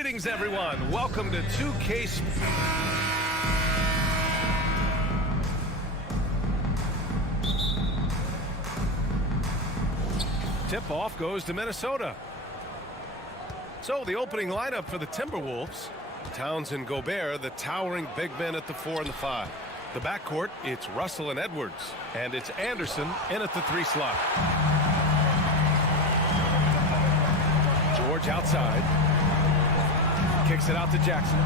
Greetings, everyone. Welcome to 2K. Tip-off goes to Minnesota. So the opening lineup for the Timberwolves. Towns and Gobert, the towering big men at the 4 and the 5. The backcourt, it's Russell and Edwards. And it's Anderson in at the 3 slot. George outside. Kicks it out to Jackson.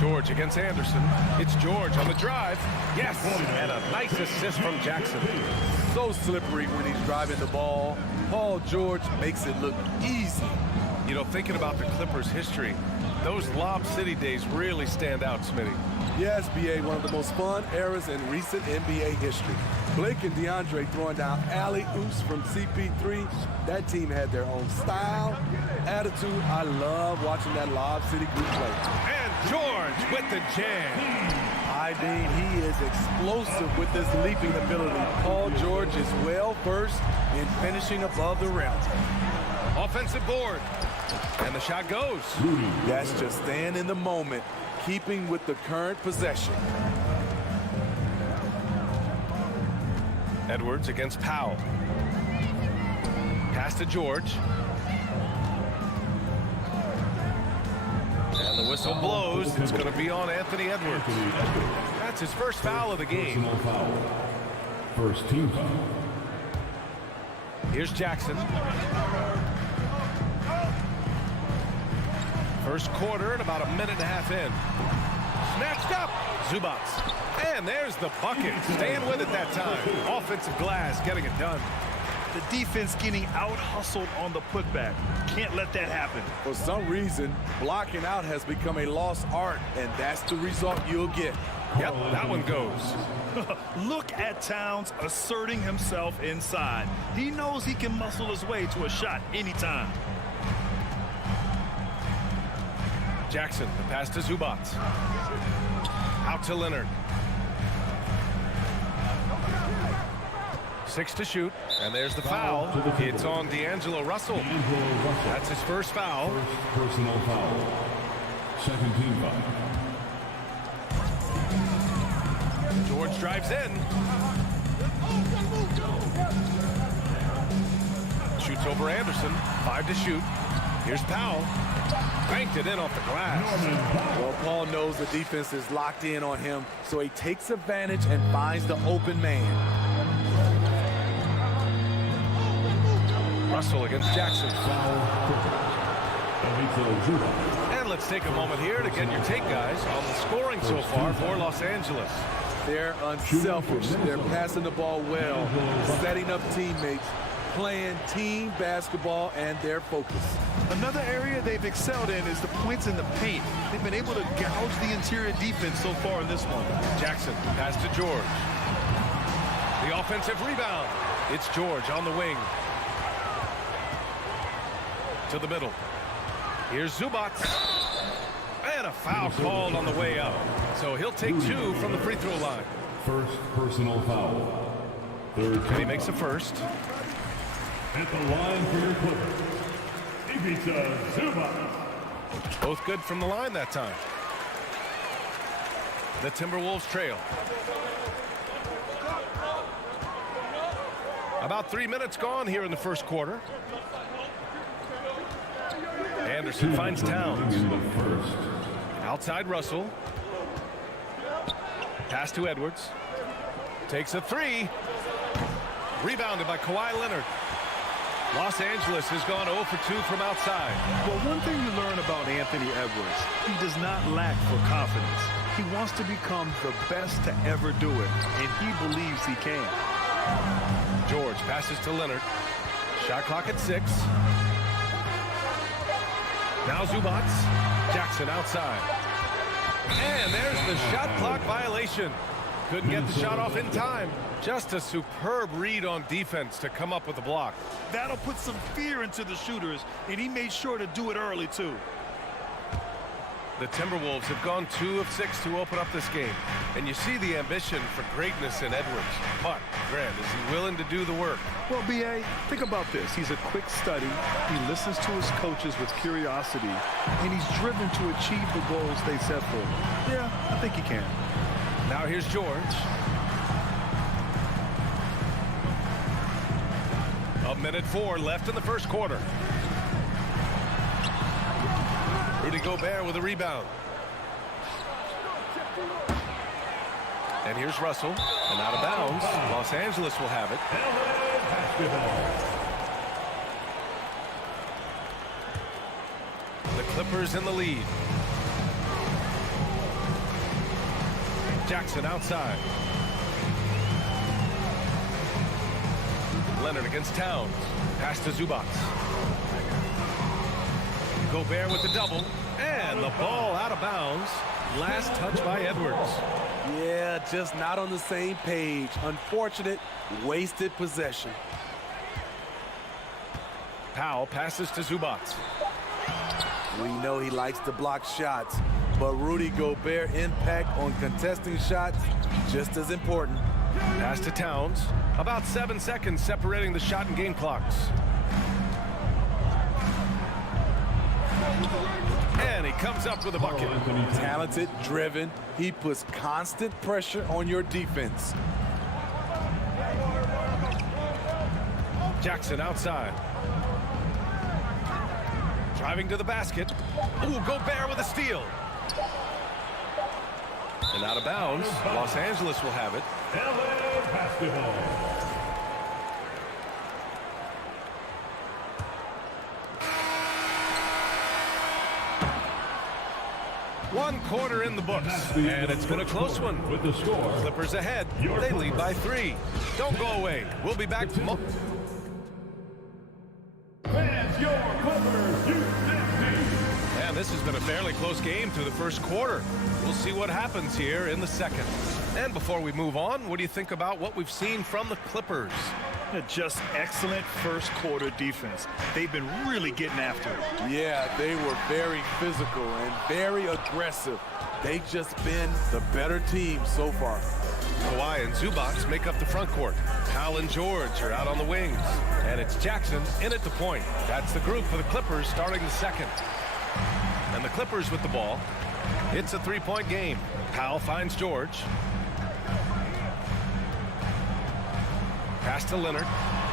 George against Anderson. It's George on the drive. Yes, and a nice assist from Jackson. So slippery when he's driving the ball. Paul George makes it look easy. You know, thinking about the Clippers' history, those Lob City days really stand out, Smitty. Yes, B.A., one of the most fun eras in recent NBA history. Blake and DeAndre throwing down alley-oops from CP3. That team had their own style, attitude. I love watching that Lob City group play. And George with the jam. I mean, he is explosive with this leaping ability. Paul George is well versed in finishing above the rim. Offensive board. And the shot goes. That's just staying in the moment, keeping with the current possession. Edwards against Powell. Pass to George. And the whistle blows. It's going to be on Anthony Edwards. That's his first foul of the game. First team foul. Here's Jackson. First quarter and about a minute and a half in. Snatched up. Zubats. And there's the bucket. Staying with it that time. Offensive glass getting it done. The defense getting out-hustled on the putback. Can't let that happen. For some reason, blocking out has become a lost art, and that's the result you'll get. Yep, that one goes. Look at Towns asserting himself inside. He knows he can muscle his way to a shot anytime. Jackson, the pass to Zubats. Out to Leonard. 6 to shoot, and there's the foul. It's on D'Angelo Russell. That's his first foul. First personal foul. Second team foul. George drives in. Shoots over Anderson. 5 to shoot. Here's Powell. Banked it in off the glass. Well, Paul knows the defense is locked in on him, so he takes advantage and finds the open man. Russell against Jackson. And let's take a moment here to get your take, guys, on the scoring so far for Los Angeles. They're unselfish. They're passing the ball well, setting up teammates, playing team basketball, and their focus. Another area they've excelled in is the points in the paint. They've been able to gouge the interior defense so far in this one. Jackson, pass to George. The offensive rebound. It's George on the wing. To the middle. Here's Zubats. And a foul called on the way up. So he'll take 2 from the free throw line. First personal foul. Third And he makes the first. at the line for your Clippers. Zubats. Both good from the line that time. The Timberwolves trail. About 3 minutes gone here in the first quarter. Anderson finds Towns. Outside Russell. Pass to Edwards. Takes a 3. Rebounded by Kawhi Leonard. Los Angeles has gone 0 for 2 from outside. Well, one thing you learn about Anthony Edwards, he does not lack for confidence. He wants to become the best to ever do it, and he believes he can. George passes to Leonard. Shot clock at 6. Now Zubats. Jackson outside. And there's the shot clock violation. Couldn't get the shot off in time. Just a superb read on defense to come up with the block. That'll put some fear into the shooters, and he made sure to do it early, too. The Timberwolves have gone 2 of 6 to open up this game. And you see the ambition for greatness in Edwards. But, Grant, is he willing to do the work? Well, B.A., think about this. He's a quick study. He listens to his coaches with curiosity. And he's driven to achieve the goals they set for him. Yeah, I think he can. Now here's George. A minute 4 left in the first quarter. Rudy Gobert with a rebound. And here's Russell. And out of bounds. Los Angeles will have it. The Clippers in the lead. Jackson outside. Leonard against Towns. Pass to Zubac. Gobert with the double. And the ball out of bounds. Last touch by Edwards. Yeah, just not on the same page. Unfortunate, wasted possession. Powell passes to Zubac. We know he likes to block shots, but Rudy Gobert impact on contesting shots just as important. Pass to Towns. About 7 seconds separating the shot and game clocks. And he comes up with a bucket. Talented, driven. He puts constant pressure on your defense. Jackson outside. Driving to the basket. Ooh, Gobert with a steal. And out of bounds. Los Angeles will have it. LA basketball. One quarter in the books, and it's been a close one. With the score. Clippers ahead. They lead by 3. Don't go away. We'll be back tomorrow. Fans, your Clippers, And this has been a fairly close game through the first quarter. We'll see what happens here in the second. And before we move on, what do you think about what we've seen from the Clippers? Just excellent first quarter defense. They've been really getting after it. Yeah, they were very physical and very aggressive. They've just been the better team so far. Kawhi and Zubac make up the front court. Powell and George are out on the wings. And it's Jackson in at the point. That's the group for the Clippers starting the second. And the Clippers with the ball. It's a 3-point game. Powell finds George. Pass to Leonard.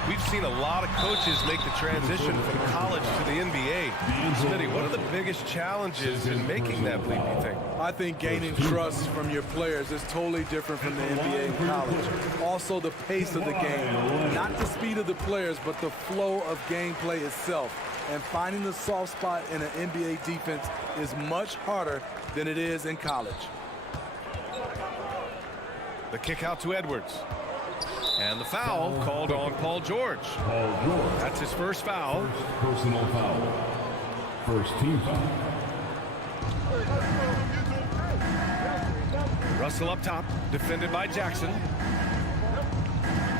We've seen a lot of coaches make the transition from college to the NBA. Smitty, what are the biggest challenges in making that leap, you think? I think gaining trust from your players is totally different from the NBA and college. Also, the pace of the game. Not the speed of the players, but the flow of gameplay itself. And finding the soft spot in an NBA defense is much harder than it is in college. The kick out to Edwards. And the foul called on Paul George. Paul George. That's his first foul. First personal foul. First team foul. Russell up top, defended by Jackson.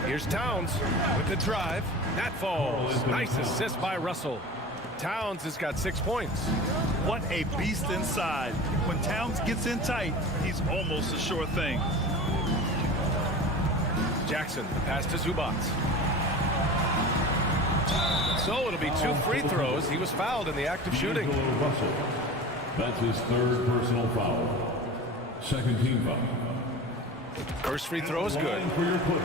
Here's Towns with the drive. That falls. Nice assist by Russell. Towns has got 6 points. What a beast inside. When Towns gets in tight, he's almost a sure thing. Jackson, the pass to Zubac. So it'll be 2 free throws. He was fouled in the act of shooting. Russell. That's his third personal foul. Second team foul. First free throw is good.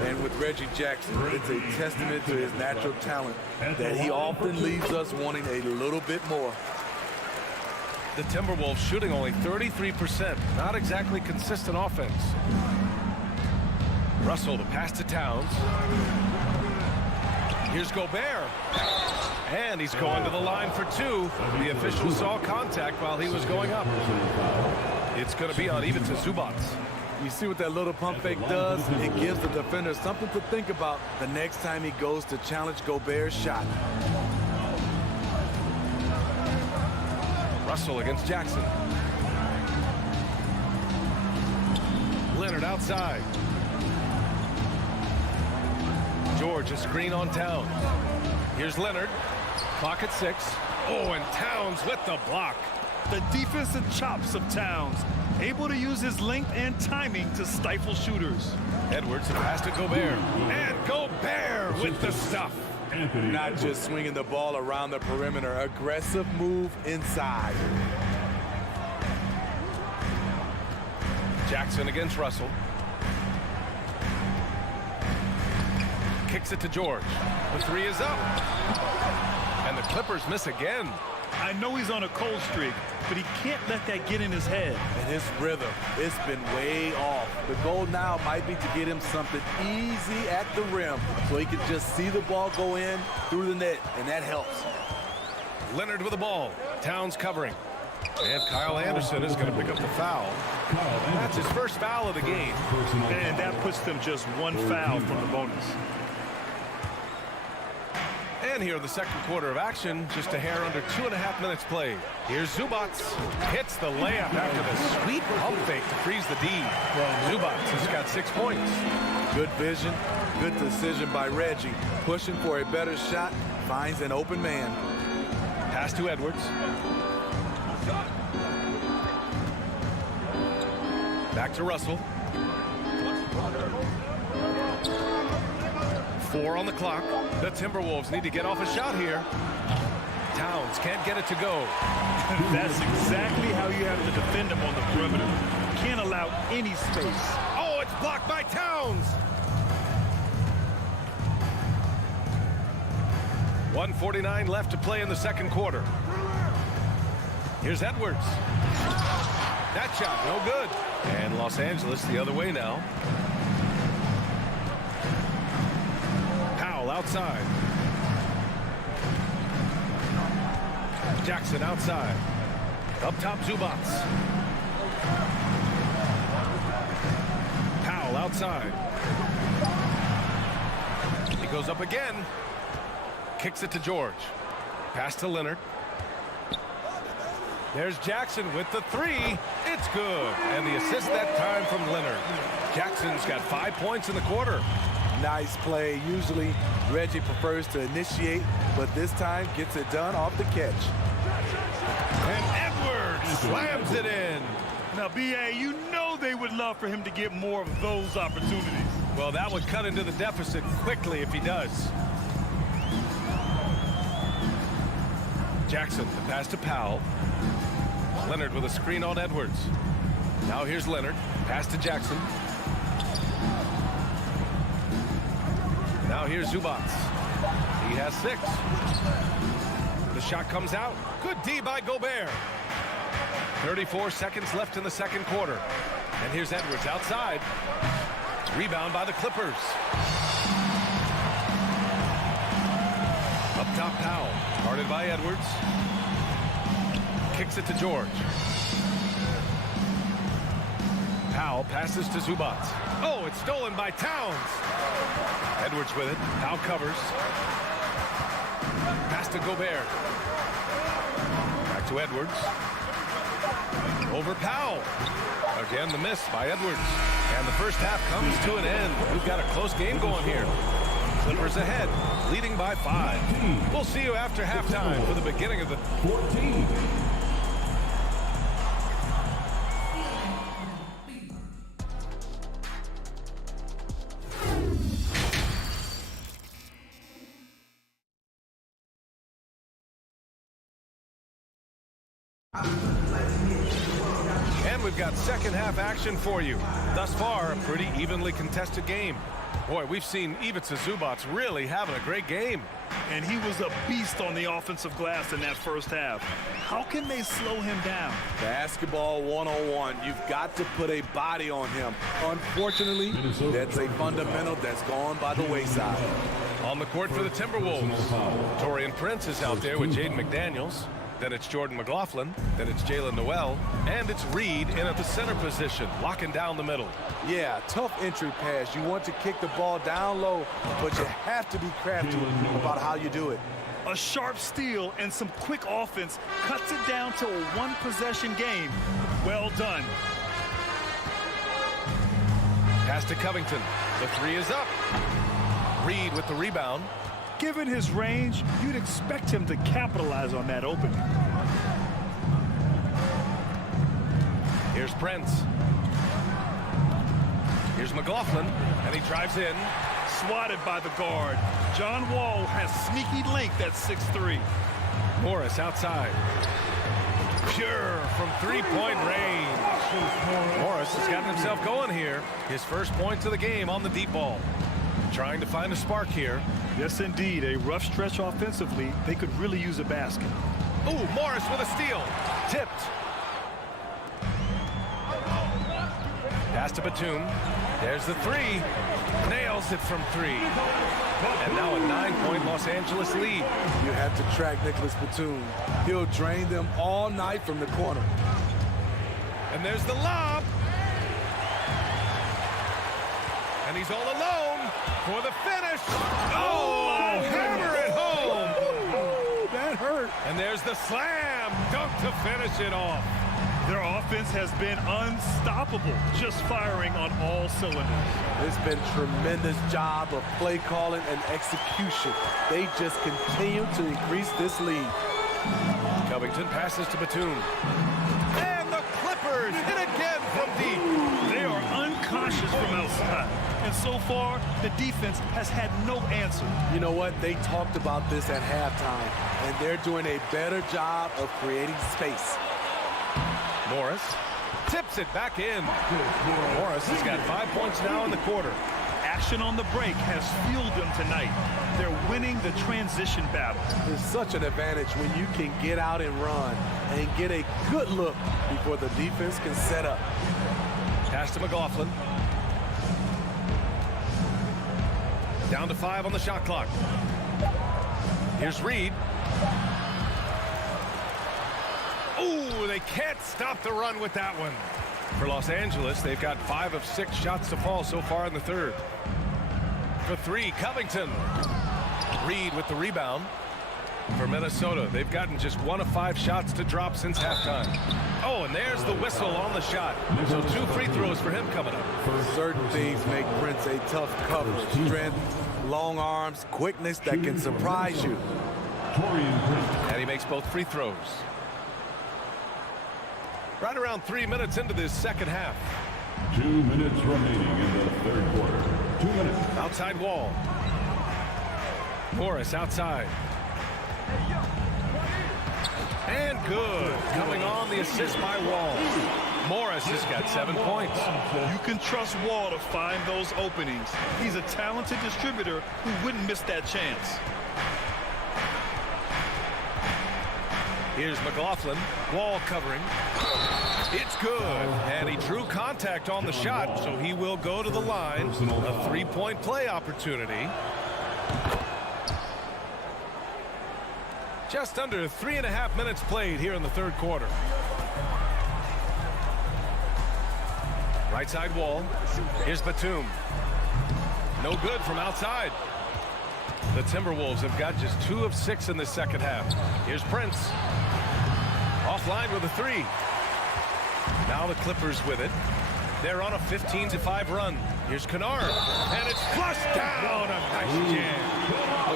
And with Reggie Jackson, it's a testament to his natural talent that he often leaves us wanting a little bit more. The Timberwolves shooting only 33%. Not exactly consistent offense. Russell, the pass to Towns. Here's Gobert. And he's going to the line for 2. The official saw contact while he was going up. It's going to be uneven to Zubac. You see what that little pump fake does? It gives the defender something to think about the next time he goes to challenge Gobert's shot. Russell against Jackson. Leonard outside. George, a screen on Towns. Here's Leonard. Clock at 6. Oh, and Towns with the block. The defensive chops of Towns, able to use his length and timing to stifle shooters. Edwards pass to Gobert. And Gobert with the stuff. Not just swinging the ball around the perimeter, aggressive move inside. Jackson against Russell. Kicks it to George. The three is up. And the Clippers miss again. I know he's on a cold streak, but he can't let that get in his head. And his rhythm, it's been way off. The goal now might be to get him something easy at the rim so he can just see the ball go in through the net, and that helps. Leonard with the ball. Towns covering. And Kyle Anderson is going to pick up the foul. That's his first foul of the game. And that puts them just one foul from the bonus. And here in the second quarter of action, just a hair under 2.5 minutes played. Here's Zubac. Hits the layup after the sweet pump fake to freeze the D. Zubac has got 6 points. Good vision, good decision by Reggie. Pushing for a better shot, finds an open man. Pass to Edwards. Back to Russell. 4 on the clock. The Timberwolves need to get off a shot here. Towns can't get it to go. That's exactly how you have to defend him on the perimeter. Can't allow any space. Oh, it's blocked by Towns. 1:49 left to play in the second quarter. Here's Edwards. That shot, no good. And Los Angeles the other way now. Powell outside. Jackson outside. Up top, Zubac. Powell outside. He goes up again. Kicks it to George. Pass to Leonard. There's Jackson with the three. It's good. And the assist that time from Leonard. Jackson's got 5 points in the quarter. Nice play. Usually Reggie prefers to initiate, but this time gets it done off the catch. And Edwards slams it in. Now, B.A., you know they would love for him to get more of those opportunities. Well, that would cut into the deficit quickly if he does. Jackson, the pass to Powell. Leonard with a screen on Edwards. Now here's Leonard. Pass to Jackson. Now here's Zubac. He has 6. The shot comes out. Good D by Gobert. 34 seconds left in the second quarter. And here's Edwards outside. Rebound by the Clippers. Up top, Powell. Guarded by Edwards. Kicks it to George. Powell passes to Zubac. Oh, it's stolen by Towns. Edwards with it. Powell covers. Pass to Gobert. Back to Edwards. Over Powell. Again, the miss by Edwards. And the first half comes to an end. We've got a close game going here. Clippers ahead, leading by 5. We'll see you after halftime for the beginning of the 14. And we've got second half action for you. Thus far, a pretty evenly contested game. Boy, we've seen Ivica Zubac really having a great game. And he was a beast on the offensive glass in that first half. How can they slow him down? Basketball 101. You've got to put a body on him. Unfortunately, that's a fundamental that's gone by the wayside. On the court for the Timberwolves, Taurean Prince is out there with Jaden McDaniels. Then it's Jordan McLaughlin. Then it's Jalen Noel. And it's Reed in at the center position, locking down the middle. Yeah, tough entry pass. You want to kick the ball down low, but you have to be crafty about how you do it. A sharp steal and some quick offense cuts it down to a one-possession game. Well done. Pass to Covington. The three is up. Reed with the rebound. Given his range, you'd expect him to capitalize on that opening. Here's Prince. Here's McLaughlin, and he drives in. Swatted by the guard. John Wall has sneaky length at 6'3". Morris outside. Pure from three-point range. Morris has gotten himself going here. His first points of the game on the deep ball. Trying to find a spark here. Yes, indeed. A rough stretch offensively. They could really use a basket. Ooh, Morris with a steal. Tipped. Pass to Batum. There's the three. Nails it from three. And now a 9-point Los Angeles lead. You have to track Nicholas Batum. He'll drain them all night from the corner. And there's the lob. And he's all alone for the finish. Oh, hammer it home. Ooh, that hurt. And there's the slam dunk to finish it off. Their offense has been unstoppable, just firing on all cylinders. It's been tremendous job of play calling and execution. They just continue to increase this lead. Covington passes to Batum. And the Clippers hit again from deep. They are unconscious from outside. And so far, the defense has had no answer. You know what? They talked about this at halftime, and they're doing a better job of creating space. Morris tips it back in. Morris has got 5 points now in the quarter. Action on the break has fueled them tonight. They're winning the transition battle. There's such an advantage when you can get out and run and get a good look before the defense can set up. Pass to McLaughlin. Down to 5 on the shot clock. Here's Reed. Ooh, they can't stop the run with that one. For Los Angeles, they've got 5 of 6 shots to fall so far in the third. For 3, Covington. Reed with the rebound. For Minnesota, they've gotten just 1 of 5 shots to drop since halftime. Oh, and there's the whistle on the shot. So 2 free throws for him coming up. Certain things make Prince a tough cover. Strength, long arms, quickness that can surprise you. And he makes both free throws. Right around 3 minutes into this second half. 2 minutes remaining in the third quarter. 2 minutes. Outside Wall. Morris outside. And good. Coming on the assist by Wall. Morris has got 7 points. You can trust Wall to find those openings. He's a talented distributor who wouldn't miss that chance. Here's McLaughlin. Wall covering. It's good. And he drew contact on the shot, so he will go to the line. A 3-point play opportunity. Just under 3.5 minutes played here in the third quarter. Right side Wall. Here's Batum. No good from outside. The Timberwolves have got just 2 of 6 in the second half. Here's Prince. Offline with a 3. Now the Clippers with it. They're on a 15-5 run. Here's Kennard. And it's flushed down. A nice jam.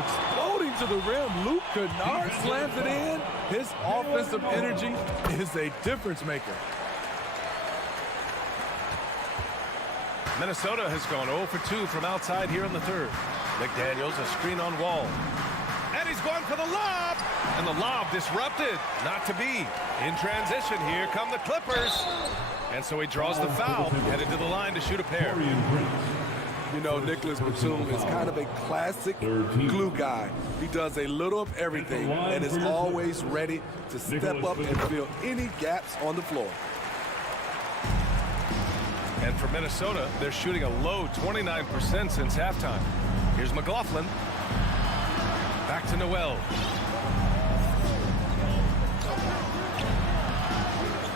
Exploding to the rim. Luke Kennard slams it in. His offensive energy is a difference maker. Minnesota has gone 0 for 2 from outside here in the third. McDaniels, a screen on Wall. And he's going for the lob. And the lob disrupted. Not to be. In transition, here come the Clippers. And so he draws the foul. Headed to the line to shoot a pair. You know, Nicholas Batum is kind of a classic glue guy. He does a little of everything and is always ready to step up and fill any gaps on the floor. And for Minnesota, they're shooting a low 29% since halftime. Here's McLaughlin. Back to Noel.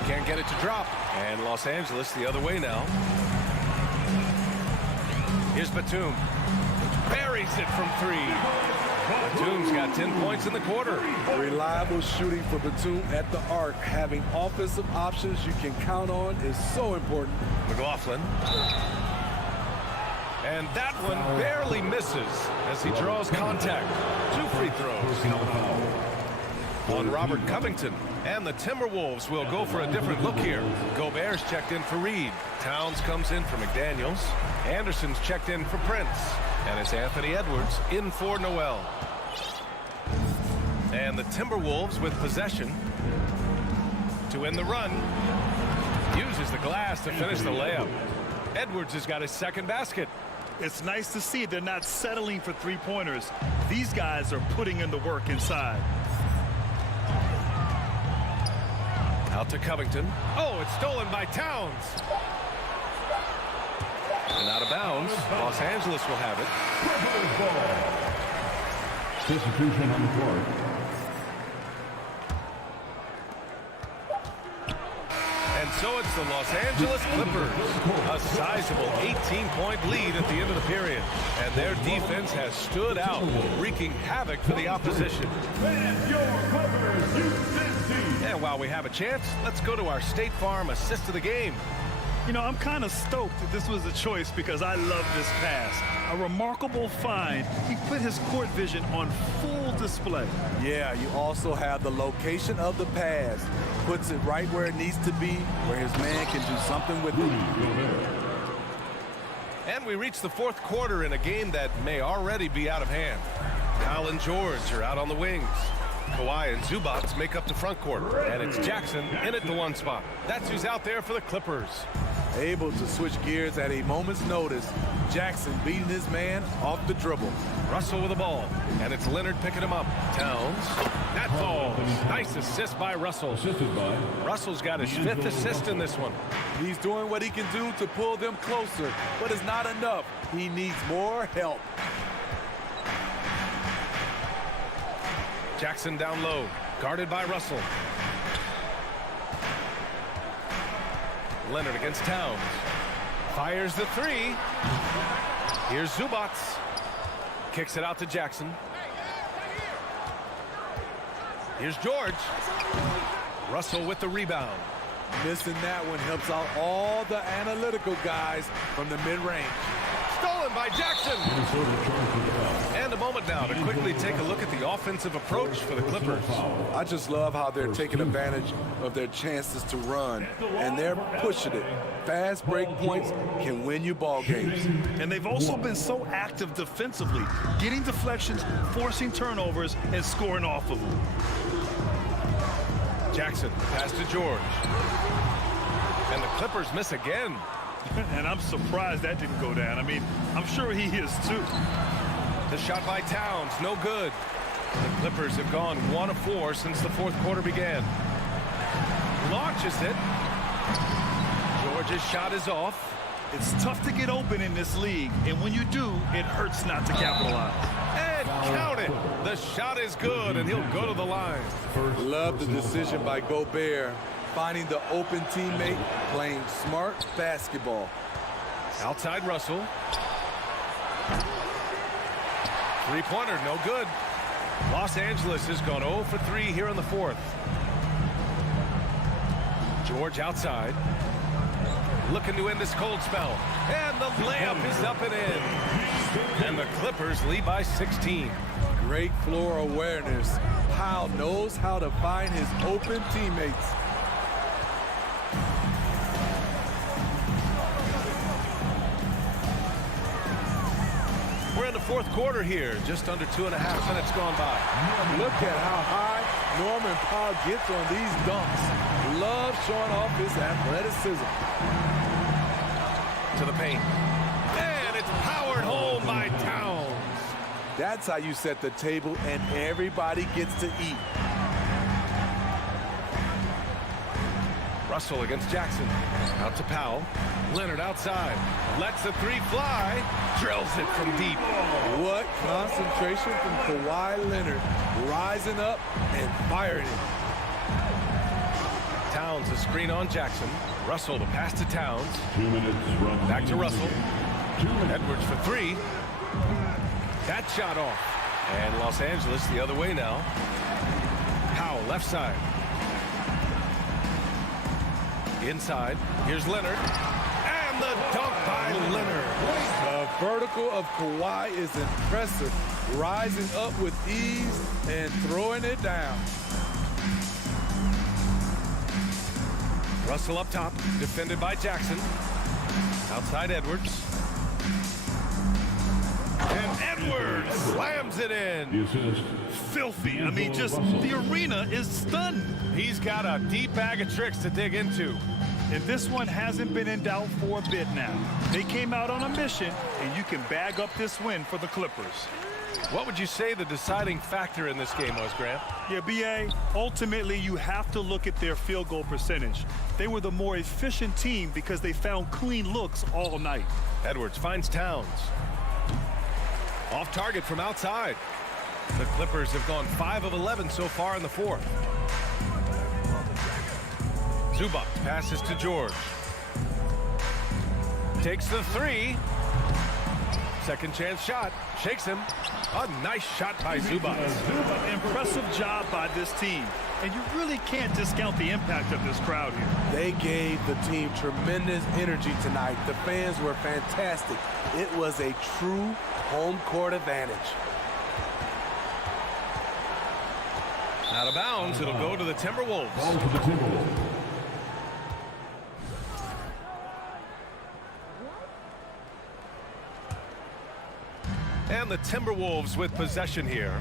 Can't get it to drop. And Los Angeles the other way now. Here's Batum. Buries it from 3. Batum's got 10 points in the quarter. Reliable shooting for Batum at the arc. Having offensive options you can count on is so important. McLaughlin. And that one barely misses as he draws contact. 2 free throws. on Robert Covington. And the Timberwolves will go for a different look here. Gobert's checked in for Reed. Towns comes in for McDaniels. Anderson's checked in for Prince. And it's Anthony Edwards in for Noel. And the Timberwolves with possession to win the run. Uses the glass to finish the layup. Edwards has got his second basket. It's nice to see they're not settling for three-pointers. These guys are putting in the work inside. Out to Covington. Oh, it's stolen by Towns. And out of bounds. Los Angeles will have it. Substitution on the court. And so it's the Los Angeles Clippers. A sizable 18-point lead at the end of the period. And their defense has stood out, wreaking havoc for the opposition. And while we have a chance, let's go to our State Farm assist of the game. You know, I'm kind of stoked that this was a choice because I love this pass. A remarkable find. He put his court vision on full display. Yeah, you also have the location of the pass. Puts it right where it needs to be, where his man can do something with it. And we reach the fourth quarter in a game that may already be out of hand. Kyle and George are out on the wings. Kawhi and Zubac make up the front court. And it's Jackson in at the one spot. That's who's out there for the Clippers. Able to switch gears at a moment's notice. Jackson beating his man off the dribble. Russell with the ball. And it's Leonard picking him up. Towns. That falls. Nice assist by Russell. Assisted by Russell's got his fifth assist in this one. He's doing what he can do to pull them closer, but it's not enough. He needs more help. Jackson down low. Guarded by Russell. Leonard against Towns. Fires the three. Here's Zubac. Kicks it out to Jackson. Here's George. Russell with the rebound. Missing that one helps out all the analytical guys from the mid-range. Stolen by Jackson. And a moment now to quickly take a look at the offensive approach for the Clippers. I just love how they're taking advantage of their chances to run, and they're pushing it. Fast break points can win you ball games. And they've also been so active defensively, getting deflections, forcing turnovers, and scoring off of them. Jackson pass to George. And the Clippers miss again. And I'm surprised that didn't go down. I mean, I'm sure he is too. The shot by Towns, no good. The Clippers have gone 1 of 4 since the fourth quarter began. Launches it. George's shot is off. It's tough to get open in this league, and when you do, it hurts not to capitalize. And count it. The shot is good, and he'll go to the line. Love the decision by Gobert, finding the open teammate, playing smart basketball. Outside Russell. Three-pointer, no good. Los Angeles has gone 0 for 3 here in the fourth. George outside. Looking to end this cold spell. And the layup is up and in. And the Clippers lead by 16. Great floor awareness. Powell knows how to find his open teammates. We're in the fourth quarter here. Just under 2.5 minutes gone by. Look at how high Norman Powell gets on these dunks. Love showing off his athleticism. To the paint. And it's powered home by Towns. That's how you set the table and everybody gets to eat. Russell against Jackson. Out to Powell. Leonard outside. Lets the three fly. Drills it from deep. What concentration from Kawhi Leonard. Rising up and firing it. Towns a screen on Jackson. Russell to pass to Towns. 2 minutes from Back to Russell. Edwards for three. That shot off. And Los Angeles the other way now. Powell left side. Inside. Here's Leonard. And the dunk by Leonard. The vertical of Kawhi is impressive. Rising up with ease and throwing it down. Russell up top, defended by Jackson. Outside Edwards. And Edwards slams it in. The assist. Filthy. I mean, just the arena is stunned. He's got a deep bag of tricks to dig into. And this one hasn't been in doubt for a bit now. They came out on a mission, and you can bag up this win for the Clippers. What would you say the deciding factor in this game was, Grant? Yeah, B.A., ultimately you have to look at their field goal percentage. They were the more efficient team because they found clean looks all night. Edwards finds Towns. Off target from outside. The Clippers have gone 5 of 11 so far in the fourth. Zubac passes to George. Takes the three. Second chance shot. Shakes him. A nice shot by Zubac. Impressive job by this team. And you really can't discount the impact of this crowd here. They gave the team tremendous energy tonight. The fans were fantastic. It was a true home court advantage. Out of bounds, it'll go to the Timberwolves. Ball to the Timberwolves. And the Timberwolves with possession here.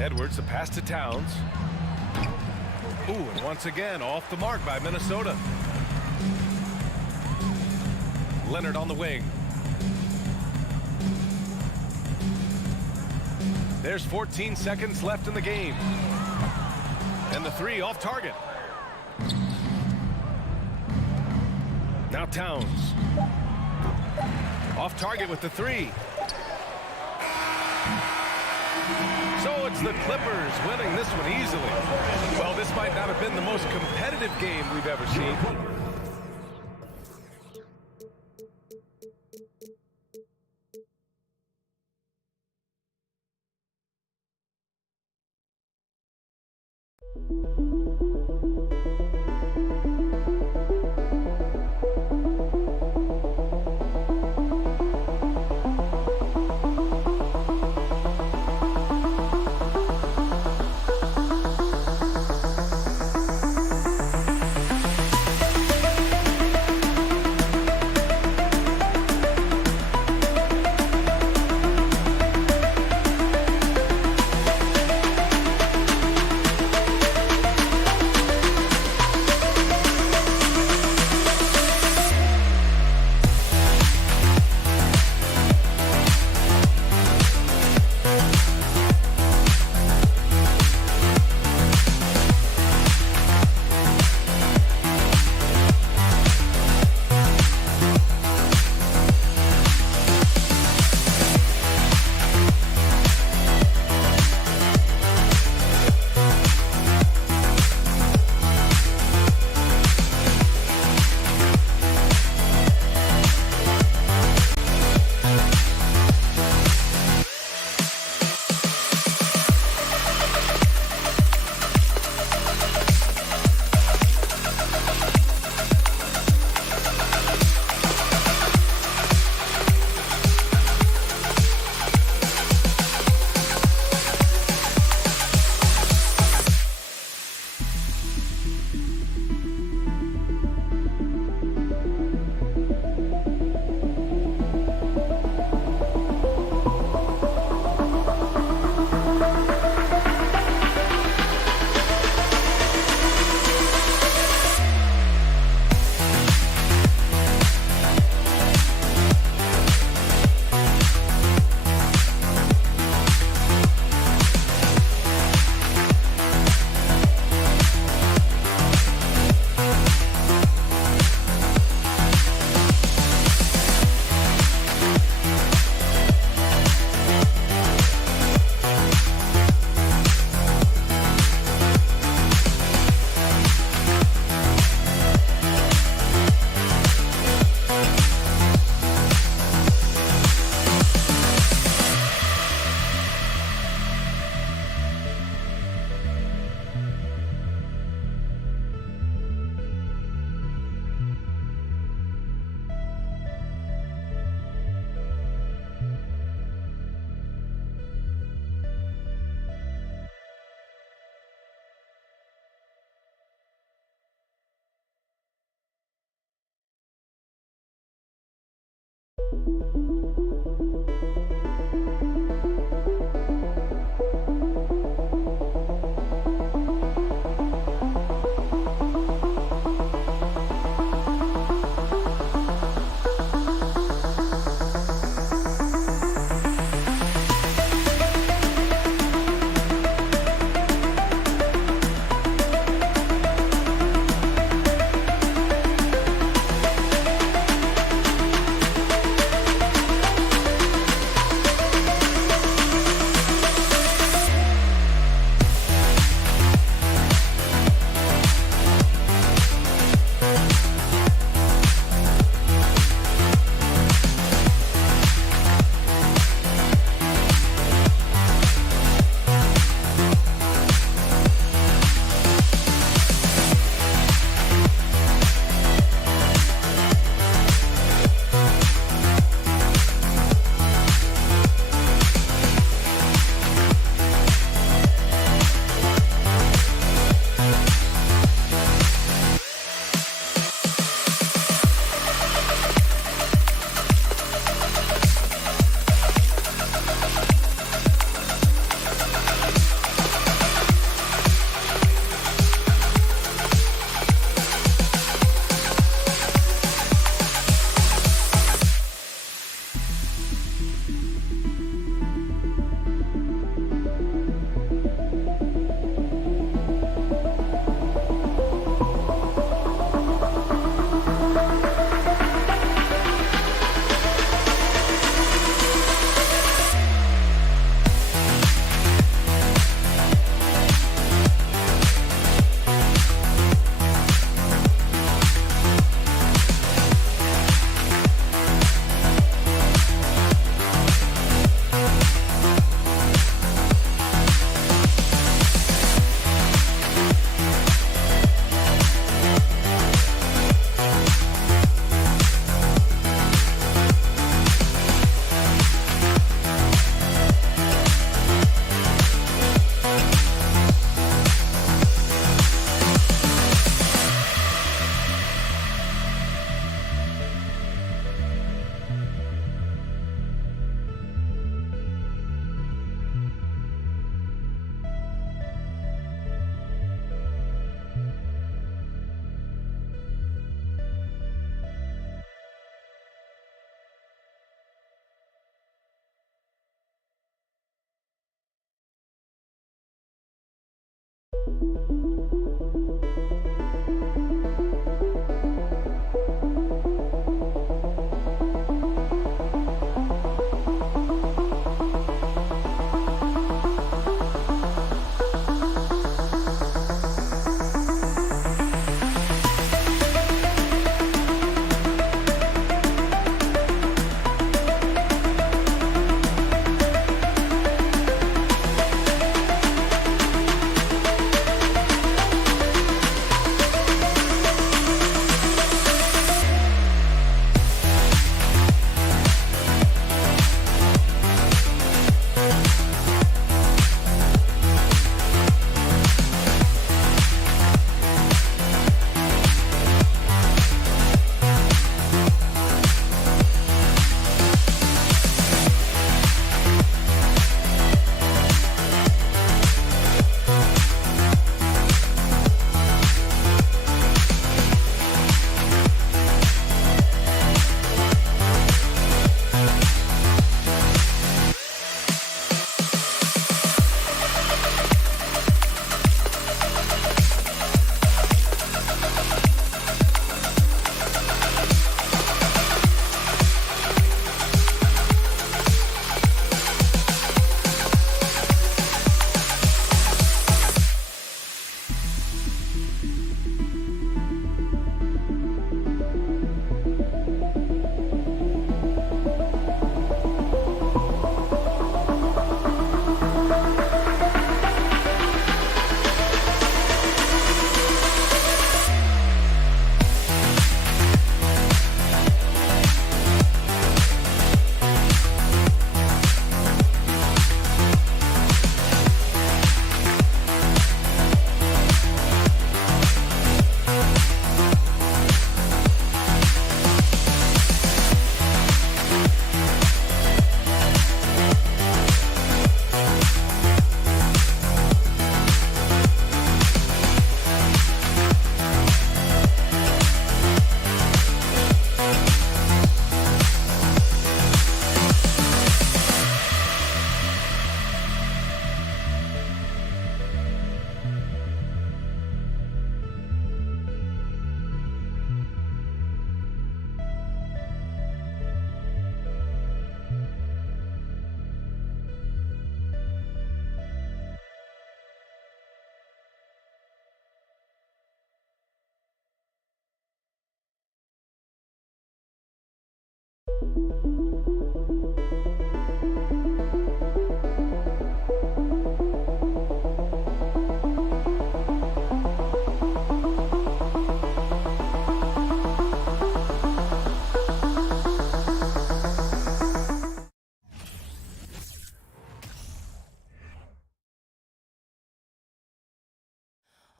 Edwards, a pass to Towns. Ooh, and once again, off the mark by Minnesota. Leonard on the wing. There's 14 seconds left in the game. And the three off target. Now Towns. Off target with the three. So it's the Clippers winning this one easily. Well, this might not have been the most competitive game we've ever seen.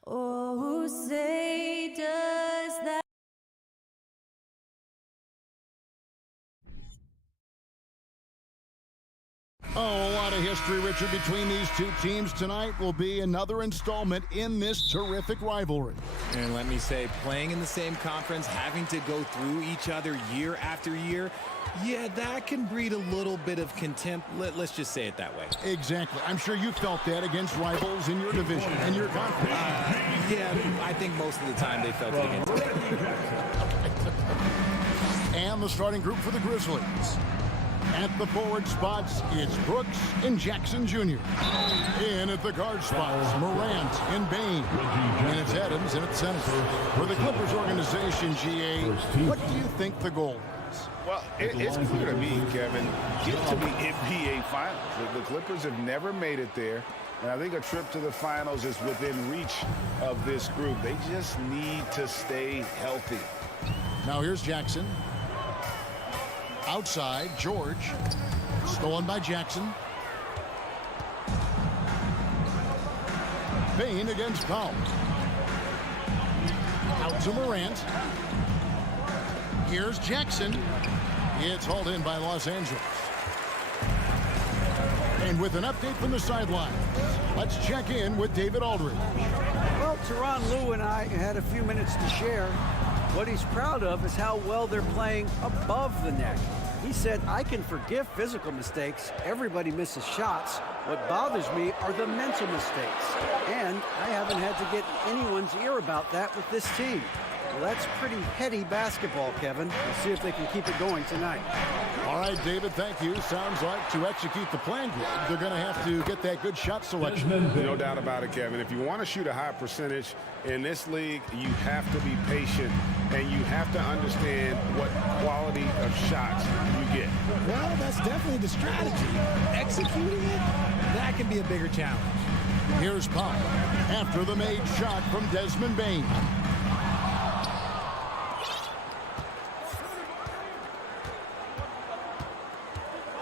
Oh, say does that. Oh, a lot of history, Richard, between these two teams tonight will be another installment in this terrific rivalry. And let me say, playing in the same conference, having to go through each other year after year, yeah, that can breed a little bit of contempt. Let's just say it that way. Exactly. I'm sure you felt that against rivals in your division and your conference. Yeah, I think most of the time they felt it against me. And the starting group for the Grizzlies. At the forward spots, it's Brooks and Jackson Jr. In at the guard spots, Morant and Bain. And it's Adams in at center. For the Clippers organization, GA, what do you think the goal is? Well, it's clear to me, Kevin, get to the NBA Finals. The Clippers have never made it there, and I think a trip to the Finals is within reach of this group. They just need to stay healthy. Now here's Jackson. Outside, George. Stolen by Jackson. Bain against Powell. Out to Morant. Here's Jackson. It's hauled in by Los Angeles. And with an update from the sideline, let's check in with David Aldridge. Well, Tyronn Lue and I had a few minutes to share. What he's proud of is how well they're playing above the net. He said, I can forgive physical mistakes. Everybody misses shots. What bothers me are the mental mistakes. And I haven't had to get anyone's ear about that with this team. Well, that's pretty heady basketball, Kevin. We'll see if they can keep it going tonight. All right, David, thank you. Sounds like to execute the plan, they're going to have to get that good shot selection. No doubt about it, Kevin. If you want to shoot a high percentage in this league, you have to be patient, and you have to understand what quality of shots you get. Well, that's definitely the strategy. Executing it, that can be a bigger challenge. Here's Pop after the made shot from Desmond Bain.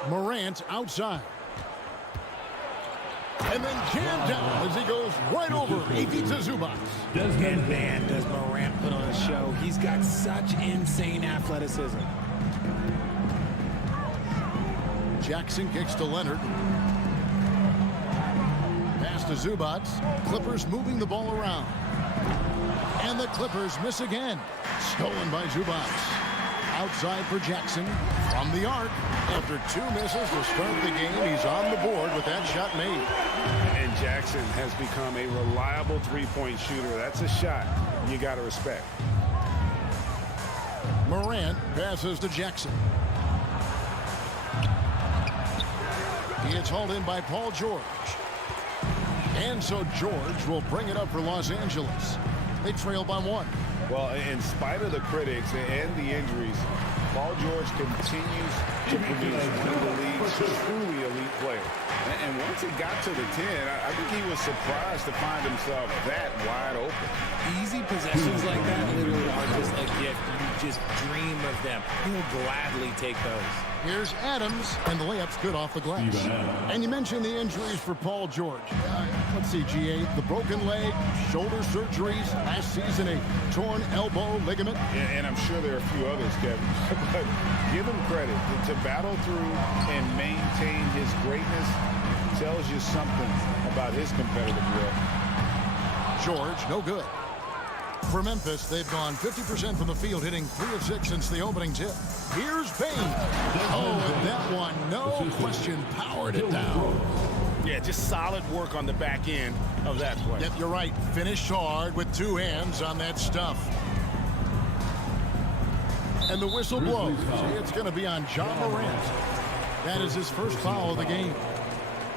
Morant outside. And then jammed down as he goes right over AP to Zubac. And man, does Morant put on a show. He's got such insane athleticism. Jackson kicks to Leonard. Pass to Zubac. Clippers moving the ball around. And the Clippers miss again. Stolen by Zubac. Outside for Jackson from the arc. After 2 misses to start the game, he's on the board with that shot made. And Jackson has become a reliable three-point shooter. That's a shot you got to respect. Morant passes to Jackson. He is hauled in by Paul George. And so George will bring it up for Los Angeles. They trail by 1. Well, in spite of the critics and the injuries, Paul George continues to produce one of the league's truly elite players. And once it got to the 10, I think he was surprised to find himself that wide open. Easy possessions like that literally are just a gift. You just dream of them. He'll gladly take those. Here's Adams, and the layup's good off the glass. And you mentioned the injuries for Paul George. Let's see, GA, the broken leg, shoulder surgeries, last season a torn elbow ligament. And I'm sure there are a few others, Kevin. But give him credit. To battle through and maintain his greatness tells you something about his competitive will. George, no good. For Memphis, they've gone 50% from the field, hitting 3 of 6 since the opening tip. Here's Bain. Oh, and that one, no question, powered it down. Yeah, just solid work on the back end of that play. Yep, you're right. Finished hard with 2 hands on that stuff. And the whistle blows. It's going to be on John Morant. That is his first foul of the game.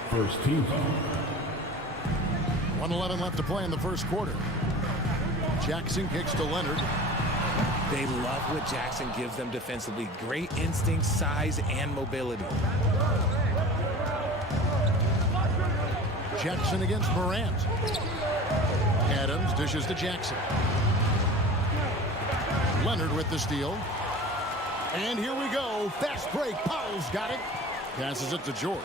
First team foul. 1:11 left to play in the first quarter. Jackson kicks to Leonard. They love what Jackson gives them defensively. Great instinct, size, and mobility. Jackson against Morant. Adams dishes to Jackson. Leonard with the steal. And here we go. Fast break. Powell's got it. Passes it to George.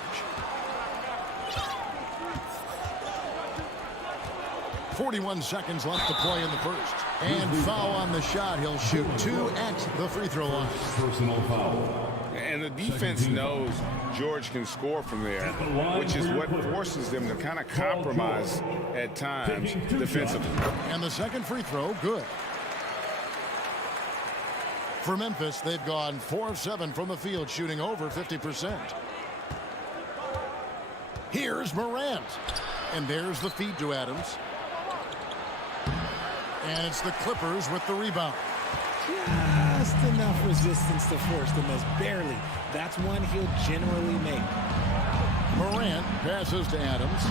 41 seconds left to play in the first. And foul on the shot. He'll shoot 2 at the free throw line. Personal foul. And the defense knows George can score from there, which is what forces them to kind of compromise at times defensively. And the second free throw, good. For Memphis, they've gone 4 of 7 from the field, shooting over 50%. Here's Morant. And there's the feed to Adams. And it's the Clippers with the rebound. Just enough resistance to force the miss. Barely. That's one he'll generally make. Morant passes to Adams.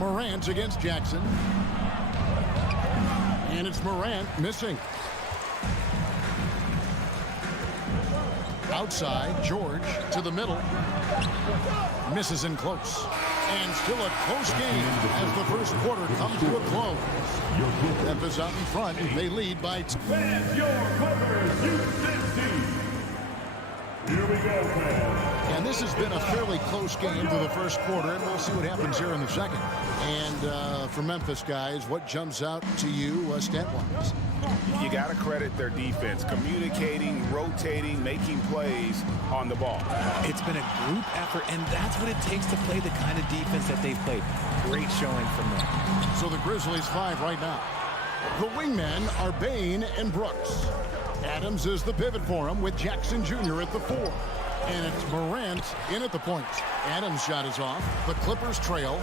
Morant against Jackson. And it's Morant missing. Outside, George to the middle. Misses in close. And still a close game as the first quarter comes to a close. Memphis out in front. They lead by 2. Fans, your Clippers, Houston. Here we go, fans. And this has been a fairly close game through the first quarter, and we'll see what happens here in the second. And for Memphis guys, what jumps out to you stat-wise? You got to credit their defense, communicating, rotating, making plays on the ball. It's been a group effort, and that's what it takes to play the kind of defense that they've played. Great showing from them. So the Grizzlies 5 right now. The wingmen are Bain and Brooks. Adams is the pivot for him with Jackson Jr. at the 4. And it's Morant in at the point. Adams' shot is off. The Clippers trail.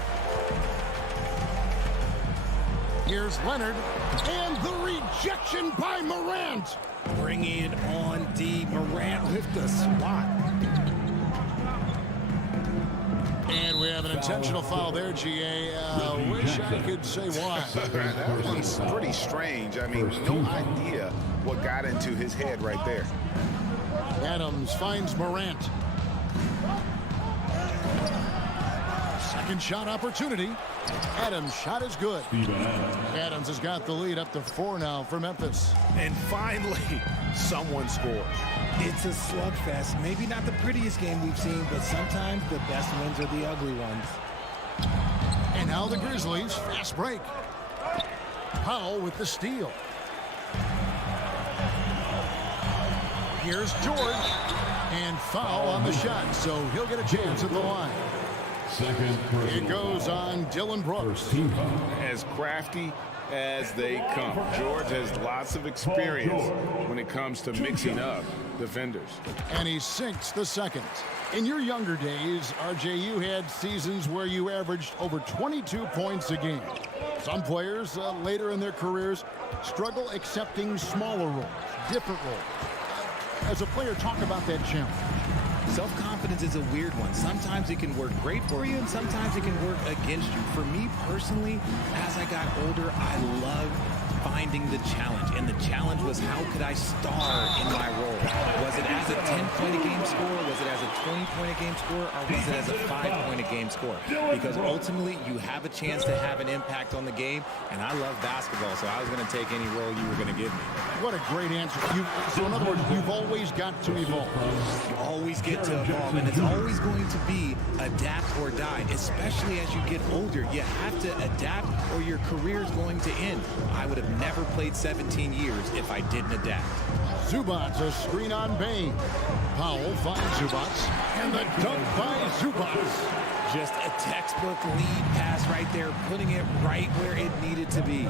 Here's Leonard. And the rejection by Morant. Bringing it on D. Morant with the swat. And we have an intentional foul there, GA. Wish I could say why. That one's pretty strange. I mean, no idea what got into his head right there. Adams finds Morant. Second shot opportunity. Adams' shot is good. Adams has got the lead up to 4 now for Memphis. And finally, someone scores. It's a slugfest. Maybe not the prettiest game we've seen, but sometimes the best wins are the ugly ones. And now the Grizzlies, fast break. Powell with the steal. Here's George. And foul on the shot, so he'll get a chance at the line. It goes on Dylan Brooks. As crafty as they come. George has lots of experience when it comes to mixing up defenders. And he sinks the second. In your younger days, RJ, you had seasons where you averaged over 22 points a game. Some players later in their careers struggle accepting smaller roles, different roles. As a player, talk about that challenge. Self-confidence is a weird one. Sometimes it can work great for you, and sometimes it can work against you. For me personally, as I got older, I loved finding the challenge. And the challenge was, how could I star in my role? Was it as a 10-point-a-game score? Was it as a 20-point-a-game score? Or was it as a 5-point-a-game score? Because ultimately, you have a chance to have an impact on the game. And I love basketball, so I was going to take any role you were going to give me. What a great answer. So in other words, you've always got to evolve. You always get to evolve, and it's always going to be adapt or die, especially as you get older. You have to adapt or your career is going to end. I would have never played 17 years if I didn't adapt. Zubats, a screen on Bain. Powell finds Zubats, and the dunk by Zubats. Just a textbook lead pass right there, putting it right where it needed to be.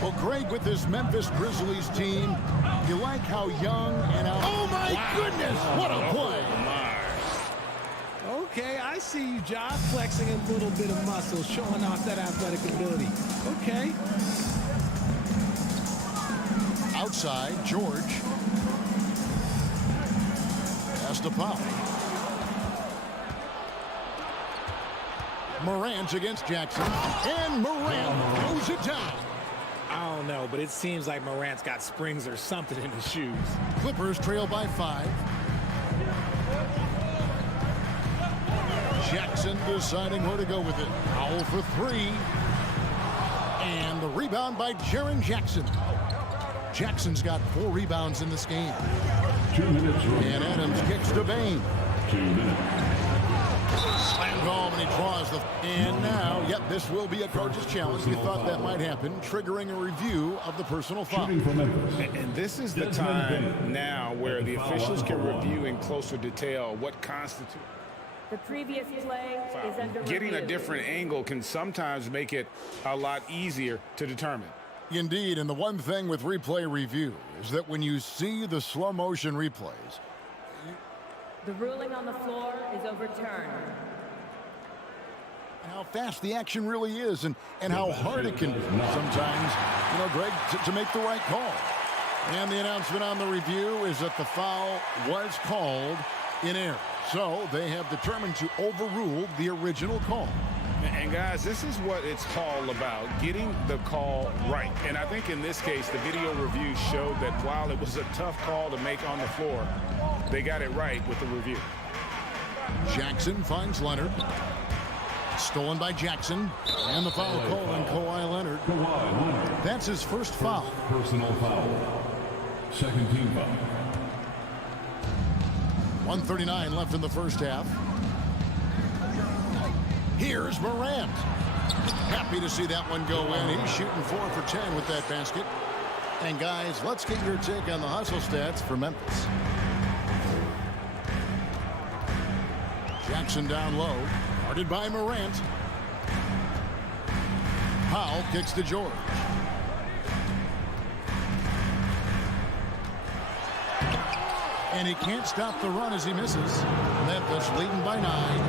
Well, Greg, with this Memphis Grizzlies team, you like how young and how... Oh, my goodness! What a play! Okay, I see you, Josh, flexing a little bit of muscle, showing off that athletic ability. Okay. Outside, George. Pass to Powell. Morant against Jackson. And Morant throws it down. I don't know, but it seems like Morant's got springs or something in his shoes. Clippers trail by 5. Jackson deciding where to go with it. Powell for 3. And the rebound by Jaren Jackson. Jackson's got 4 rebounds in this game. 2 minutes. And Adams kicks to Bain. 2 minutes. Slammed home, and he draws the... And now, yep, this will be a coach's challenge. You thought that might happen, triggering a review of the personal foul. And this is the time now where the officials can review in closer detail what constitutes. The previous play is under Getting review. a different angle can sometimes make it a lot easier to determine. Indeed, and the one thing with replay review is that when you see the slow motion replays, The ruling on the floor is overturned. how fast the action really is and how hard it can be sometimes, Greg, to make the right call. And the announcement on the review is that the foul was called in error. So they have determined to overrule the original call. And guys, this is what it's all about, getting the call right. And I think in this case, the video review showed that while it was a tough call to make on the floor, they got it right with the review. Jackson finds Leonard. Stolen by Jackson. And the foul called on Kawhi Leonard. That's his first foul. Personal foul. Second team foul. 1:39 left in the first half. Here's Morant. Happy to see that one go in. He's shooting 4 for 10 with that basket. And guys, let's get your take on the hustle stats for Memphis. Jackson down low. Guarded by Morant. Powell kicks to George. And he can't stop the run as he misses. Memphis leading by 9.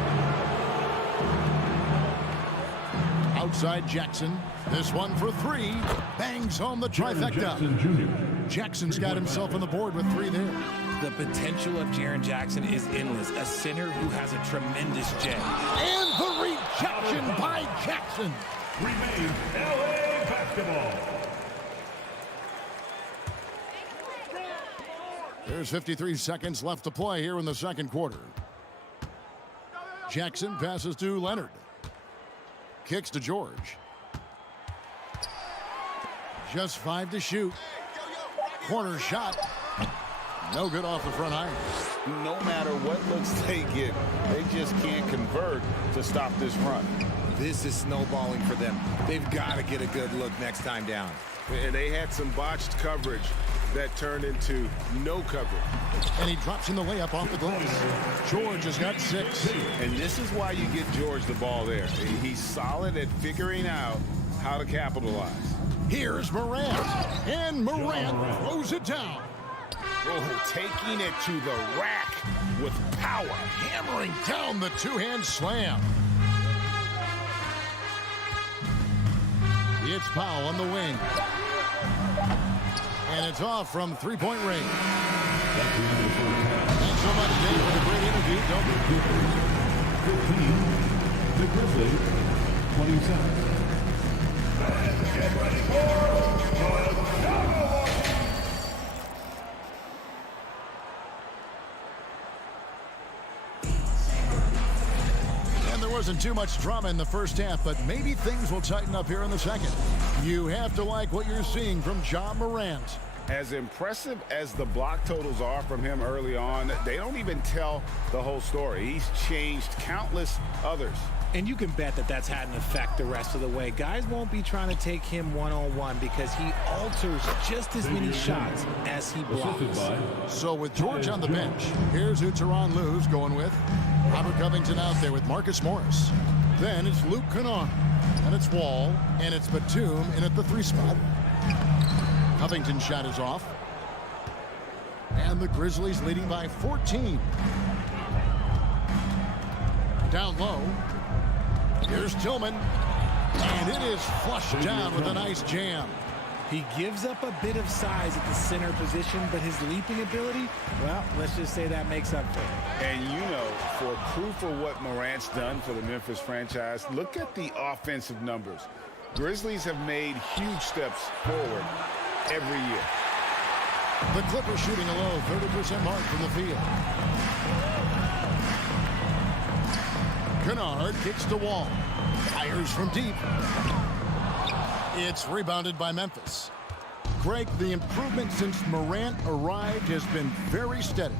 Outside Jackson. This one for 3. Bangs home the trifecta. Jackson's got himself on the board with 3 there. The potential of Jaren Jackson is endless. A center who has a tremendous jet. And the rejection by Jackson. Remains LA basketball. There's 53 seconds left to play here in the second quarter. Jackson passes to Leonard. Kicks to George. Just 5 to shoot. Corner shot. No good off the front iron. No matter what looks they get, they just can't convert to stop this run. This is snowballing for them. They've got to get a good look next time down. And they had some botched coverage that turned into no coverage. And he drops in the layup off the glass. George has got 6. And this is why you get George the ball there. He's solid at figuring out how to capitalize. Here's Morant. And Morant throws it down. Oh, taking it to the rack with power. Hammering down the two-hand slam. It's Powell on the wing. And it's off from three-point range. Thanks so much, Dave, for the great interview. Don't be 15, the Grizzlies, 27. Get ready for And there wasn't too much drama in the first half, but maybe things will tighten up here in the second. You have to like what you're seeing from Ja Morant. As impressive as the block totals are from him early on, they don't even tell the whole story. He's changed countless others. And you can bet that that's had an effect the rest of the way. Guys won't be trying to take him one-on-one because he alters just as many shots as he blocks. So with George on the bench, here's who Tyronn Lue's going with. Robert Covington out there with Marcus Morris. Then it's Luke Kennard. And it's Wall. And it's Batum in at the 3 spot. Covington's shot is off. And the Grizzlies leading by 14. Down low. Here's Tillman. And it is flushed down with a nice jam. He gives up a bit of size at the center position, but his leaping ability, well, let's just say that makes up for it. And you know, for proof of what Morant's done for the Memphis franchise, look at the offensive numbers. Grizzlies have made huge steps forward every year. The Clippers shooting a low 30% mark from the field. Kennard kicks to Wall. Fires from deep. It's rebounded by Memphis. Greg, the improvement since Morant arrived has been very steady.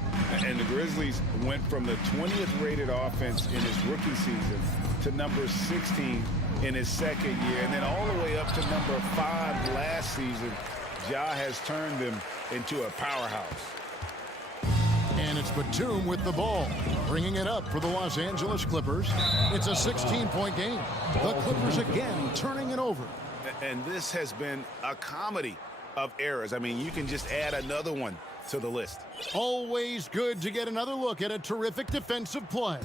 And the Grizzlies went from the 20th rated offense in his rookie season to number 16 in his second year, and then all the way up to number 5 last season. Ja has turned them into a powerhouse. And it's Batum with the ball, bringing it up for the Los Angeles Clippers. It's a 16-point game. The Clippers again turning it over. And this has been a comedy of errors. I mean, you can just add another one to the list. Always good to get another look at a terrific defensive play.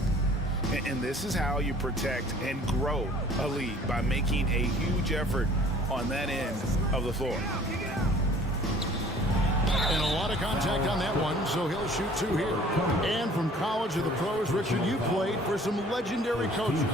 And this is how you protect and grow a lead, by making a huge effort on that end of the floor. And a lot of contact on that one, so he'll shoot 2 here. And from college to the pros, Richard, you played for some legendary coaching.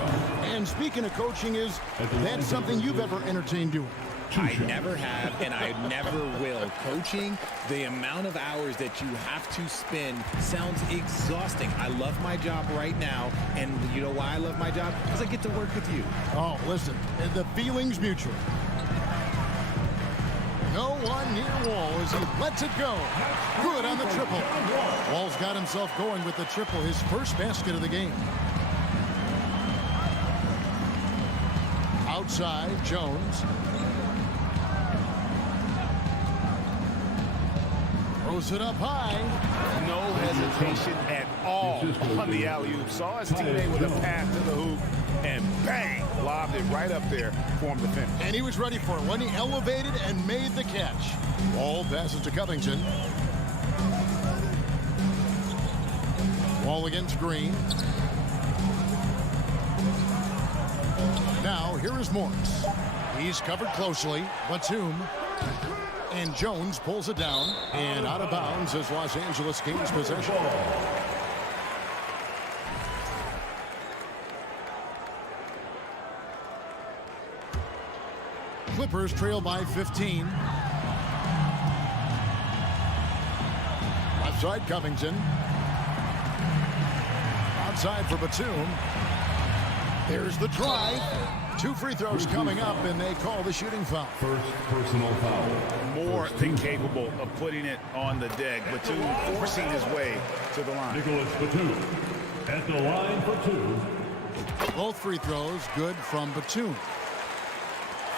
And speaking of coaching, is that something you've ever entertained doing? I never have, and I never will. Coaching, the amount of hours that you have to spend sounds exhausting. I love my job right now, and you know why I love my job? Because I get to work with you. Oh, listen, the feeling's mutual. No one near Wall as he lets it go. Good on the triple. Wall's got himself going with the triple, his first basket of the game. Outside, Jones. Throws it up high. No hesitation at all on the alley-oop. Saw his teammate with a pass to the hoop, and bang, lobbed it right up there for him to finish. And he was ready for it when he elevated and made the catch. Wall passes to Covington. Ball against Green. Now, here is Morris. He's covered closely. Batum. And Jones pulls it down. And out of bounds as Los Angeles gains possession. Clippers trail by 15. Left side, Covington. Outside for Batum. There's the drive. 2 free throws coming up, and they call the shooting foul. First personal foul. More than capable of putting it on the deck. Batum forcing his way to the line. Nicholas Batum at the line for 2. Both free throws good from Batum.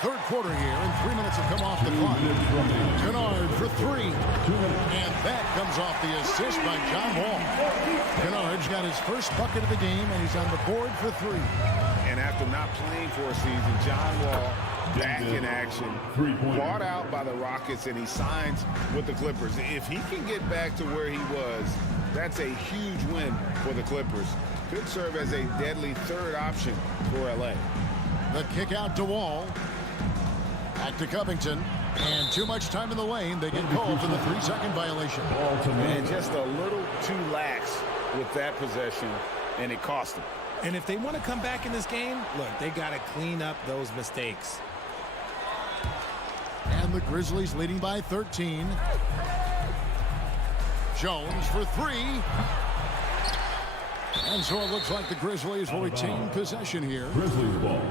Third quarter here, and 3 minutes have come off the clock. Kennard for 3. And that comes off the assist by John Wall. Kennard's got his first bucket of the game, and he's on the board for 3. And after not playing for a season, John Wall back in action. Bought out by the Rockets, and he signs with the Clippers. If he can get back to where he was, that's a huge win for the Clippers. Could serve as a deadly third option for L.A. The kick out to Wall. Back to Covington. And too much time in the lane. They get called for the 3-second violation. And just a little too lax with that possession, and it cost them. And if they want to come back in this game, look, they got to clean up those mistakes. And the Grizzlies leading by 13. Jones for 3. And so it looks like the Grizzlies will retain possession here. Grizzlies ball.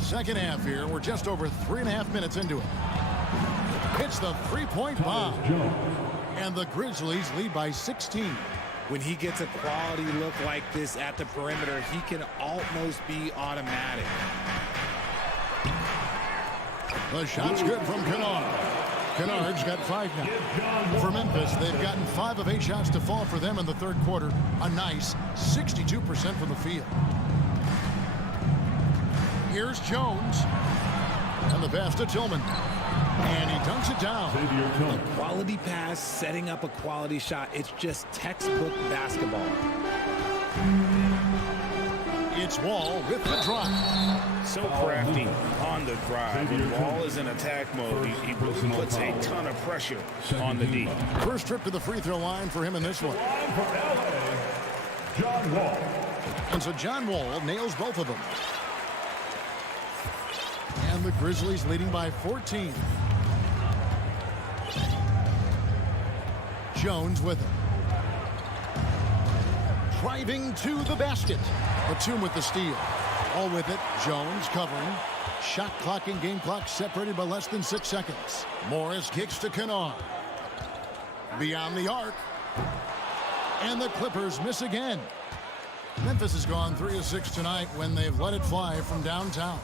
Second half here. We're just over 3.5 minutes into it. Hits the three-point bomb. And the Grizzlies lead by 16. When he gets a quality look like this at the perimeter, he can almost be automatic. The shot's good from Kennard. Kennard's got 5 now. For Memphis, they've gotten 5 of 8 shots to fall for them in the third quarter. A nice 62% from the field. Here's Jones. And the pass to Tillman. And he dunks it down. A quality pass, setting up a quality shot. It's just textbook basketball. It's Wall with the drive. So crafty on the drive. When Wall is in attack mode, he really puts a ton of pressure on the D. First trip to the free throw line for him in this one. John Wall. And so John Wall nails both of them. And the Grizzlies leading by 14. Jones with it. Driving to the basket. Batum with the steal. All with it. Jones covering. Shot clock and game clock separated by less than 6 seconds. Morris kicks to Kennard. Beyond the arc. And the Clippers miss again. Memphis has gone 3 of 6 tonight when they've let it fly from downtown.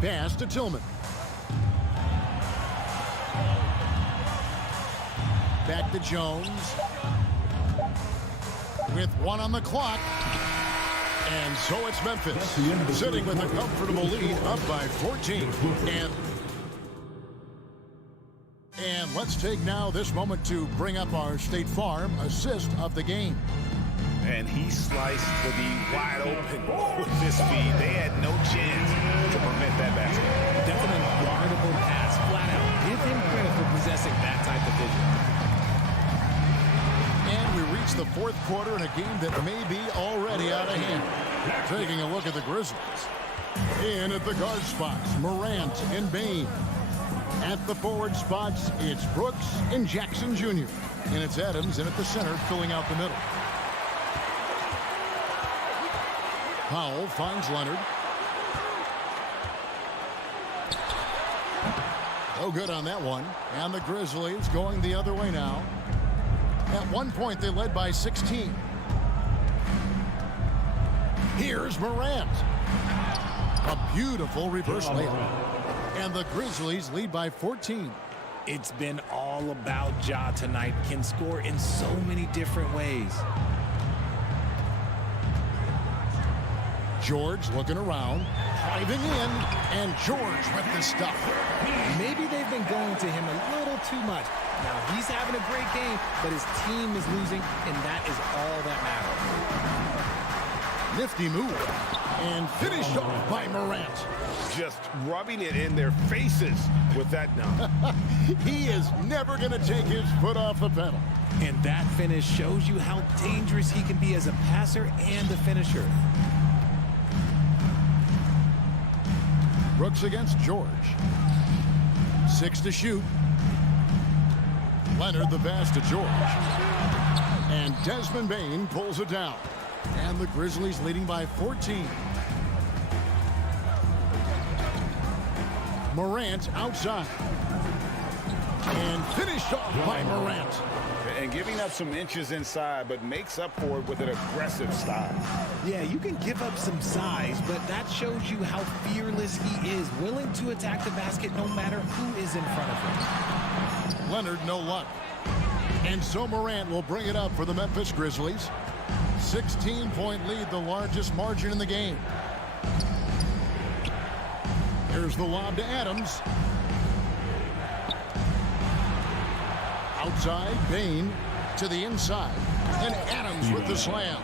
Pass to Tillman. Back to Jones. With 1 on the clock. And so it's Memphis sitting with a comfortable lead up by 14. And let's take now this moment to bring up our State Farm assist of the game. And he sliced the D wide open with this feed. They had no chance to prevent that basket. That's an unguardable pass, flat out. Give him credit for possessing that type of vision. And we reach the fourth quarter in a game that may be already out of hand. Taking a look at the Grizzlies. In at the guard spots, Morant and Bain. At the forward spots, it's Brooks and Jackson Jr. And it's Adams in at the center, filling out the middle. Powell finds Leonard. No good on that one. And the Grizzlies going the other way now. At one point, they led by 16. Here's Morant. A beautiful reverse layup. And the Grizzlies lead by 14. It's been all about Ja tonight. Can score in so many different ways. George looking around, driving in, and George with the stuff. Maybe they've been going to him a little too much. Now, he's having a great game, but his team is losing, and that is all that matters. Nifty move, and finished off by Morant. Just rubbing it in their faces with that dunk. He is never going to take his foot off the pedal. And that finish shows you how dangerous he can be as a passer and a finisher. Brooks against George. 6 to shoot. Leonard the pass to George. And Desmond Bane pulls it down. And the Grizzlies leading by 14. Morant outside. And finished off by Morant. And giving up some inches inside, but makes up for it with an aggressive style. Yeah, you can give up some size, but that shows you how fearless he is, willing to attack the basket no matter who is in front of him. Leonard, no luck. And so Morant will bring it up for the Memphis Grizzlies. 16-point lead, the largest margin in the game. Here's the lob to Adams. Outside, Bane to the inside. And Adams with the slam.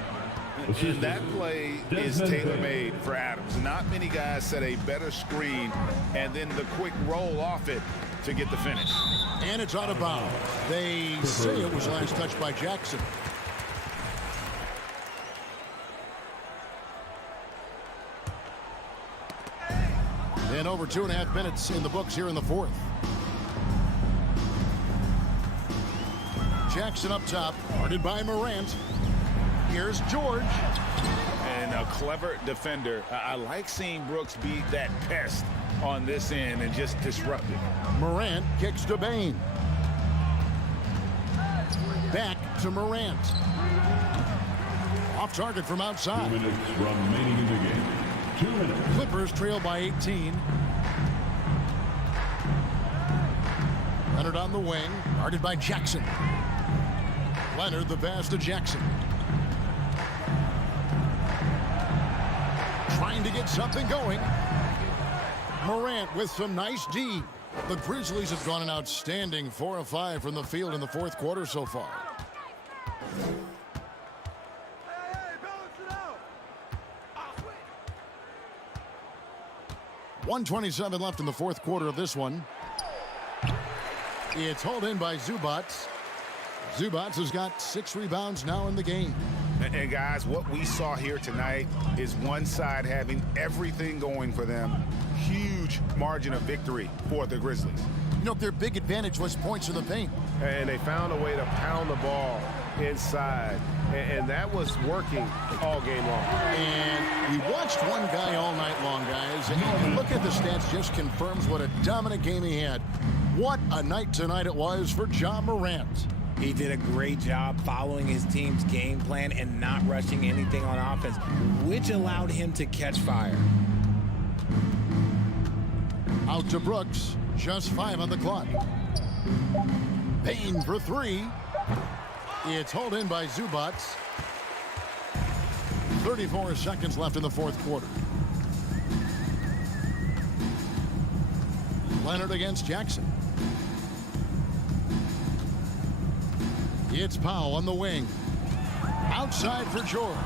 And that play is tailor-made for Adams. Not many guys set a better screen and then the quick roll off it to get the finish. And it's out of bounds. They say it was last touched by Jackson. And over 2.5 minutes in the books here in the fourth. Jackson up top, guarded by Morant. Here's George. And a clever defender. I like seeing Brooks be that pest on this end and just disrupt it. Morant kicks to Bane. Back to Morant. Off target from outside. 2 minutes remaining in the game. 2 minutes. Clippers trail by 18. Leonard on the wing, guarded by Jackson. Leonard the pass to Jackson. Trying to get something going. Morant with some nice D. The Grizzlies have gone an outstanding 4 of 5 from the field in the fourth quarter so far. .127 left in the fourth quarter of this one. It's hauled in by Zubats. Zubats has got 6 rebounds now in the game. And guys, what we saw here tonight is one side having everything going for them. Huge margin of victory for the Grizzlies. You know, their big advantage was points in the paint. And they found a way to pound the ball inside. And that was working all game long. And we watched one guy all night long, guys. And look at the stats, just confirms what a dominant game he had. What a night tonight it was for Ja Morant. He did a great job following his team's game plan and not rushing anything on offense, which allowed him to catch fire. Out to Brooks, just 5 on the clock. Bane for 3. It's hauled in by Zubats. 34 seconds left in the fourth quarter. Leonard against Jackson. It's Powell on the wing. Outside for George.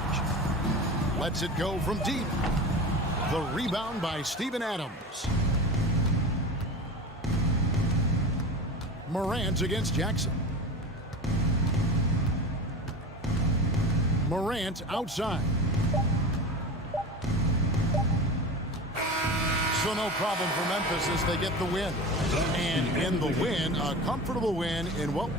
Lets it go from deep. The rebound by Steven Adams. Morant against Jackson. Morant outside. So no problem for Memphis as they get the win. And in the win, a comfortable win in what...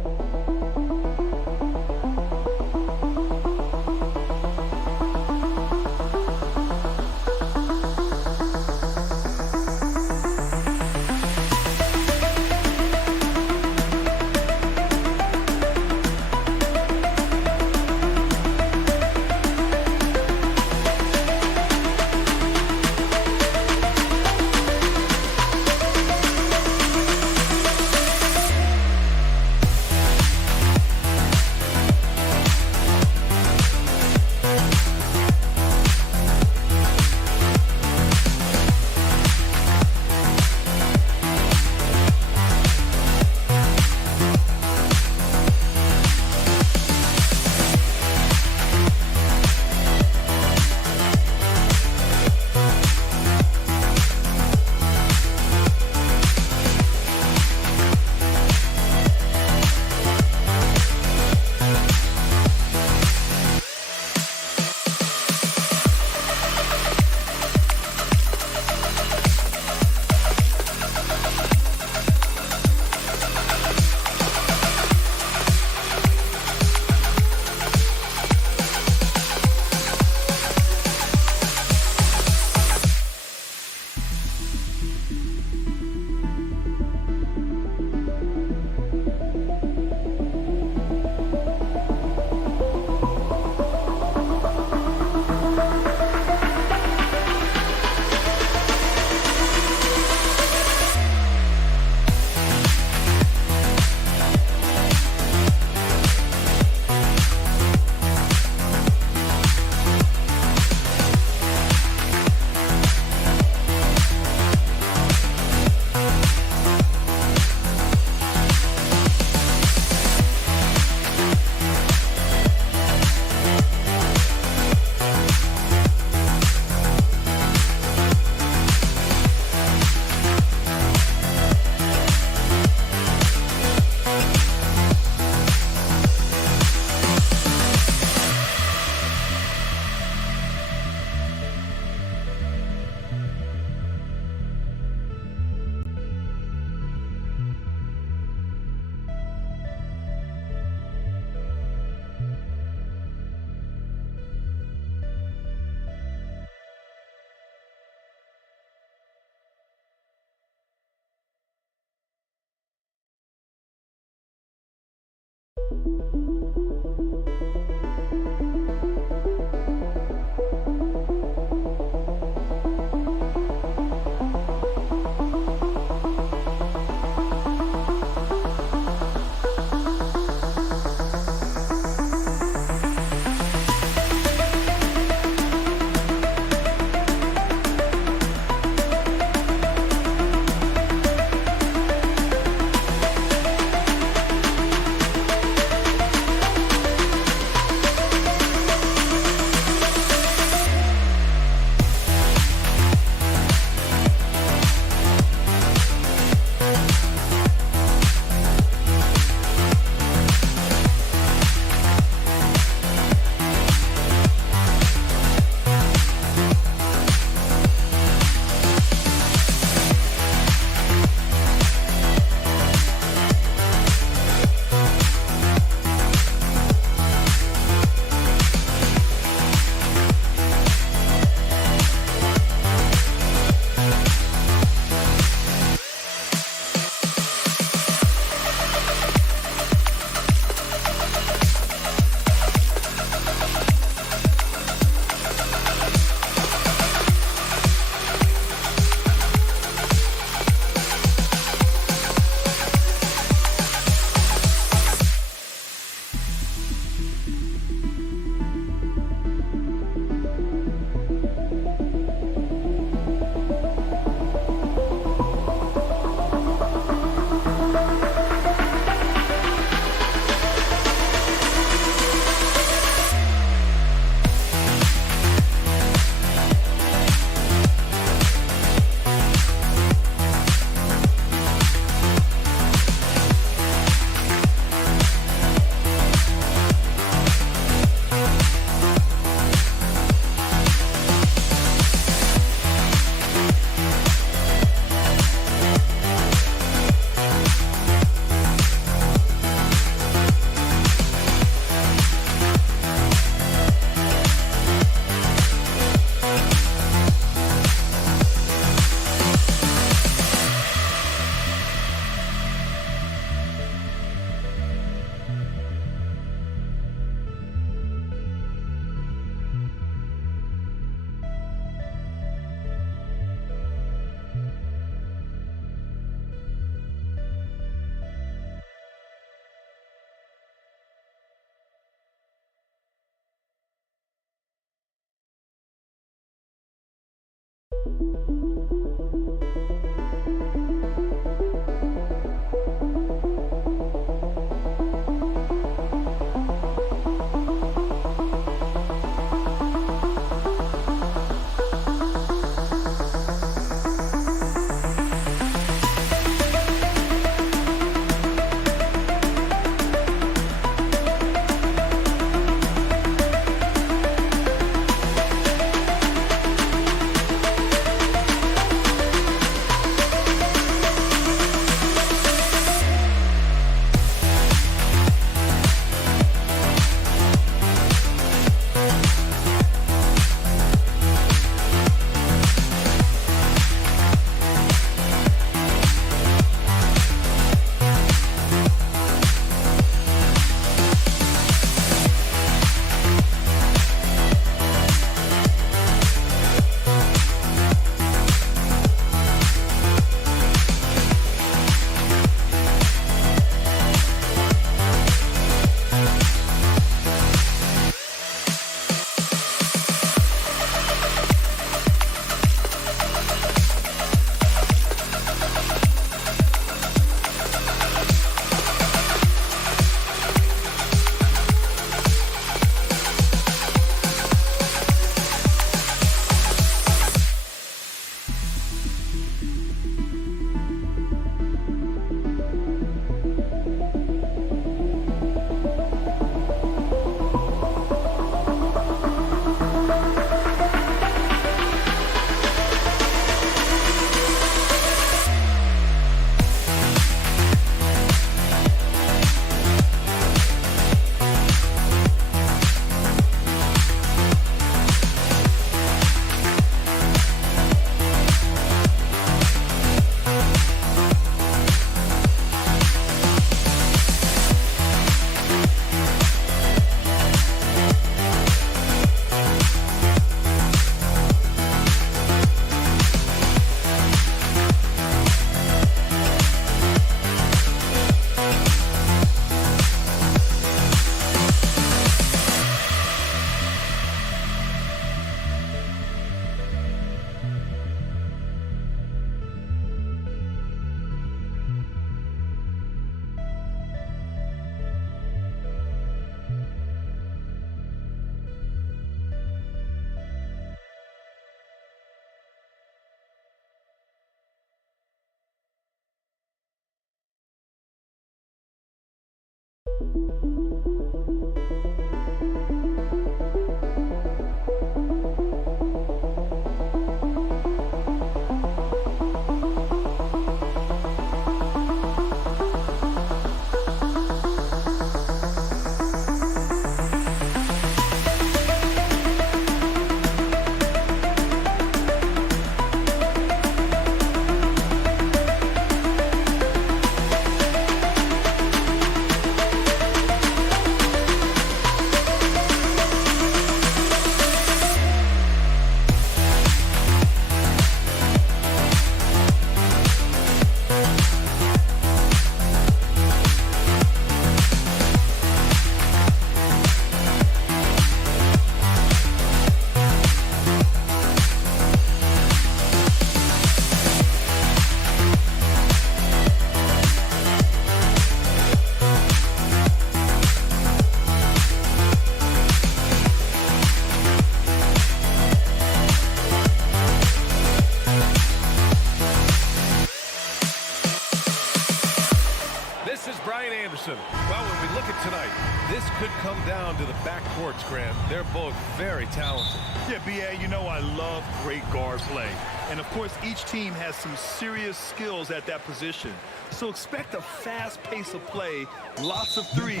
Well, when we look at tonight, this could come down to the backcourts, Grant. They're both very talented. Yeah, B.A., you know I love great guard play. And, of course, each team has some serious skills at that position. So expect a fast pace of play, lots of threes.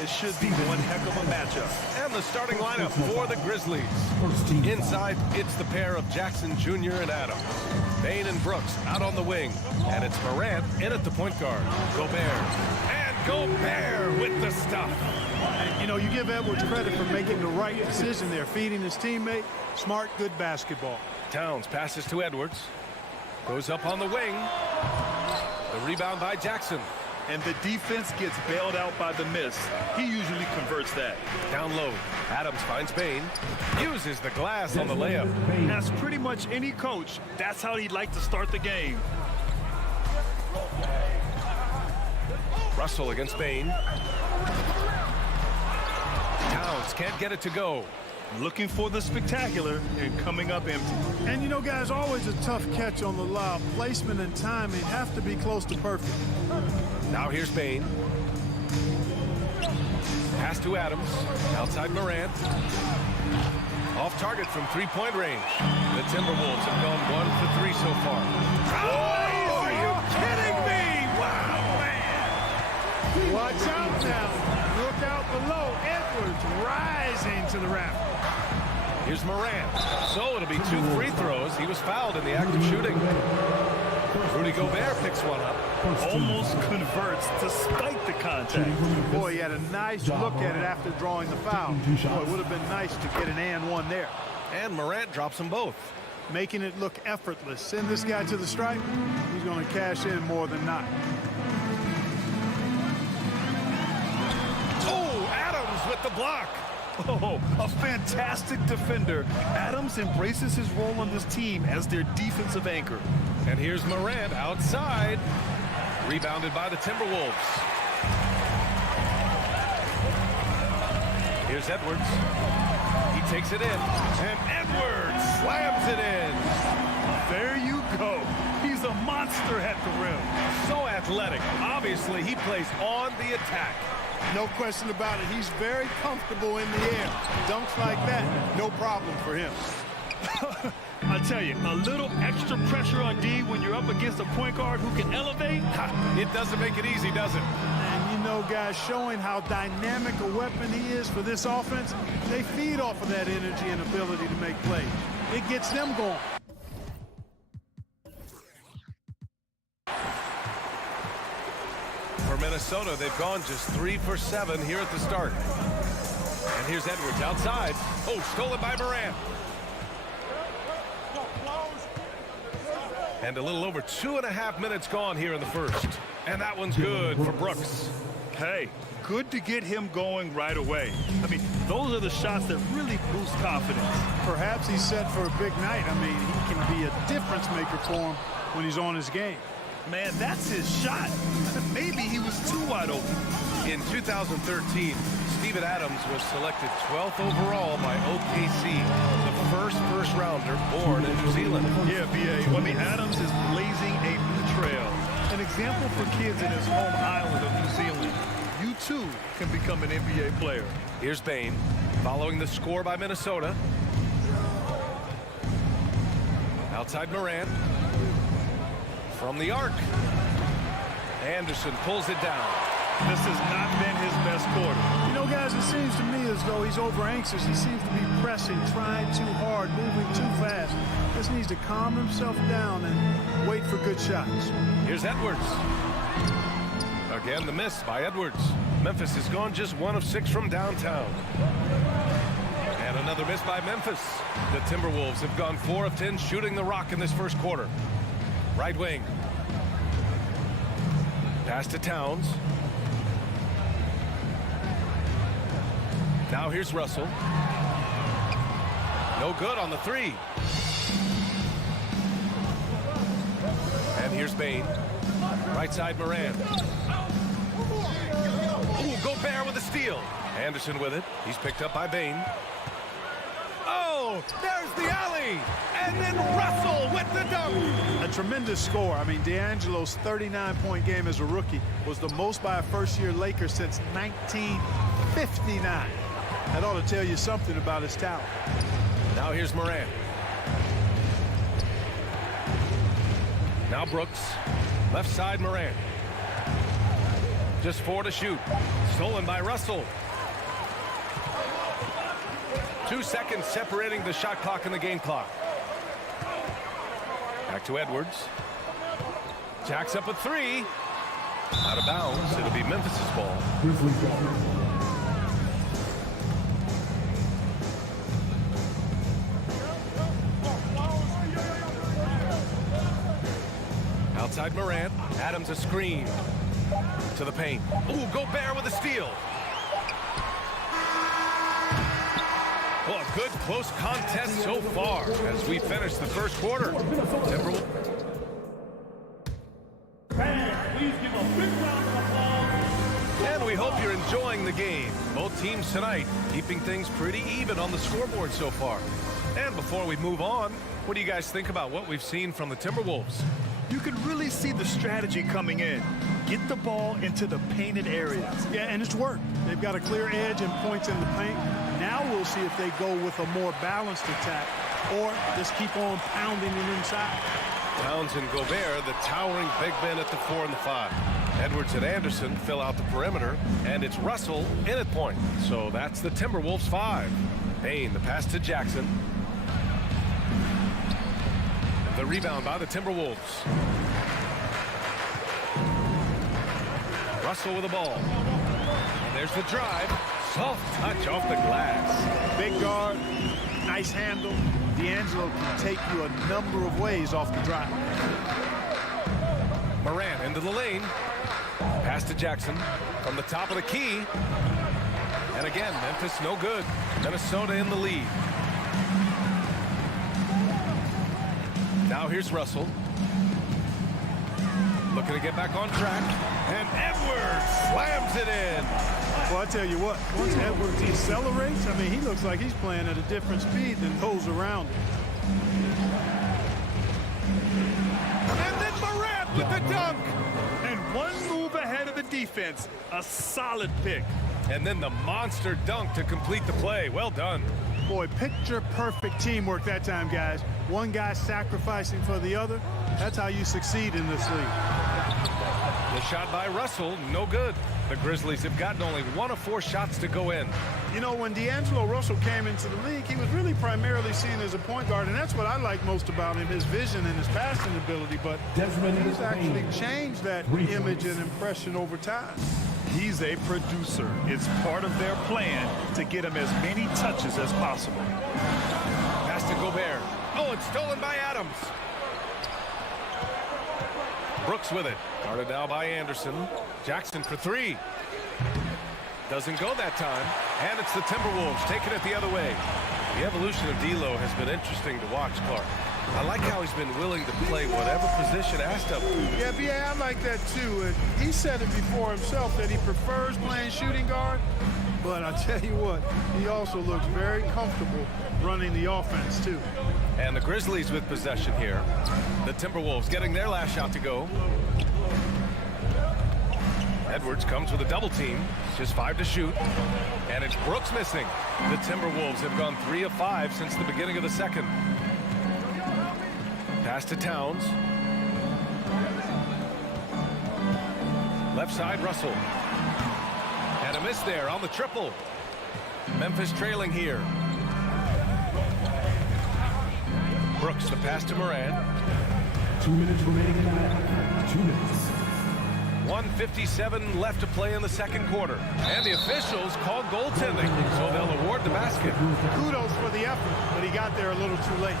It should be one heck of a matchup. And the starting lineup for the Grizzlies. Inside, it's the pair of Jackson Jr. and Adams. Bain and Brooks out on the wing. And it's Morant in at the point guard. Gobert. And Gobert with the stuff. You know, you give Edwards credit for making the right decision there, feeding his teammate. Smart, good basketball. Towns passes to Edwards. Goes up on the wing. The rebound by Jackson. And the defense gets bailed out by the miss. He usually converts that. Down low. Adams finds Bain. Uses the glass on the layup. As pretty much any coach, that's how he'd like to start the game. Russell against Bain. Towns can't get it to go. Looking for the spectacular and coming up empty. And you know, guys, always a tough catch on the lob. Placement and timing have to be close to perfect. Now here's Bain. Pass to Adams. Outside Morant. Off target from three-point range. The Timberwolves have gone 1 for 3 so far. Oh, are you kidding me? Wow, man. Watch out now. Look out below. Edwards rising to the raft. Here's Morant. So it'll be 2 free throws. He was fouled in the act of shooting. Rudy Gobert picks one up. Almost converts despite the contact. Boy, he had a nice look at it after drawing the foul. Boy, it would have been nice to get an and one there. And Morant drops them both. Making it look effortless. Send this guy to the stripe. He's going to cash in more than not. Oh, Adams with the block. Oh, a fantastic defender. Adams embraces his role on this team as their defensive anchor. And here's Morant outside. Rebounded by the Timberwolves. Here's Edwards. He takes it in. And Edwards slams it in. There you go. He's a monster at the rim. So athletic. Obviously, he plays on the attack. No question about it. He's very comfortable in the air. Dunks like that, no problem for him. I tell you, a little extra pressure on D when you're up against a point guard who can elevate. It doesn't make it easy, does it? And you know, guys, showing how dynamic a weapon he is for this offense, they feed off of that energy and ability to make plays. It gets them going. For Minnesota, they've gone just 3 for 7 here at the start. And here's Edwards outside. Oh, stolen by Morant. And a little over 2.5 minutes gone here in the first. And that one's good for Brooks. Hey, good to get him going right away. I mean, those are the shots that really boost confidence. Perhaps he's set for a big night. I mean, he can be a difference maker for him when he's on his game. Man, that's his shot. Maybe he was too wide open. In 2013, Steven Adams was selected 12th overall by OKC, the first rounder born in New Zealand. Yeah, B.A. I mean, Adams is blazing a new trail. An example for kids in his home island of New Zealand. you too can become an NBA player. Here's Bain, following the score by Minnesota. Outside Morant. From the arc. Anderson pulls it down. This has not been his best quarter. You know, guys, it seems to me as though he's over anxious. He seems to be pressing, trying too hard, moving too fast. Just needs to calm himself down and wait for good shots. Here's Edwards. Again, the miss by Edwards. Memphis has gone just 1 of 6 from downtown. And another miss by Memphis. The Timberwolves have gone 4 of 10 shooting the rock in this first quarter. Right wing. Pass to Towns. Now here's Russell. No good on the 3. And here's Bain. Right side Morant. Ooh, Gobert with a steal. Anderson with it. He's picked up by Bain. Oh, there's the alley. And then Russell with the dunk. A tremendous score. I mean, D'Angelo's 39-point game as a rookie was the most by a first-year Laker since 1959. That ought to tell you something about his talent. Now here's Morant. Now Brooks. Left side Morant. Just 4 to shoot. Stolen by Russell. 2 seconds separating the shot clock and the game clock. Back to Edwards. Jacks up a 3. Out of bounds. It'll be Memphis's ball. Outside Morant. Adams a screen. To the paint. Ooh, Gobert with a steal. Well, a good close contest so far as we finish the first quarter. And we hope you're enjoying the game. Both teams tonight keeping things pretty even on the scoreboard so far. And before we move on, what do you guys think about what we've seen from the Timberwolves? You can really see the strategy coming in. Get the ball into the painted areas. Yeah, and it's worked. They've got a clear edge and points in the paint. Now we'll see if they go with a more balanced attack or just keep on pounding it inside. Towns and Gobert, the towering big men at the 4 and the 5. Edwards and Anderson fill out the perimeter, and it's Russell in at point. So that's the Timberwolves 5. Bain, the pass to Jackson. The rebound by the Timberwolves. Russell with the ball. And there's the drive. Soft touch off the glass. Big guard, nice handle. D'Angelo can take you a number of ways off the drive. Morant into the lane. Pass to Jackson from the top of the key. And again, Memphis no good. Minnesota in the lead. Now here's Russell. Looking to get back on track. And Edwards slams it in. Well, I tell you what, once Edwards accelerates, I mean, he looks like he's playing at a different speed than those around him. And then Morant with the dunk. And one move ahead of the defense. A solid pick. And then the monster dunk to complete the play. Well done. Boy, picture-perfect teamwork that time, guys. One guy sacrificing for the other. That's how you succeed in this league. The shot by Russell, no good. The Grizzlies have gotten only 1 of 4 shots to go in. You know, when D'Angelo Russell came into the league, he was really primarily seen as a point guard, and that's what I like most about him, his vision and his passing ability. But he's actually changed that image and impression over time. He's a producer. It's part of their plan to get him as many touches as possible. Pass to Gobert. Oh, it's stolen by Adams. Brooks with it. Guarded now by Anderson. Jackson for 3. Doesn't go that time. And it's the Timberwolves taking it the other way. The evolution of D'Lo has been interesting to watch, Clark. I like how he's been willing to play whatever position asked of him. Yeah, I like that too. And he said it before himself that he prefers playing shooting guard. But I'll tell you what, he also looks very comfortable running the offense too. And the Grizzlies with possession here. The Timberwolves getting their last shot to go. Edwards comes with a double team. Just 5 to shoot. And it's Brooks missing. The Timberwolves have gone 3 of 5 since the beginning of the second. Pass to Towns. Left side, Russell. And a miss there on the triple. Memphis trailing here. Brooks, the pass to Moran. 2 minutes remaining in the half. 2 minutes. 1:57 left to play in the second quarter. And the officials called goaltending, so they'll award the basket. Kudos for the effort, but he got there a little too late.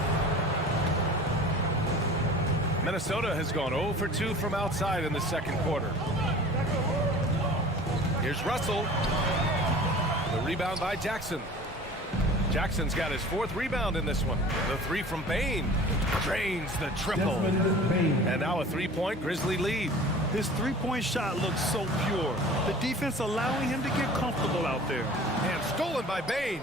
Minnesota has gone 0 for 2 from outside in the second quarter. Here's Russell. The rebound by Jackson. Jackson's got his 4th rebound in this one. The 3 from Bain drains the triple. And now a 3-point Grizzly lead. His three-point shot looks so pure. The defense allowing him to get comfortable out there. And stolen by Bain.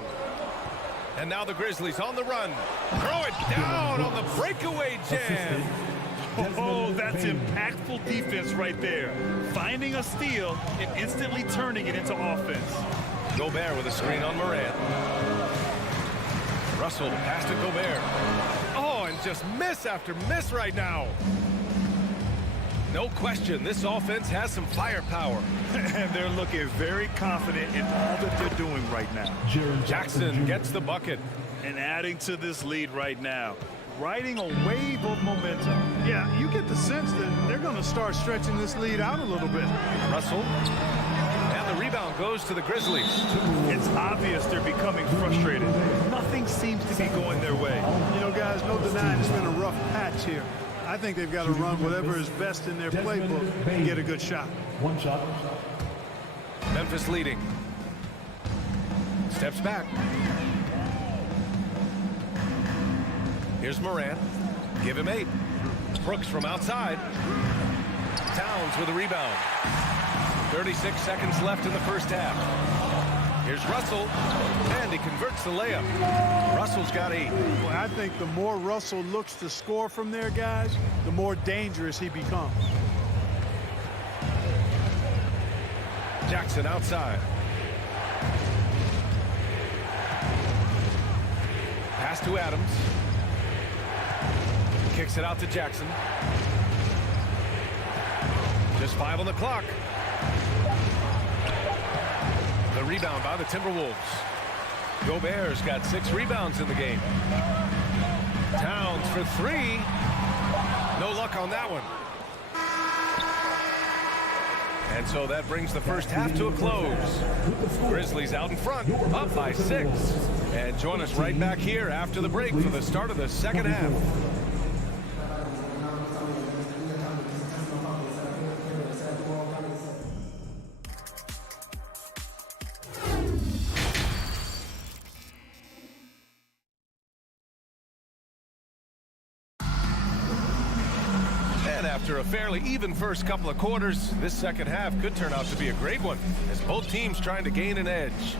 And now the Grizzlies on the run. Throw it down on the breakaway jam. Oh, that's impactful defense right there. Finding a steal and instantly turning it into offense. Gobert with a screen on Moran. Russell pass to Gobert. Oh, and just miss after miss right now. No question, this offense has some firepower. And they're looking very confident in all that they're doing right now. Jackson gets the bucket. And adding to this lead right now. Riding a wave of momentum. Yeah, you get the sense that they're going to start stretching this lead out a little bit. Russell. And the rebound goes to the Grizzlies. It's obvious they're becoming frustrated. Nothing seems to be going their way. You know, guys, no denying it's been a rough patch here. I think they've got to run whatever is best in their playbook and get a good shot. 1 shot. Memphis leading. Steps back. Here's Moran. Give him 8. Brooks from outside. Towns with a rebound. 36 seconds left in the first half. Here's Russell, and he converts the layup. Russell's got 8. Well, I think the more Russell looks to score from there, guys, the more dangerous he becomes. Jackson outside. Pass to Adams. Kicks it out to Jackson. Just 5 on the clock. The rebound by the Timberwolves. Gobert's got 6 rebounds in the game. Towns for 3. No luck on that one. And so that brings the first half to a close. Grizzlies out in front, up by 6. And join us right back here after the break for the start of the second half. After a fairly even first couple of quarters, this second half could turn out to be a great one as both teams trying to gain an edge.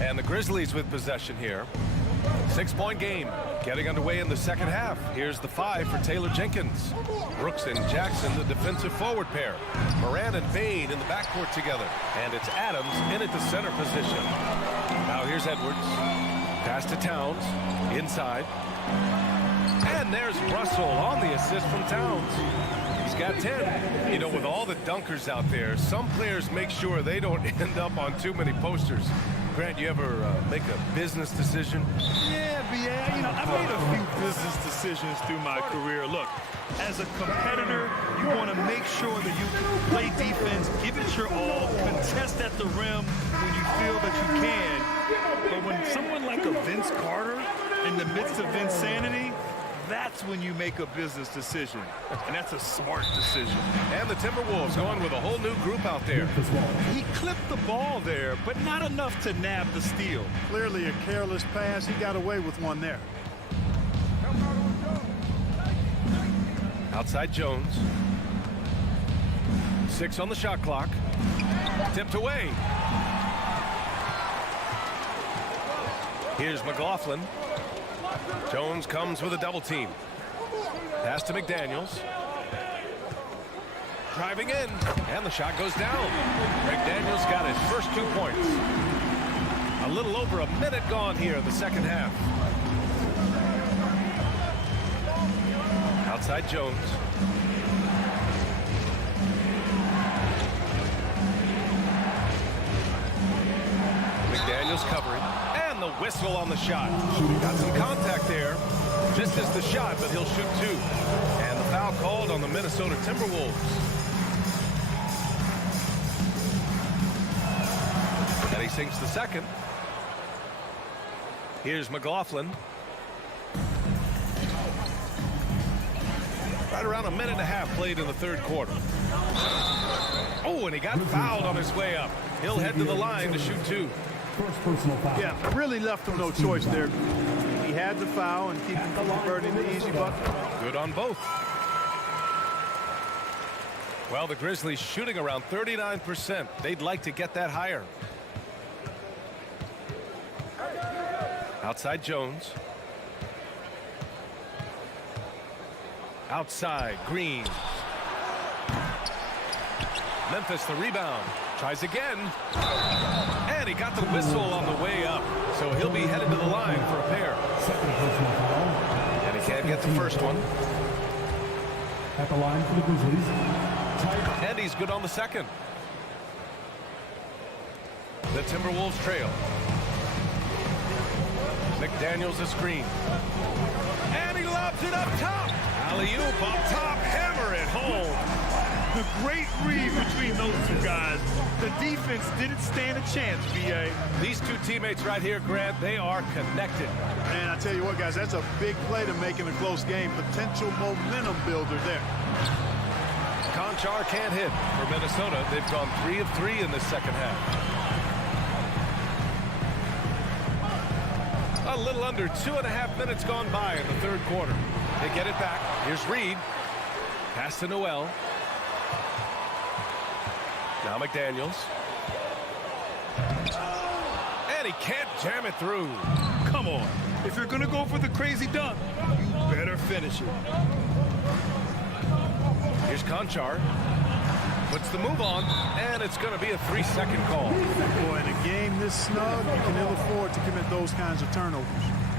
And the Grizzlies with possession here. 6-point game getting underway in the second half. Here's the 5 for Taylor Jenkins. Brooks and Jackson, the defensive forward pair. Moran and Bain in the backcourt together. And it's Adams in at the center position. Now here's Edwards. Pass to Towns. Inside. And there's Russell on the assist from Towns. He's got 10. You know, with all the dunkers out there, some players make sure they don't end up on too many posters. Grant, you ever make a business decision? Yeah, you know, I've made a few business decisions through my career. Look, as a competitor, you want to make sure that you play defense, give it your all, contest at the rim when you feel that you can. But when someone like a Vince Carter in the midst of insanity, that's when you make a business decision. And that's a smart decision. And the Timberwolves going with a whole new group out there. He clipped the ball there, but not enough to nab the steal. Clearly a careless pass. He got away with one there. Outside Jones. 6 on the shot clock. Tipped away. Here's McLaughlin. Jones comes with a double team. Pass to McDaniels. driving in, and the shot goes down. McDaniels got his first 2 points. A little over a minute gone here in the second half. Outside Jones. McDaniels covering, and the whistle on the shot. Got some contact there. Misses the shot, but he'll shoot 2. And the foul called on the Minnesota Timberwolves. And he sinks the second. Here's McLaughlin. Right around a minute and a half played in the third quarter. Oh, and he got fouled on his way up. He'll head to the line to shoot 2. First personal foul. Yeah, really left him no choice there. He had the foul and keep him from converting the easy bucket. Good on both. Well, the Grizzlies shooting around 39%. They'd like to get that higher. Outside Jones. Outside Green. Memphis the rebound. Tries again. And he got the whistle on the way up. So he'll be headed to the line for a pair. And he can't get the first one. At the line for the Grizzlies. And he's good on the second. The Timberwolves trail. McDaniels a screen. And he lobs it up top. Alley-oop up top. Hammer it home. The great read between those two guys. The defense didn't stand a chance, B.A. These two teammates right here, Grant, they are connected. Man, I tell you what, guys, that's a big play to make in a close game. Potential momentum builder there. Conchar can't hit. For Minnesota, they've gone 3 of 3 in the second half. A little under 2.5 minutes gone by in the third quarter. They get it back. Here's Reed. Pass to Noel. Now McDaniels. And he can't jam it through. Come on. If you're going to go for the crazy dunk, you better finish it. Here's Conchar. Puts the move on, and it's going to be a 3-second call. Boy, in a game this snug, you can ill afford to commit those kinds of turnovers.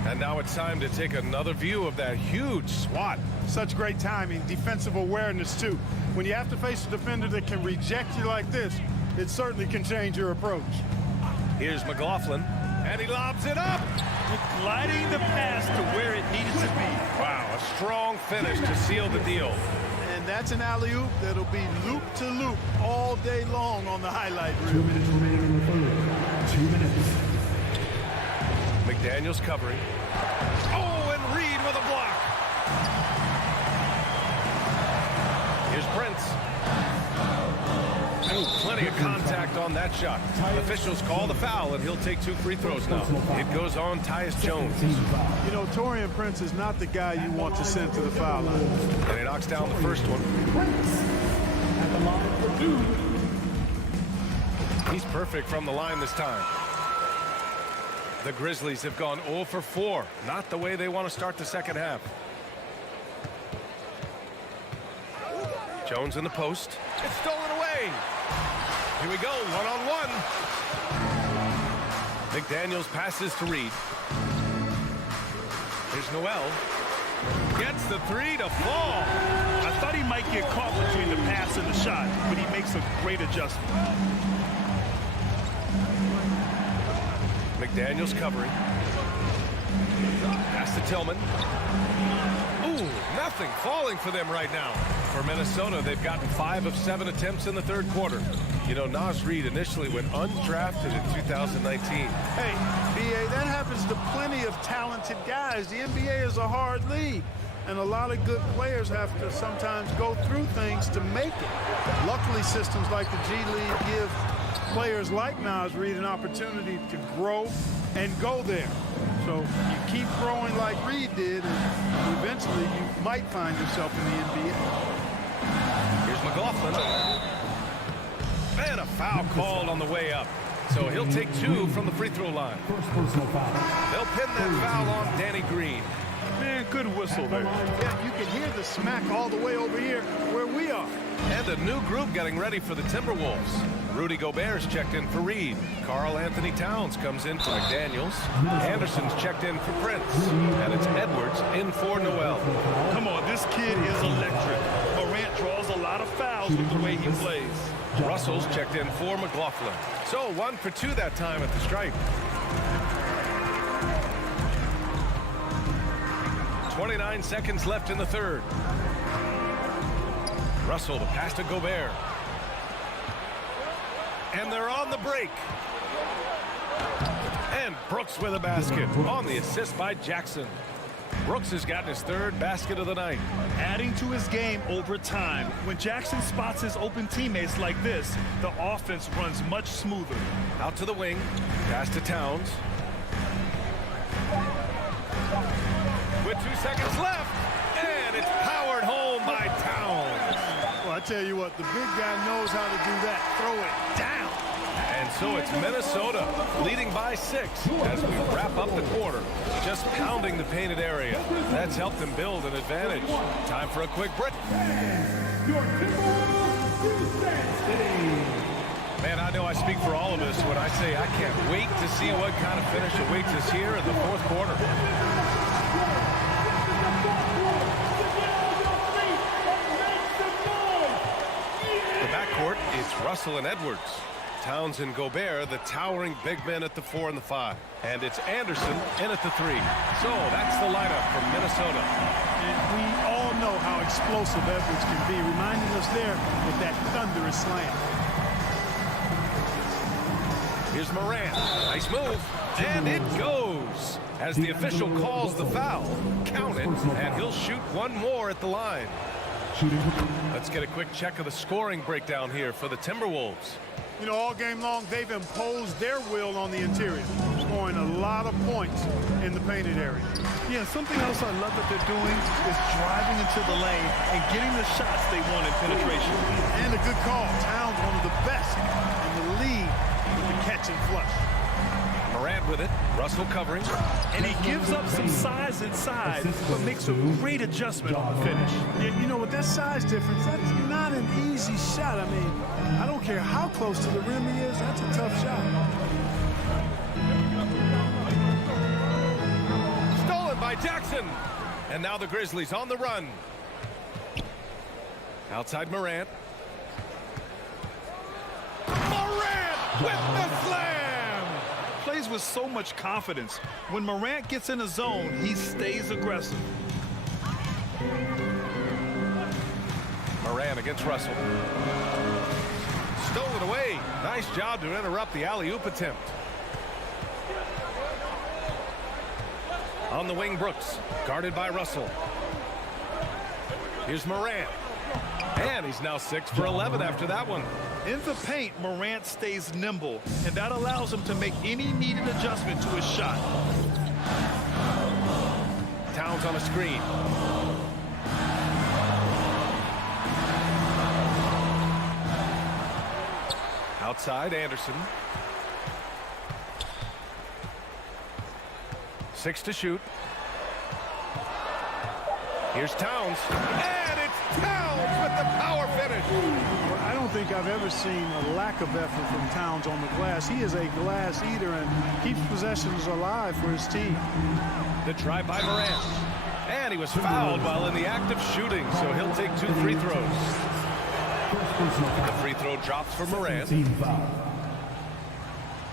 And now it's time to take another view of that huge swat. Such great timing, defensive awareness, too. When you have to face a defender that can reject you like this, it certainly can change your approach. Here's McLaughlin, and he lobs it up. Gliding the pass to where it needed to be. Wow, a strong finish to seal the deal. And that's an alley-oop that'll be loop-to-loop all day long on the highlight reel. 2 minutes remaining in the third. 2 minutes. McDaniels covering. Oh, and Reed with a block. Here's Prince. Ooh, plenty of contact on that shot. Officials call the foul, and he'll take 2 free throws now. It goes on Tyus Jones. You know, Taurean Prince is not the guy you want to send to the foul line. And he knocks down the first one. He's perfect from the line this time. The Grizzlies have gone 0 for 4. Not the way they want to start the second half. Jones in the post. It's stolen away. Here we go, one-on-one. McDaniels passes to Reed. Here's Noel. Gets the 3 to fall. I thought he might get caught between the pass and the shot, but he makes a great adjustment. McDaniels covering. Pass to Tillman. Ooh, nothing falling for them right now. For Minnesota, they've gotten 5 of 7 attempts in the third quarter. You know, Naz Reid initially went undrafted in 2019. Hey, B.A., that happens to plenty of talented guys. The NBA is a hard league, and a lot of good players have to sometimes go through things to make it. Luckily, systems like the G League give players like Naz Reid an opportunity to grow and go there. So you keep growing like Reid did, and eventually you might find yourself in the NBA. Here's McLaughlin. And a foul called on the way up. So he'll take 2 from the free throw line. First personal foul. They'll pin that foul on Danny Green. Man, good whistle there. Yeah, you can hear the smack all the way over here where we are. And a new group getting ready for the Timberwolves. Rudy Gobert's checked in for Reed. Karl Anthony Towns comes in for McDaniels. Anderson's checked in for Prince. And it's Edwards in for Noel. Come on, this kid is electric. Morant draws a lot of fouls with the way he plays. Russell's checked in for McLaughlin. So 1 for 2 that time at the stripe. 29 seconds left in the third. Russell, the pass to Gobert. And they're on the break. And Brooks with a basket on the assist by Jackson. Brooks has gotten his third basket of the night. Adding to his game over time. When Jackson spots his open teammates like this, the offense runs much smoother. Out to the wing. Pass to Towns. With 2 seconds left. And it's powered home by Towns. Well, I tell you what, the big guy knows how to do that. Throw it down. And so it's Minnesota leading by 6 as we wrap up the quarter. Just pounding the painted area. That's helped them build an advantage. Time for a quick break. Man, I know I speak for all of us when I say I can't wait to see what kind of finish awaits us here in the fourth quarter. The backcourt, it's Russell and Edwards. Towns and Gobert, the towering big men at the 4 and the 5. And it's Anderson in at the 3. So that's the lineup from Minnesota. And we all know how explosive Edwards can be, reminding us there with that thunderous slam. Here's Morant. Nice move. And it goes. As the official calls the foul, count it, and he'll shoot one more at the line. Let's get a quick check of the scoring breakdown here for the Timberwolves. You know, all game long, they've imposed their will on the interior, scoring a lot of points in the painted area. Yeah, something else I love that they're doing is driving into the lane and getting the shots they want in penetration. And a good call. Towns, one of the best in the league with the catch and flush. Morant with it. Russell covering. And he gives up some size inside, but makes a great adjustment on the finish. Yeah, you know, with that size difference, that's not an easy shot. I mean, I don't care how close to the rim he is, that's a tough shot. Stolen by Jackson. And now the Grizzlies on the run. Outside Morant. Morant with the slam. Plays with so much confidence. When Morant gets in a zone, he stays aggressive. Morant against Russell. Stolen away. Nice job to interrupt the alley-oop attempt. On the wing, Brooks. Guarded by Russell. Here's Morant. And he's now 6 for 11 after that one. In the paint, Morant stays nimble, and that allows him to make any needed adjustment to his shot. Towns on a screen. Outside, Anderson. 6 to shoot. Here's Towns. And it's Towns with the power finish. I don't think I've ever seen a lack of effort from Towns on the glass. He is a glass eater and keeps possessions alive for his team. The try by Morant. And he was fouled while in the act of shooting, so he'll take 2 free throws. The free throw drops for Morant.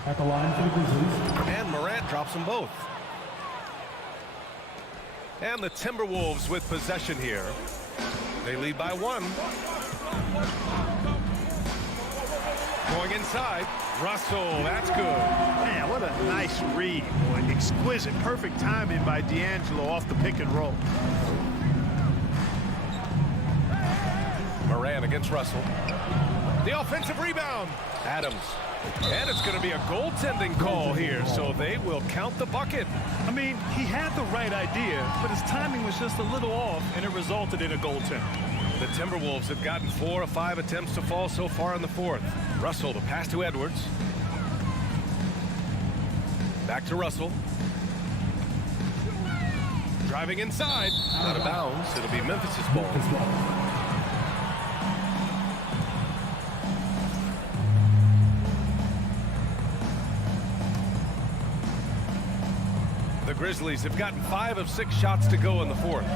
At the line for the Grizzlies. And Morant drops them both. And the Timberwolves with possession here. They lead by 1. Going inside. Russell, that's good. Man, what a nice read. Boy, exquisite, perfect timing by D'Angelo off the pick and roll. Morant against Russell. The offensive rebound. Adams. And it's going to be a goaltending call here, so they will count the bucket. I mean, he had the right idea, but his timing was just a little off, and it resulted in a goaltend. The Timberwolves have gotten 4 of 5 attempts to fall so far in the fourth. Russell, the pass to Edwards. Back to Russell. Driving inside. Out of bounds. It'll be Memphis's ball. The Grizzlies have gotten 5 of 6 shots to go in the fourth.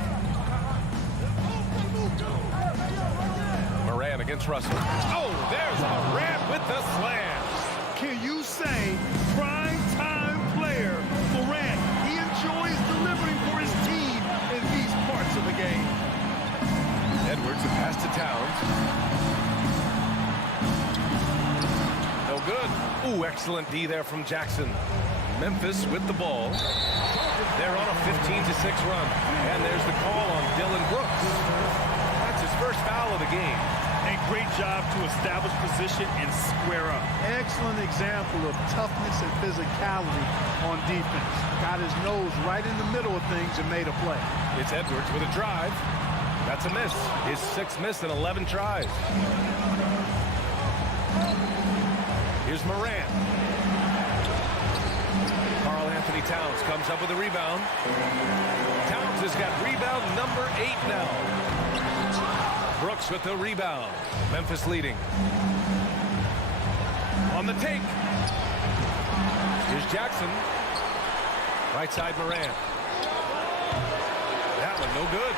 Moran against Russell. Oh, there's Moran with the slam. Can you say prime time player Moran? He enjoys delivering for his team in these parts of the game. Edwards a pass to Towns. No good. Ooh, excellent D there from Jackson. Memphis with the ball. They're on a 15-6 run. And there's the call on Dylan Brooks. That's his first foul of the game. A great job to establish position and square up. Excellent example of toughness and physicality on defense. Got his nose right in the middle of things and made a play. It's Edwards with a drive. That's a miss. His 6th miss in 11 tries. Here's Moran. Anthony Towns comes up with a rebound. Towns has got rebound number 8 now. Brooks with the rebound. Memphis leading. On the take. Here's Jackson. Right side Moran. That one no good.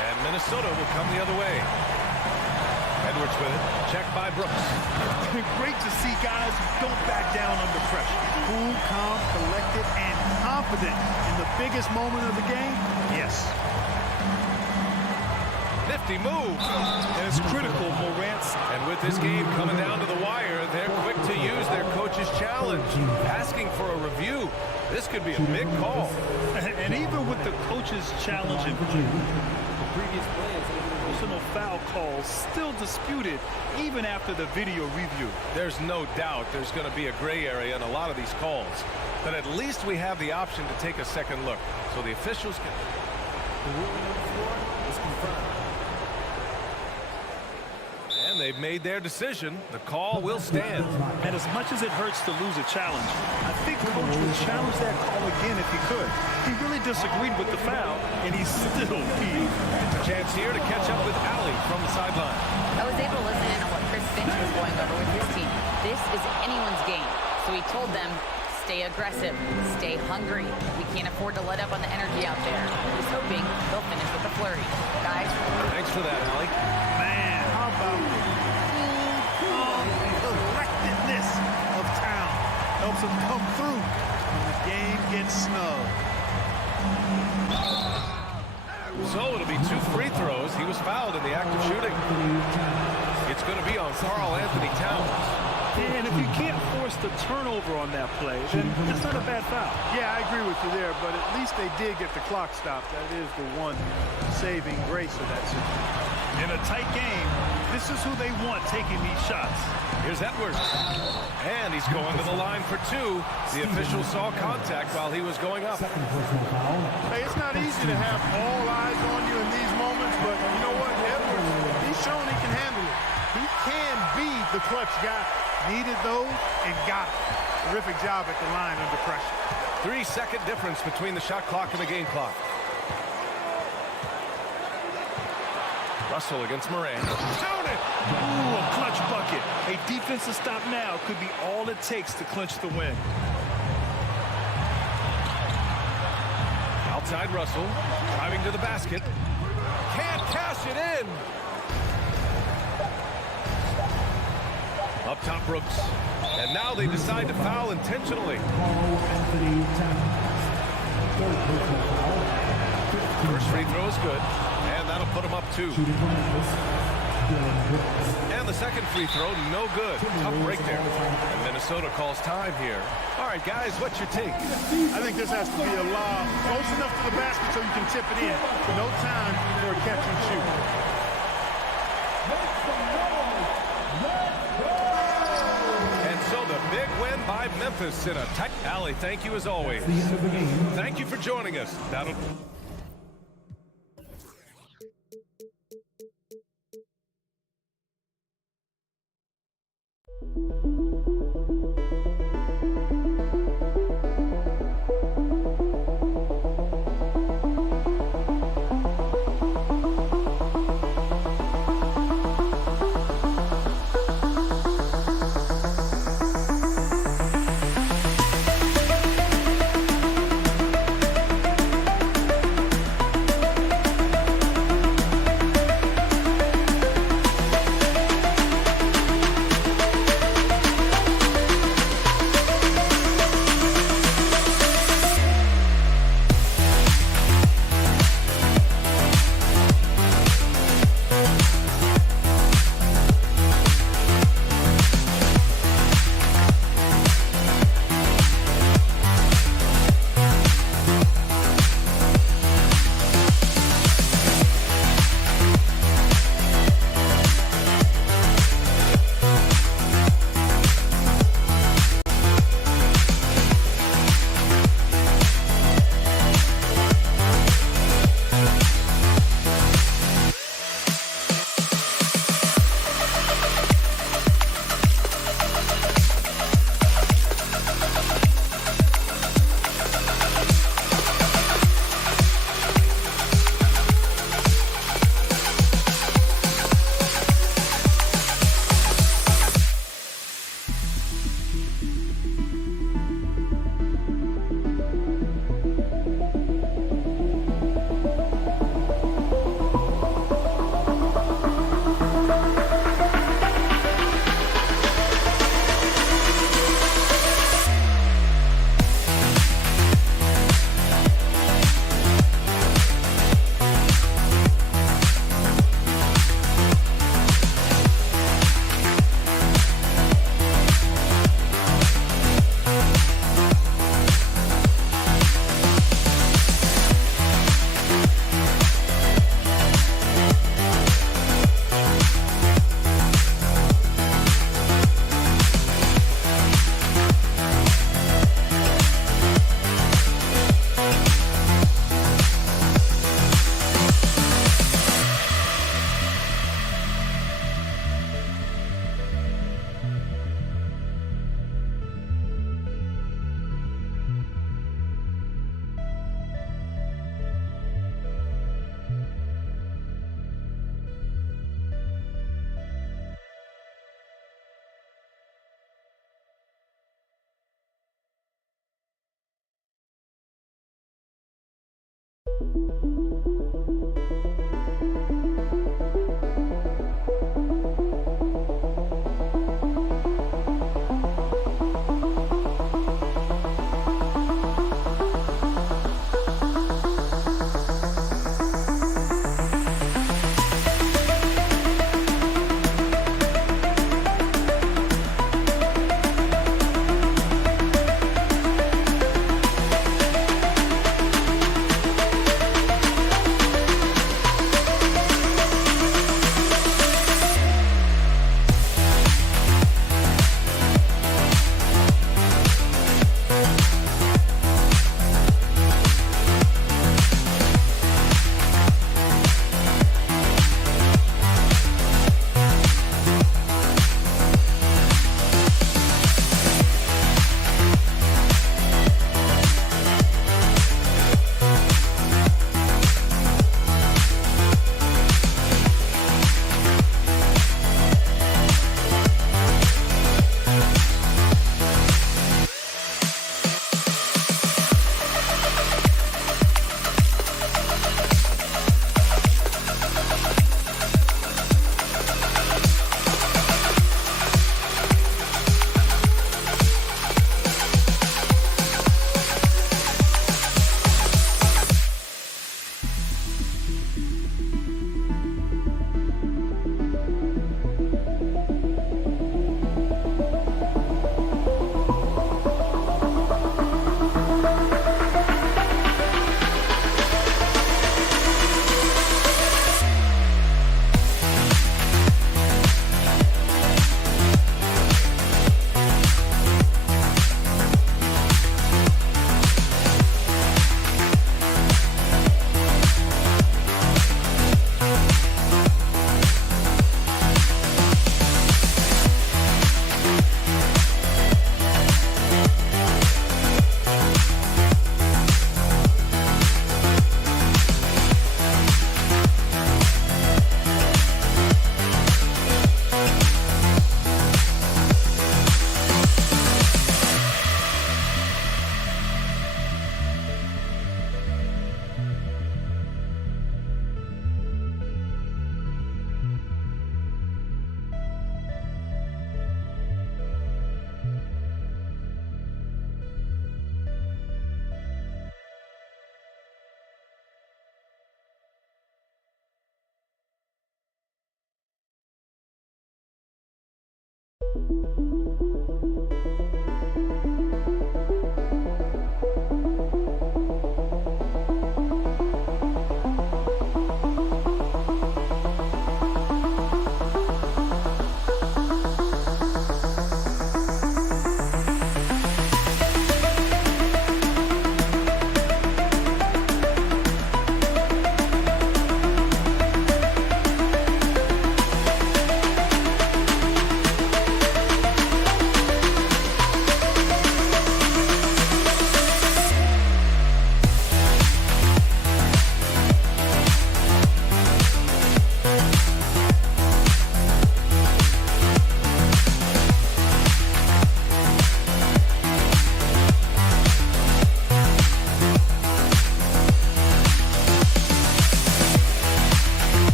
And Minnesota will come the other way. Edwards with it. Checked by Brooks. Great to see guys who don't back down under pressure. Cool, calm, collected, and confident in the biggest moment of the game. Yes. Nifty move. And it's critical, Morant's. And with this game coming down to the wire, they're quick to use their coach's challenge. Asking for a review. This could be a big call. And even with the coach's challenge in the previous plays, personal foul calls still disputed even after the video review. There's no doubt there's going to be a gray area in a lot of these calls. But at least we have the option to take a second look. So the officials can... The ruling on the floor is confirmed. And they've made their decision. The call will stand. And as much as it hurts to lose a challenge, I think Coach would challenge that call again if he could. He really disagreed with the foul, and he's still peeved. A chance here to catch up with Allie from the sideline. I was able to listen in on what Chris Finch was going over with his team. This is anyone's game. So he told them, stay aggressive, stay hungry. We can't afford to let up on the energy out there. He's hoping they'll finish with a flurry. Guys. Thanks for that, Allie. Man, how about the collectedness of Town? Helps him come through when the game gets snug. So it'll be 2 free throws. He was fouled in the act of shooting. It's going to be on Karl Anthony Towns. And if you can't force the turnover on that play, then it's not a bad foul. Yeah, I agree with you there, but at least they did get the clock stopped. That is the one saving grace of that situation. In a tight game, this is who they want taking these shots. Here's Edwards. And he's going to the line for 2. The official saw contact while he was going up. Hey, it's not easy to have all eyes on you in these moments, but you know what? Edwards, he's shown he can handle it. He can be the clutch guy. Needed those and got it. Terrific job at the line under pressure. 3-second difference between the shot clock and the game clock. Russell against Moran. Count it! Ooh, a clutch bucket. A defensive stop now could be all it takes to clinch the win. Outside Russell, driving to the basket. Can't cash it in. Up top Brooks. And now they decide to foul intentionally. First free throw is good. And that'll put him up 2. And the second free throw, no good. Tough break there. And Minnesota calls time here. All right, guys, what's your take? I think this has to be a lob close enough to the basket so you can tip it in. No time for a catch and shoot. And so the big win by Memphis in a tight alley. Thank you as always. Thank you for joining us. That'll...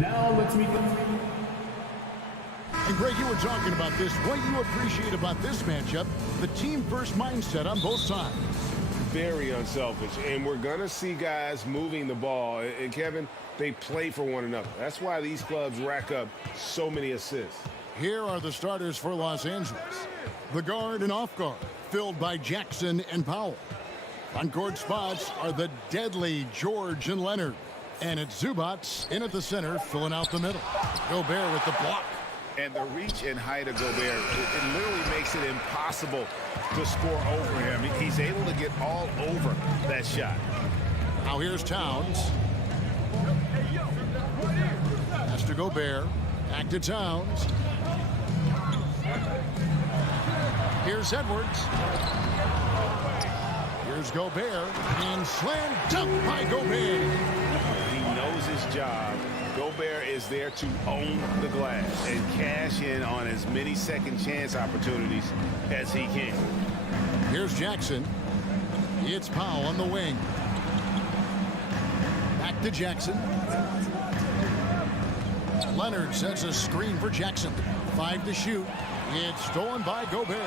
Now let's meet them. And Greg, you were talking about this. What you appreciate about this matchup, the team-first mindset on both sides. very unselfish, and we're going to see guys moving the ball. And Kevin, they play for one another. That's why these clubs rack up so many assists. Here are the starters for Los Angeles. The guard and off guard, filled by Jackson and Powell. On-court spots are the deadly George and Leonard. And it's Zubats in at the center, filling out the middle. Gobert with the block. And the reach and height of Gobert, it literally makes it impossible to score over him. He's able to get all over that shot. Now here's Towns. Pass to Gobert. Back to Towns. Here's Edwards. Here's Gobert. And slam dunk by Gobert. He knows his job. Gobert is there to own the glass and cash in on as many second chance opportunities as he can. Here's Jackson. It's Powell on the wing. Back to Jackson. Leonard sets a screen for Jackson. 5 to shoot. It's stolen by Gobert.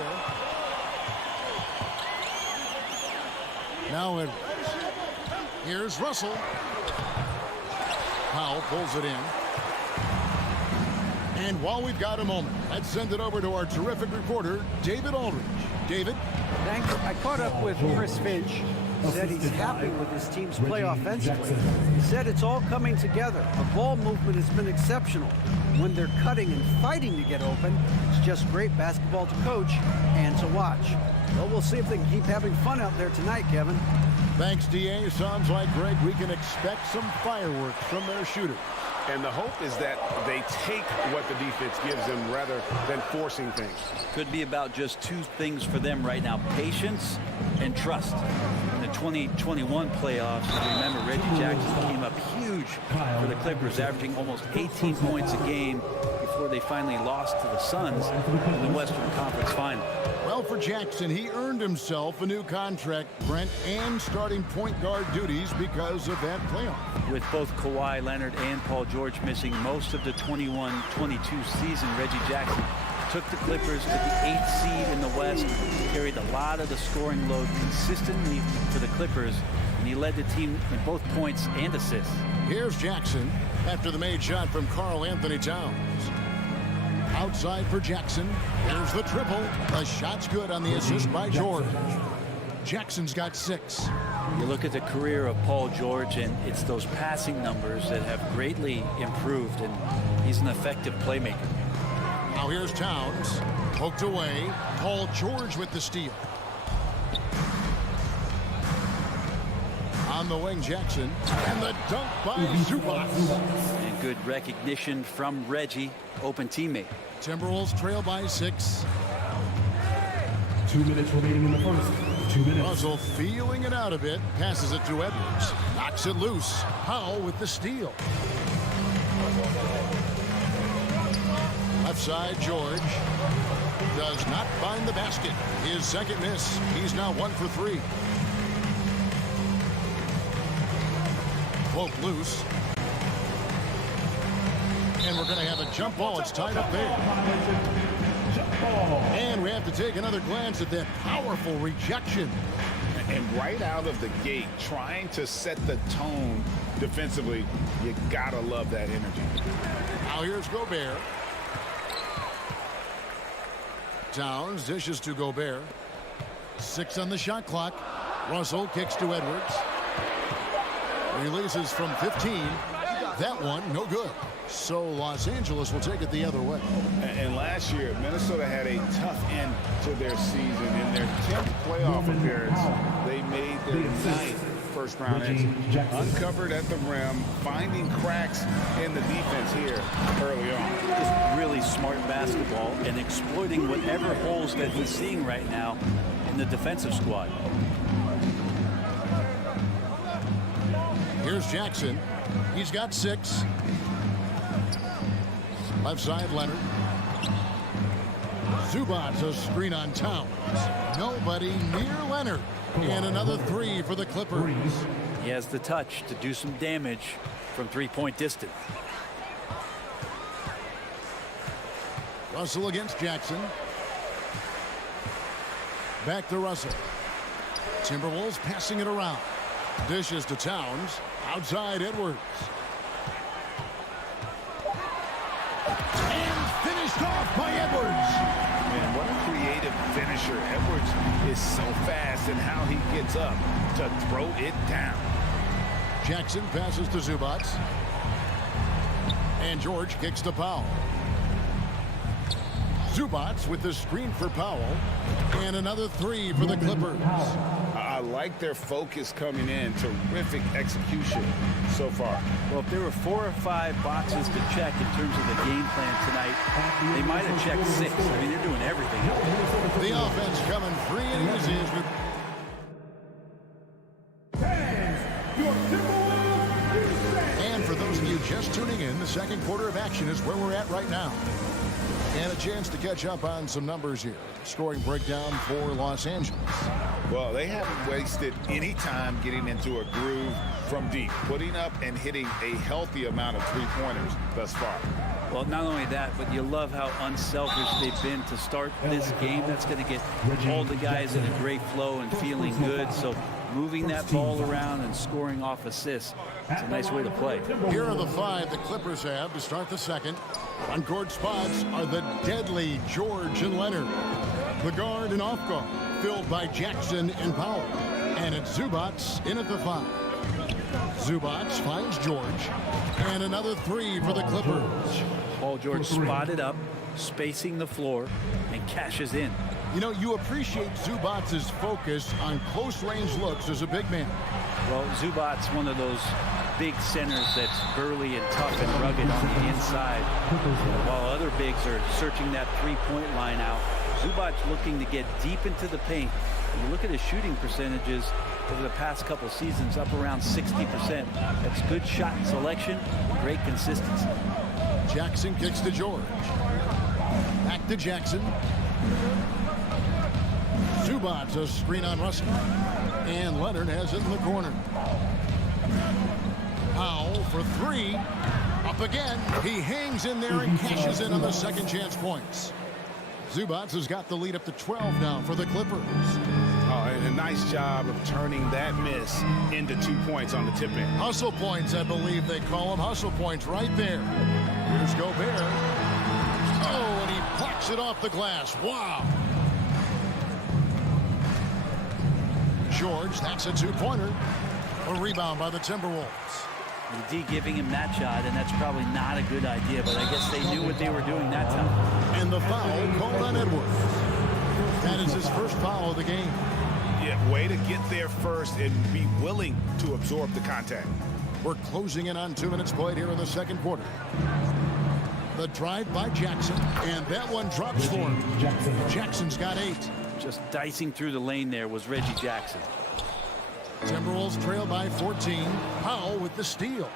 Now Edwards. Here's Russell. Powell pulls it in. And while we've got a moment, let's send it over to our terrific reporter, David Aldridge. David? Thank you. I caught up with Chris Finch. Said he's happy with his team's play offensively. He said it's all coming together. The ball movement has been exceptional. When they're cutting and fighting to get open, it's just great basketball to coach and to watch. Well, we'll see if they can keep having fun out there tonight, Kevin. Thanks, D.A. Sounds like, Greg, we can expect some fireworks from their shooter. And the hope is that they take what the defense gives them rather than forcing things. Could be about just two things for them right now: patience and trust. In the 2021 playoffs, remember, Reggie Jackson came up huge for the Clippers, averaging almost 18 points a game before they finally lost to the Suns in the Western Conference Final. Well, for Jackson, he earned himself a new contract, Brent, and starting point guard duties because of that playoff. With both Kawhi Leonard and Paul George missing most of the 21-22 season, Reggie Jackson took the Clippers to the 8th seed in the West, carried a lot of the scoring load consistently for the Clippers, and he led the team in both points and assists. Here's Jackson after the made shot from Karl Anthony Towns. Outside for Jackson. There's the triple. The shot's good on the assist by George. Jackson's got 6. You look at the career of Paul George, and it's those passing numbers that have greatly improved, and he's an effective playmaker. Now here's Towns. Poked away. Paul George with the steal. On the wing, Jackson. And the dunk by Zubats. And good recognition from Reggie, open teammate. Timberwolves trail by 6. 2 minutes remaining in the first. 2 minutes. Russell feeling it out a bit. Passes it to Edwards. Knocks it loose. Powell with the steal. Left side, George. Does not find the basket. His second miss. He's now 1 for 3. Poke loose. And we're going to have a jump ball. It's tied up there. And we have to take another glance at that powerful rejection. And right out of the gate, trying to set the tone defensively, you got to love that energy. Now here's Gobert. Towns dishes to Gobert. 6 on the shot clock. Russell kicks to Edwards. Releases from 15. That one, no good. So Los Angeles will take it the other way. And last year, Minnesota had a tough end to their season. In their 10th playoff appearance, they made their 9th first-round exit. Uncovered at the rim, finding cracks in the defense here early on. Just really smart basketball and exploiting whatever holes that he's seeing right now in the defensive squad. Here's Jackson. He's got 6. Left side, Leonard. Zubats a screen on Towns. Nobody near Leonard. And another 3 for the Clippers. He has the touch to do some damage from 3-point distance. Russell against Jackson. Back to Russell. Timberwolves passing it around. Dishes to Towns. Outside Edwards. And finished off by Edwards. Man, what a creative finisher. Edwards is so fast in how he gets up to throw it down. Jackson passes to Zubac. And George kicks to Powell. Zubac with the screen for Powell. And another three for the Clippers. I like their focus coming in. Terrific execution so far. Well, if there were 4 or 5 boxes to check in terms of the game plan tonight, they might have checked 6. I mean, they're doing everything. The offense coming free and easy as we... And for those of you just tuning in, the second quarter of action is where we're at right now. And a chance to catch up on some numbers here. Scoring breakdown for Los Angeles. Well, they haven't wasted any time getting into a groove from deep, putting up and hitting a healthy amount of three-pointers thus far. Well, not only that, but you love how unselfish they've been to start this game. That's going to get all the guys in a great flow and feeling good. So moving that ball around and scoring off assists, it's a nice way to play. Here are the 5 the Clippers have to start the second. On court spots are the deadly George and Leonard. The guard and off guard filled by Jackson and Powell. And it's Zubac in at the 5. Zubac finds George. And another 3 for the Clippers. Paul George spotted up, spacing the floor, and cashes in. You know, you appreciate Zubac's focus on close-range looks as a big man. Well, Zubac's one of those big centers that's burly and tough and rugged on the inside. While other bigs are searching that three-point line out, Zubac's looking to get deep into the paint. When you look at his shooting percentages over the past couple seasons, up around 60%. That's good shot selection, great consistency. Jackson kicks to George. Back to Jackson. Zubac a screen on Russell. And Leonard has it in the corner. Powell for 3. Up again. He hangs in there and cashes in on the second chance points. Zubac has got the lead up to 12 now for the Clippers. Oh, and a nice job of turning that miss into 2 points on the tip end. Hustle points, I believe they call them. Hustle points right there. Here's Gobert. Oh, and he blocks it off the glass. Wow. George, that's a 2-pointer. A rebound by the Timberwolves. The D giving him that shot, and that's probably not a good idea, but I guess they knew what they were doing that time. And the foul called on Edwards. That is his first foul of the game. Yeah, way to get there first and be willing to absorb the contact. We're closing in on 2 minutes played here in the second quarter. The drive by Jackson, and that one drops for him. Jackson's got 8. Just dicing through the lane there was Reggie Jackson. Timberwolves trail by 14. Powell with the steal.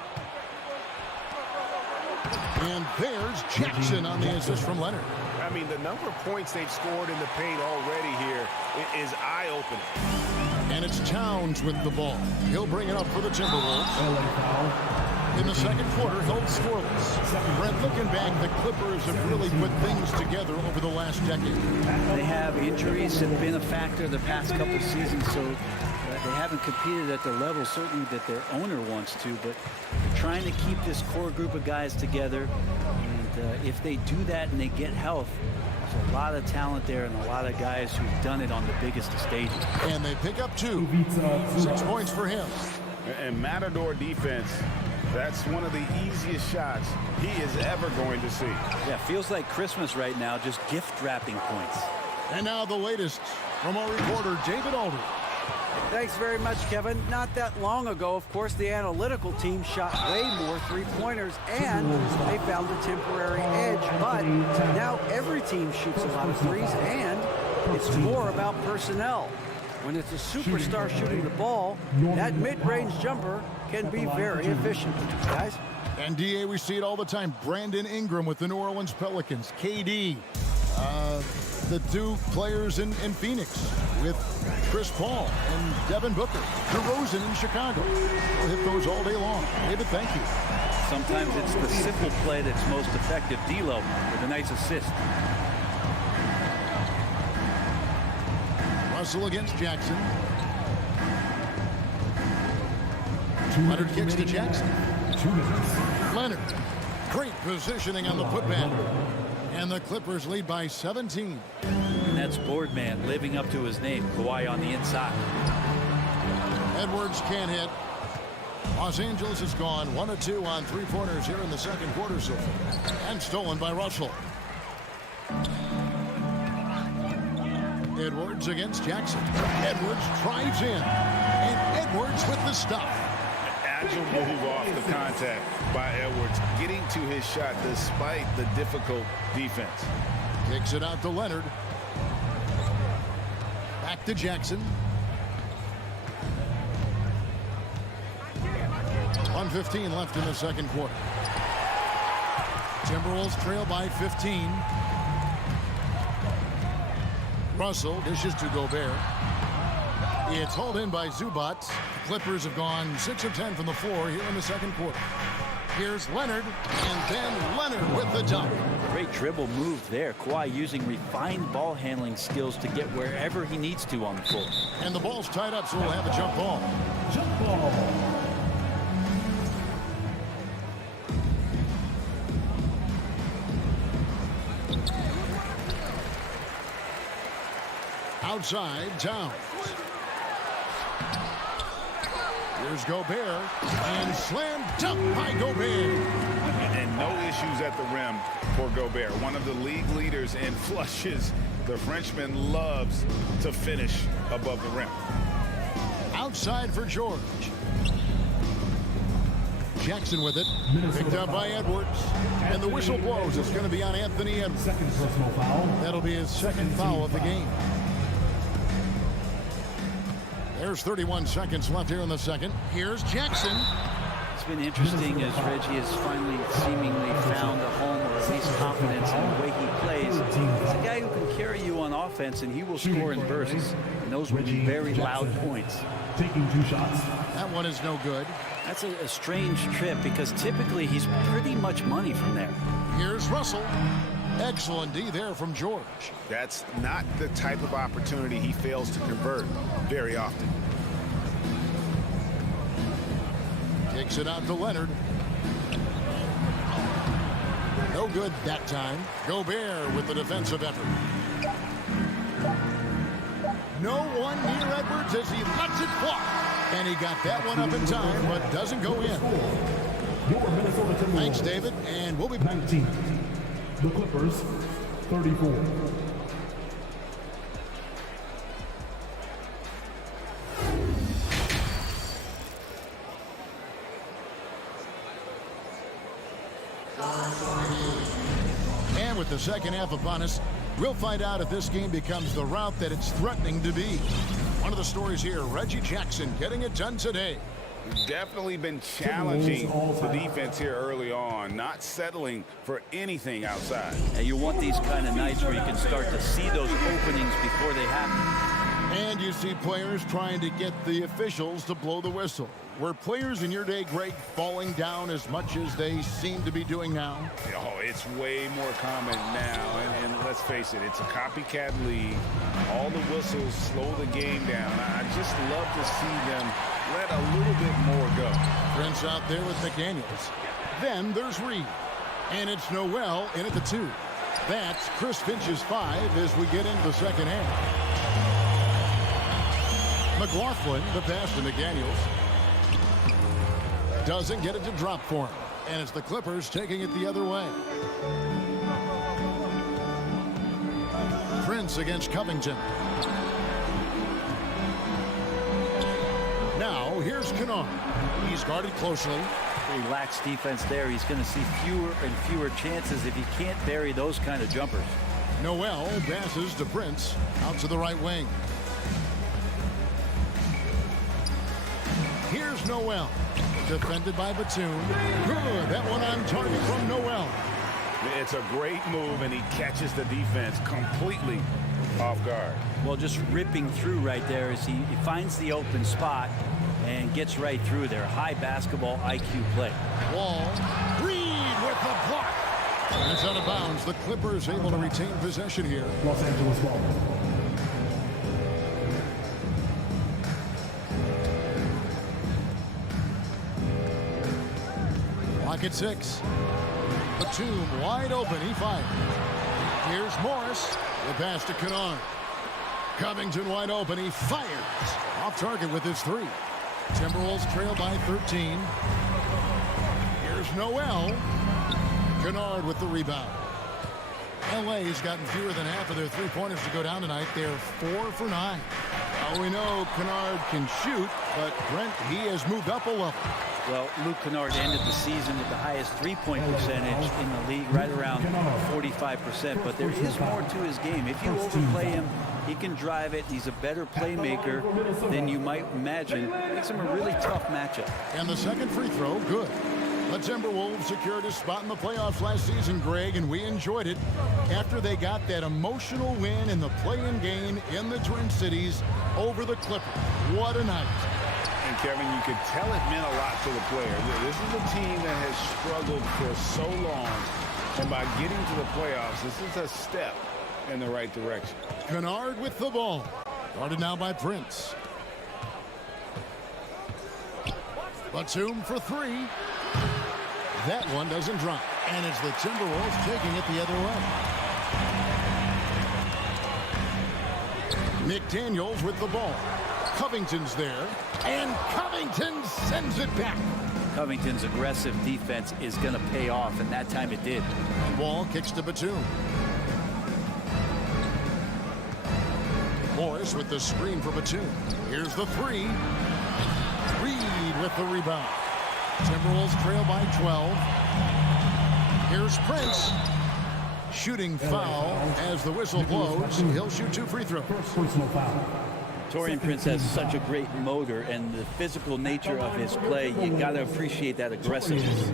And there's Jackson on the assist from Leonard. I mean, the number of points they've scored in the paint already here is eye-opening. And it's Towns with the ball. He'll bring it up for the Timberwolves. In the second quarter, held scoreless. Brent, looking back, the Clippers have really put things together over the last decade. They have injuries have been a factor the past couple seasons, so they haven't competed at the level certainly that their owner wants to, but they're trying to keep this core group of guys together. And if they do that and they get health, there's a lot of talent there and a lot of guys who've done it on the biggest of stages. And they pick up 2. 6 points for him. And Matador defense, that's one of the easiest shots he is ever going to see. Yeah, feels like Christmas right now, just gift wrapping points. And now the latest from our reporter, David Aldridge. Thanks very much, Kevin. Not that long ago, of course, the analytical team shot way more three-pointers, and they found a temporary edge. But now every team shoots a lot of threes, and it's more about personnel. When it's a superstar shooting the ball, that mid-range jumper can be very efficient. Guys? And, D.A., we see it all the time. Brandon Ingram with the New Orleans Pelicans. KD. The 2 players in Phoenix with Chris Paul and Devin Booker. DeRozan in Chicago. We'll hit those all day long. David, thank you. Sometimes it's the simple play that's most effective. D'Lo with a nice assist. Russell against Jackson. Leonard kicks to Jackson. Leonard. Great positioning on the putback. And the Clippers lead by 17. And that's Boardman living up to his name. Kawhi on the inside. Edwards can't hit. Los Angeles has gone 1 of 2 on three-pointers here in the second quarter so far. And stolen by Russell. Edwards against Jackson. Edwards drives in. And Edwards with the stop. Agile move off the contact by Edwards, getting to his shot despite the difficult defense. Kicks it out to Leonard. Back to Jackson. 1:15 left in the second quarter. Timberwolves trail by 15. Russell dishes to Gobert. It's hauled in by Zubac. The Clippers have gone 6 of 10 from the floor here in the second quarter. Here's Leonard, and then Leonard with the dunk. Great dribble move there. Kawhi using refined ball handling skills to get wherever he needs to on the floor. And the ball's tied up, so we'll have a jump ball. Jump ball. Outside, Towns. Here's Gobert, and slam dunk by Gobert. And no issues at the rim for Gobert. One of the league leaders in flushes. The Frenchman loves to finish above the rim. Outside for George. Jackson with it. Picked up by Edwards. And the whistle blows. It's going to be on Anthony Edwards. Second personal foul. That'll be his second foul of the game. There's 31 seconds left here in the second. Here's Jackson. It's been interesting as Reggie has finally seemingly found a home, or at least confidence in the way he plays. He's a guy who can carry you on offense, and he will score in bursts. And those will be very loud points. Taking 2 shots. That one is no good. That's a strange trip because typically he's pretty much money from there. Here's Russell. Excellent D there from George. That's not the type of opportunity he fails to convert very often. Takes it out to Leonard. No good that time. Gobert with the defensive effort. No one near Edwards as he lets it fly. And he got that one up in time, but doesn't go in. Thanks, David, and we'll be back. The Clippers, 34. And with the second half upon us, we'll find out if this game becomes the route that it's threatening to be. One of the stories here, Reggie Jackson getting it done today. Definitely been challenging the defense here early on, not settling for anything outside. And you want these kind of nights where you can start to see those openings before they happen. And you see players trying to get the officials to blow the whistle. Were players in your day, Greg, falling down as much as they seem to be doing now? Oh, it's way more common now. And let's face it, it's a copycat league. All the whistles slow the game down. I just love to see them let a little bit more go. Prince out there with McDaniels. Then there's Reed. And it's Noel in at the 2. That's Chris Finch's 5 as we get into the second half. McLaughlin, the pass to McDaniels. Doesn't get it to drop for him. And it's the Clippers taking it the other way. Prince against Covington. Now, here's Kennard. He's guarded closely. Relaxed defense there. He's going to see fewer and fewer chances if he can't bury those kind of jumpers. Noel passes to Prince out to the right wing. Here's Noel. Defended by Batum. Good. That one on target from Noel. It's a great move, and he catches the defense completely off guard. Well, just ripping through right there as he finds the open spot and gets right through there. High basketball IQ play. Wall. Reed with the block. And it's out of bounds. The Clippers able to retain possession here. Los Angeles ball. Clock at 6. Batum wide open. He fires. Here's Morris. The pass to Kennard. Covington wide open. He fires. Off target with his 3. Timberwolves trail by 13. Here's Noel. Kennard with the rebound. LA has gotten fewer than half of their three-pointers to go down tonight. They're 4 for 9. Well, we know Kennard can shoot, but Brent, he has moved up a level. Well, Luke Kennard ended the season with the highest three-point percentage in the league, right around 45%. But there is more to his game. If you overplay him, he can drive it. He's a better playmaker than you might imagine. Makes him a really tough matchup. And the second free throw, good. The Timberwolves secured a spot in the playoffs last season, Greg, and we enjoyed it after they got that emotional win in the play-in game in the Twin Cities over the Clippers. What a night. And Kevin, you could tell it meant a lot to the player. This is a team that has struggled for so long, and by getting to the playoffs, this is a step in the right direction. Kennard with the ball. Guarded now by Prince. Batum for 3. That one doesn't drop. And it's the Timberwolves taking it the other way. McDaniels with the ball. Covington's there. And Covington sends it back. Covington's aggressive defense is going to pay off, and that time it did. Ball kicks to Batum. Morris with the screen for Batum. Here's the 3. Reed with the rebound. Timberwolves trail by 12. Here's Prince. Shooting foul as the whistle blows. He'll shoot 2 free throws. Personal foul. Taurean Prince has such a great motor, and the physical nature of his play, you got to appreciate that aggressiveness.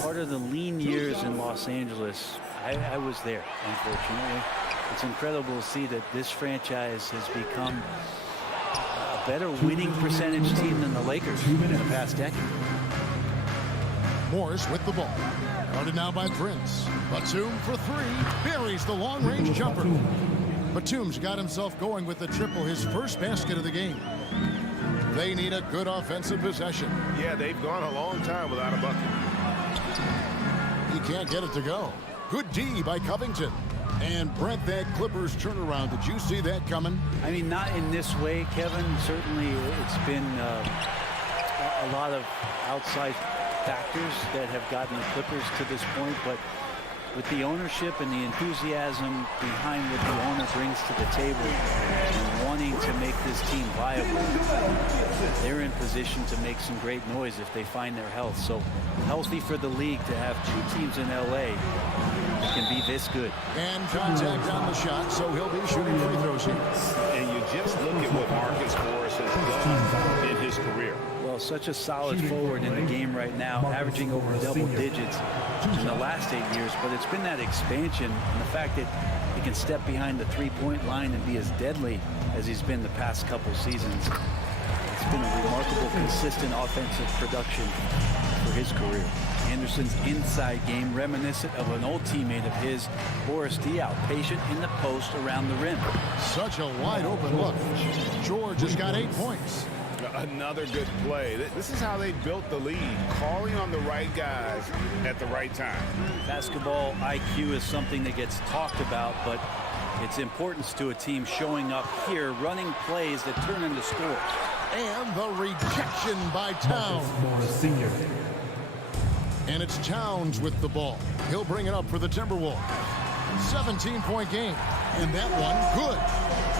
Part of the lean years in Los Angeles, I was there, unfortunately. It's incredible to see that this franchise has become a better winning percentage team than the Lakers in the past decade. Morris with the ball. Guarded now by Prince. Batum for 3. Buries the long-range jumper. Batum's got himself going with the triple, his first basket of the game. They need a good offensive possession. Yeah, they've gone a long time without a bucket. He can't get it to go. Good D by Covington. And Brent, that Clippers turnaround, did you see that coming? I mean, not in this way, Kevin. Certainly it's been a lot of outside factors that have gotten the Clippers to this point, but with the ownership and the enthusiasm behind what the owner brings to the table and wanting to make this team viable, they're in position to make some great noise if they find their health. So healthy for the league to have 2 teams in LA that can be this good. And contact on the shot, so he'll be shooting free throws here. And you just look at what Marcus Morris has done in his career. Well, such a solid forward in the game right now, averaging over double digits in the last 8 years. But it's been that expansion and the fact that he can step behind the three-point line and be as deadly as he's been the past couple seasons. It's been a remarkable, consistent offensive production for his career. Anderson's inside game reminiscent of an old teammate of his, Boris Diaw, patient in the post around the rim. Such a wide open look. George has got 8 points. Another good play. This is how they built the lead, calling on the right guys at the right time. Basketball IQ is something that gets talked about, but its importance to a team showing up here, running plays that turn into scores. And the rejection by Towns. Senior. And it's Towns with the ball. He'll bring it up for the Timberwolves. 17-point game. And that one, good.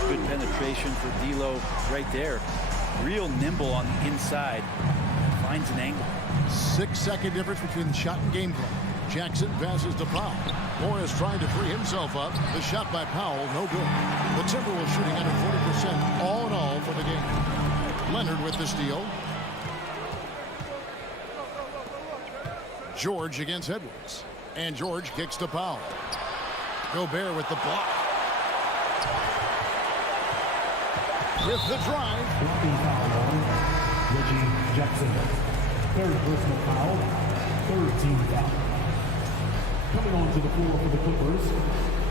Good penetration for D'Lo right there. Real nimble on the inside. Finds an angle. 6-second difference between the shot and game clock. Jackson passes to Powell. Morris trying to free himself up. The shot by Powell, no good. The Timberwolves shooting under 40% all in all for the game. Leonard with the steal. George against Edwards. And George kicks to Powell. Gobert with the block. With the drive. Reggie Jackson. 3rd personal foul. 3rd team foul. Coming onto the floor for the Clippers,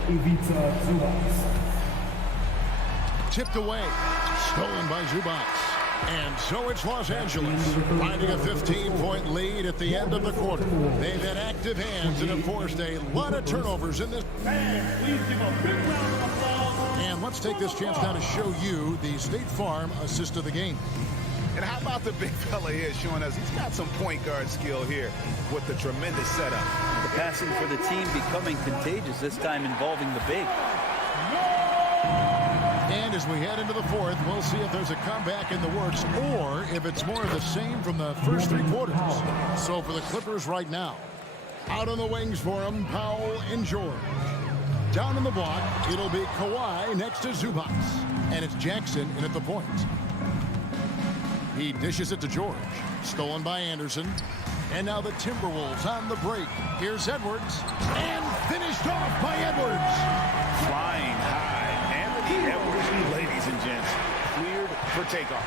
Ivica Zubac. Tipped away. Stolen by Zubac. And so it's Los Angeles finding a 15-point lead at the end of the quarter. They've had active hands and have forced a lot of turnovers in this. And let's take this chance now to show you the State Farm assist of the game. And how about the big fella here showing us he's got some point guard skill here with the tremendous setup. The passing for the team becoming contagious, this time involving the big. And as we head into the fourth, we'll see if there's a comeback in the works or if it's more of the same from the first three quarters. So for the Clippers right now, out on the wings for them, Powell and George. Down in the block, it'll be Kawhi next to Zubac. And it's Jackson in at the point. He dishes it to George. Stolen by Anderson. And now the Timberwolves on the break. Here's Edwards. And finished off by Edwards. Flying high. Anthony Edwards, ladies and gents, cleared for takeoff.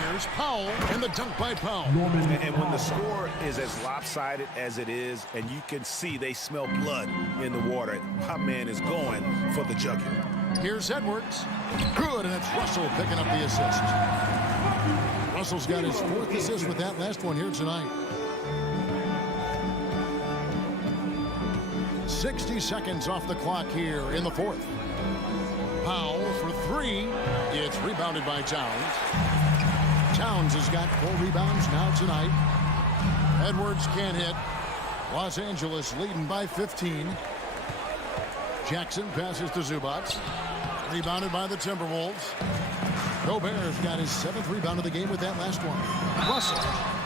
Here's Powell and the dunk by Powell. And when the score is as lopsided as it is, and you can see they smell blood in the water, my man is going for the jugular. Here's Edwards. Good, and it's Russell picking up the assist. Russell's got his fourth assist with that last one here tonight. 60 seconds off the clock here in the fourth. Powell for three. It's rebounded by Towns. Towns has got 4 rebounds now tonight. Edwards can't hit. Los Angeles leading by 15. Jackson passes to Zubac. Rebounded by the Timberwolves. Gobert's got his 7th rebound of the game with that last one. Russell.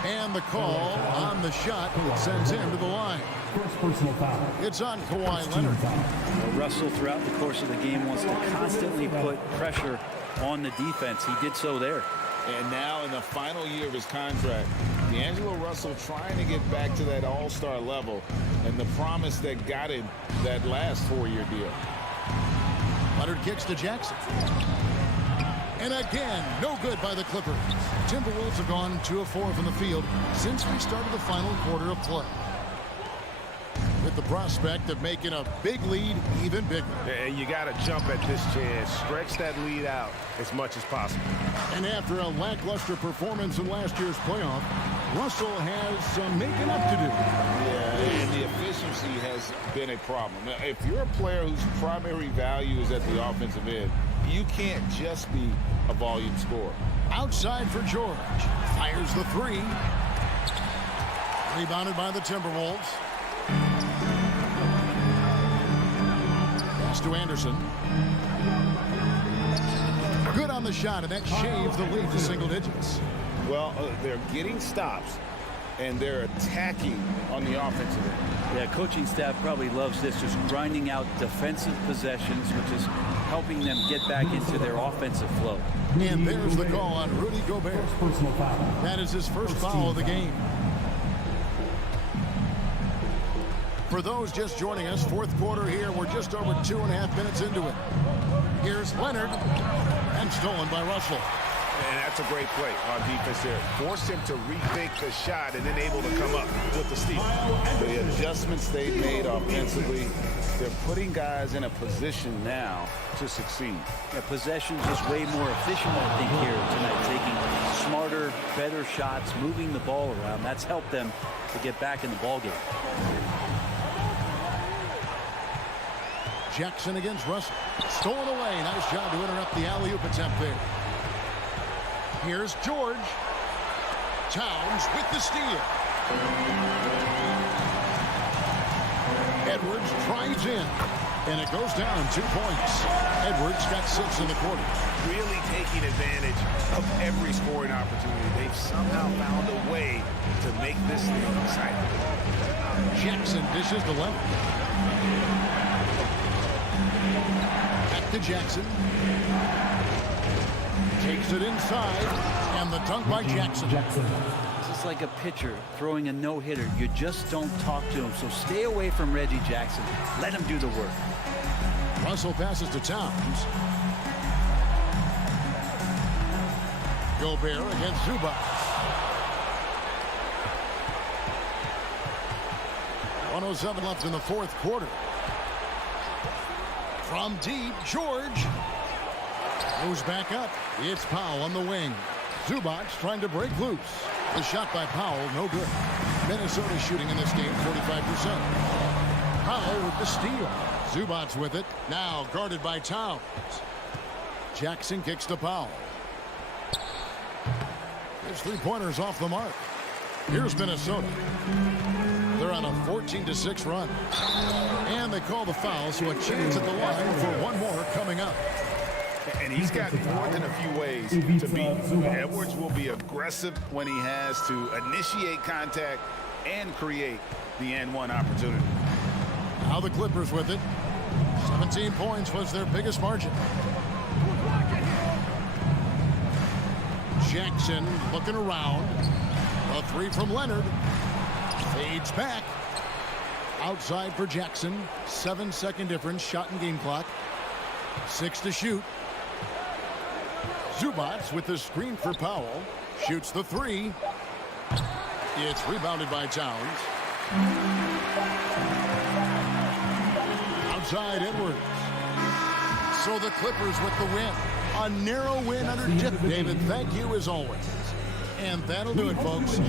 And the call on the shot that sends him to the line. First personal foul. It's on Kawhi Leonard. Well, Russell, throughout the course of the game, wants to constantly put pressure on the defense. He did so there. And now in the final year of his contract, D'Angelo Russell trying to get back to that all-star level and the promise that got him that last 4-year deal. Leonard kicks to Jackson. And again, no good by the Clippers. Timberwolves have gone 2 of 4 from the field since we started the final quarter of play. With the prospect of making a big lead even bigger. And you got to jump at this chance. Stretch that lead out as much as possible. And after a lackluster performance in last year's playoff, Russell has some making up to do. Yeah, and the efficiency has been a problem. Now, if you're a player whose primary value is at the offensive end, you can't just be a volume scorer. Outside for George. Fires the 3. Rebounded by the Timberwolves. Pass to Anderson. Good on the shot, and that shaves the lead to single digits. Well, they're getting stops, and they're attacking on the offensive end. Yeah, coaching staff probably loves this, just grinding out defensive possessions, which is helping them get back into their offensive flow. And there's the call on Rudy Gobert. Personal foul. That is his first foul of the game. For those just joining us, fourth quarter here, we're just over 2.5 minutes into it. Here's Leonard, and stolen by Russell. And that's a great play on defense there. Forced him to rethink the shot and then able to come up with the steal. The adjustments they've made offensively, they're putting guys in a position now to succeed. Yeah, possession's just way more efficient, I think, here tonight. Taking smarter, better shots, moving the ball around. That's helped them to get back in the ballgame. Jackson against Russell. Stolen away. Nice job to interrupt the alley-oop attempt there. Here's George. Towns with the steal. Edwards tries in. And it goes down 2 points. Edwards got 6 in the quarter. Really taking advantage of every scoring opportunity. They've somehow found a way to make this thing exciting. Jackson dishes to Leonard. Back to Jackson. Takes it inside, and the dunk by Jackson. It's just like a pitcher throwing a no-hitter. You just don't talk to him, so stay away from Reggie Jackson. Let him do the work. Russell passes to Towns. Gobert against Zubac. 1:07 left in the fourth quarter. From deep, George. Moves back up. It's Powell on the wing. Zubac trying to break loose. The shot by Powell, no good. Minnesota shooting in this game 45%. Powell with the steal. Zubac with it. Now guarded by Towns. Jackson kicks to Powell. His three-pointers off the mark. Here's Minnesota. They're on a 14-6 run. And they call the foul, so a chance at the line for one more coming up. And he's got more than a few ways to beat. Edwards will be aggressive when he has to initiate contact and create the N1 opportunity. Now the Clippers with it. 17 points was their biggest margin. Jackson looking around. A three from Leonard. Fades back. Outside for Jackson. 7-second difference. Shot and game clock. 6 to shoot. Zubac with the screen for Powell. Shoots the three. It's rebounded by Towns. Outside Edwards. So the Clippers with the win. A narrow win under David. Thank you as always. And that'll do it, folks.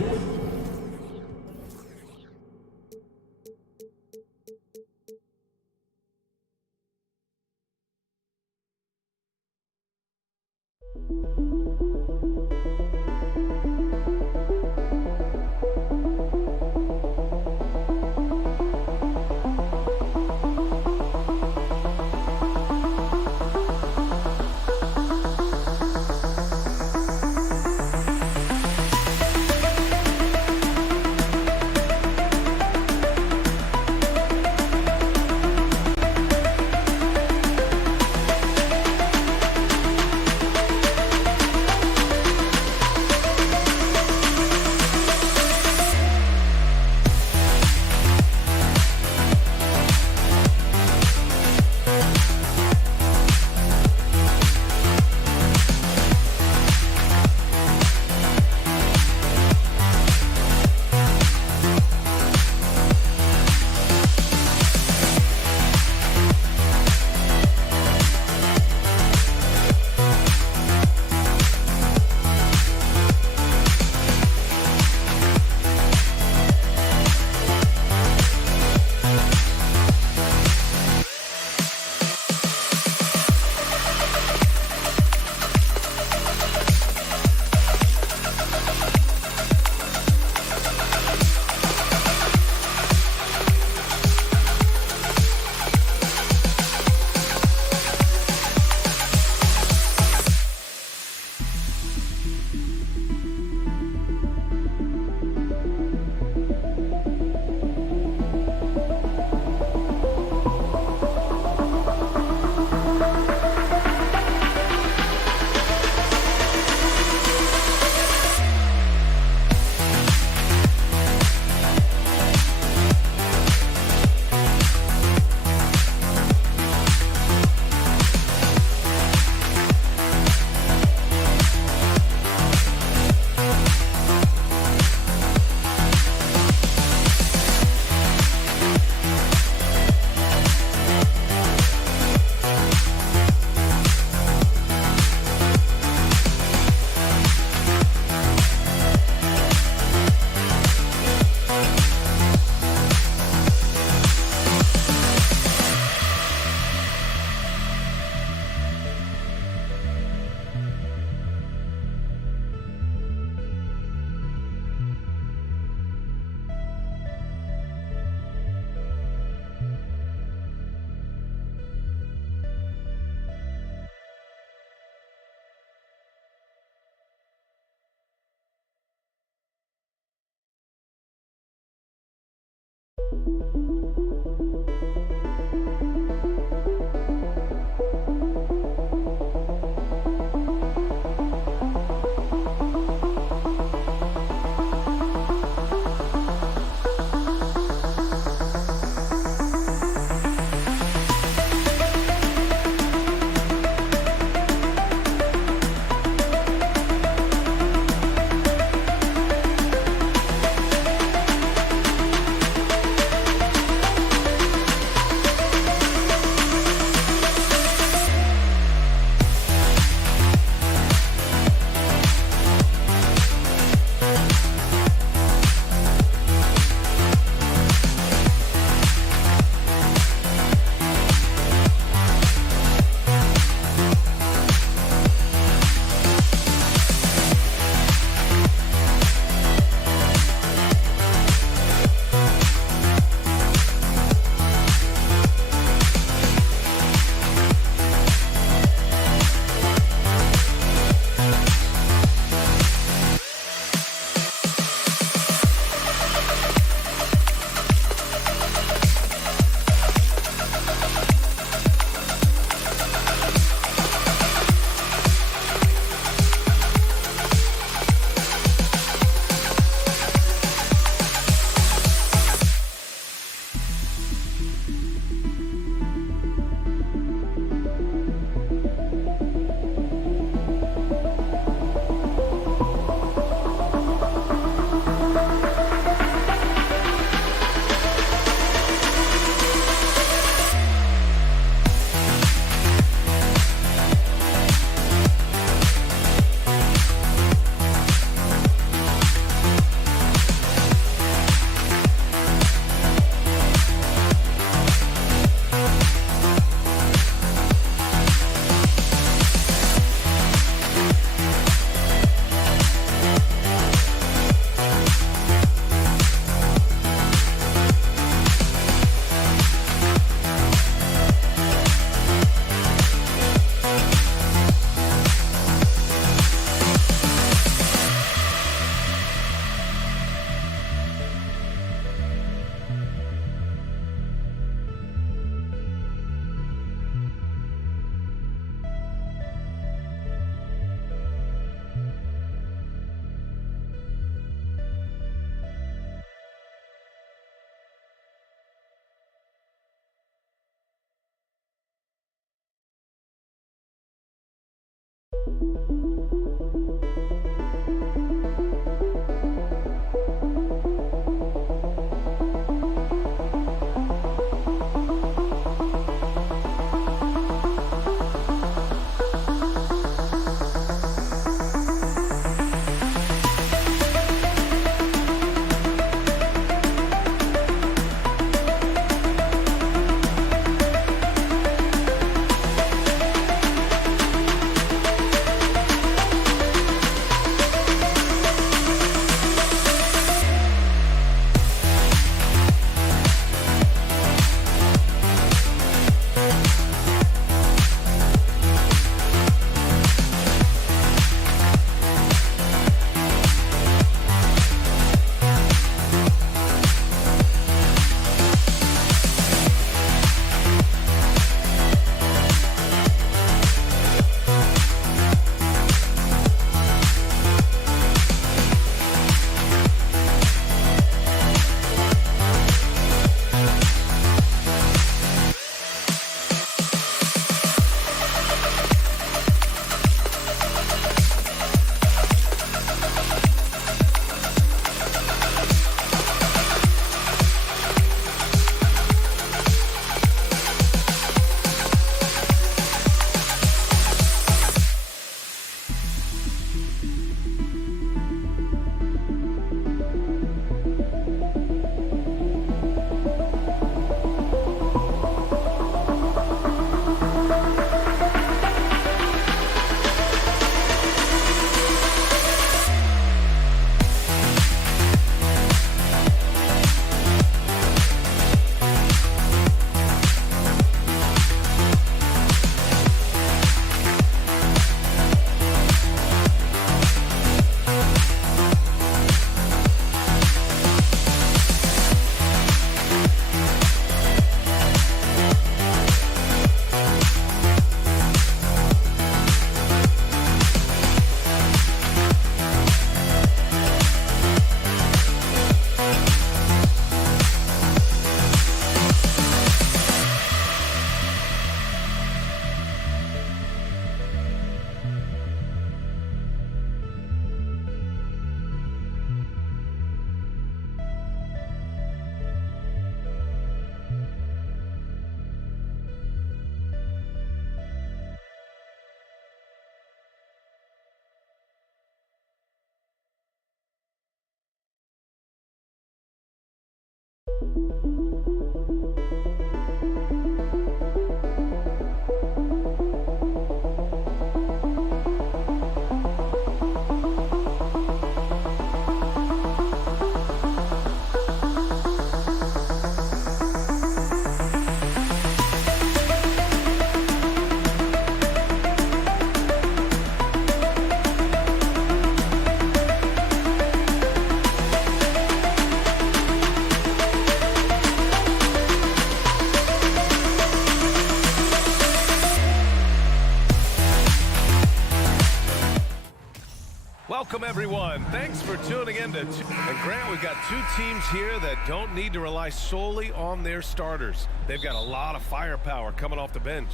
Welcome, everyone. Thanks for tuning in to... And Grant, we've got two teams here that don't need to rely solely on their starters. They've got a lot of firepower coming off the bench.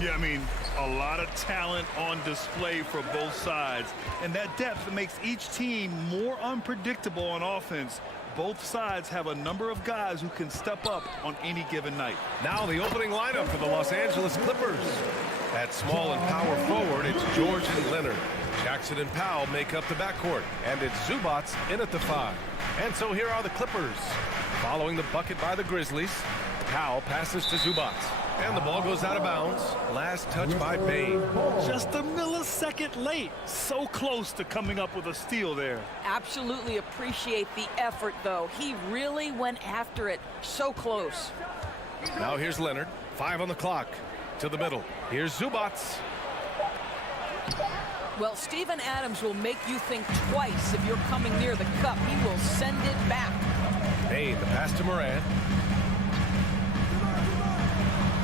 Yeah, I mean, a lot of talent on display for both sides. And that depth makes each team more unpredictable on offense. Both sides have a number of guys who can step up on any given night. Now the opening lineup for the Los Angeles Clippers. At small and power forward, it's George and Leonard. Jackson and Powell make up the backcourt. And it's Zubats in at the 5. And so here are the Clippers. Following the bucket by the Grizzlies, Powell passes to Zubats. And the ball goes out of bounds. Last touch by Bain. Just a millisecond late. So close to coming up with a steal there. Absolutely appreciate the effort, though. He really went after it. So close. Now here's Leonard. 5 on the clock. To the middle. Here's Zubats. Well, Steven Adams will make you think twice if you're coming near the cup. He will send it back. Bain, the pass to Moran.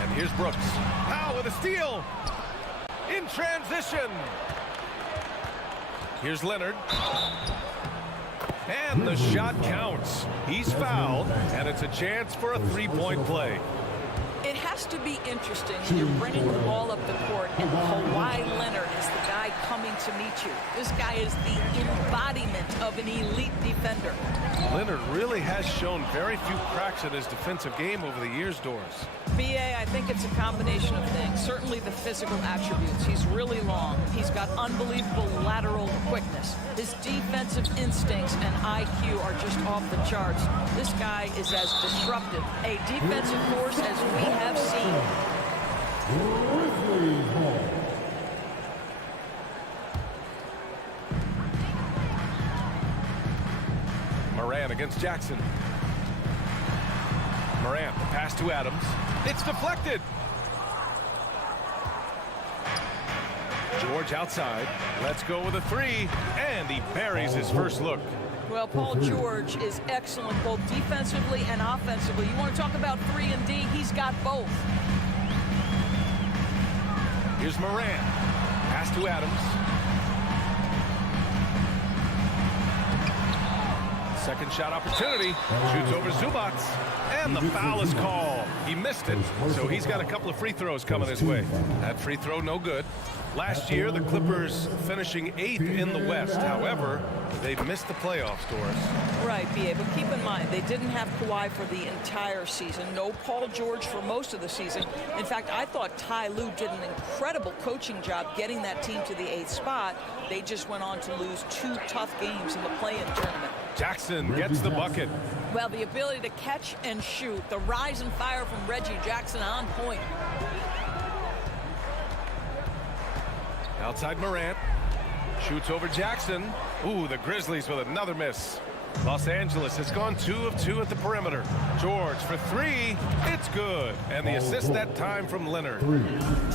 And here's Brooks. Powell with a steal. In transition. Here's Leonard. And the shot counts. He's fouled, and it's a chance for a three-point play. It has has to be interesting when you're bringing the ball up the court and Kawhi Leonard is the guy coming to meet you. This guy is the embodiment of an elite defender. Leonard really has shown very few cracks in his defensive game over the years, Doris. BA, I think it's a combination of things. Certainly the physical attributes. He's really long. He's got unbelievable lateral quickness. His defensive instincts and IQ are just off the charts. This guy is as disruptive a defensive force as we have seen. Morant against Jackson. Morant, pass to Adams. It's deflected. George outside. Let's go with a three. And he buries his first look. Well, Paul George is excellent both defensively and offensively. You want to talk about 3 and D? He's got both. Here's Morant. Pass to Adams. Second shot opportunity. Shoots over Zubac. And the foul is called. He missed it, so he's got a couple of free throws coming his way. That free throw, no good. Last year, the Clippers finishing 8th in the West. However, they missed the playoffs, Doris. Right, B.A., but keep in mind, they didn't have Kawhi for the entire season. No Paul George for most of the season. In fact, I thought Ty Lue did an incredible coaching job getting that team to the 8th spot. They just went on to lose 2 tough games in the play-in tournament. Jackson gets the bucket. Well, the ability to catch and shoot, the rise and fire from Reggie Jackson on point. Outside Morant. Shoots over Jackson. Ooh, the Grizzlies with another miss. Los Angeles has gone 2 of 2 at the perimeter. George for 3. It's good. And the assist that time from Leonard.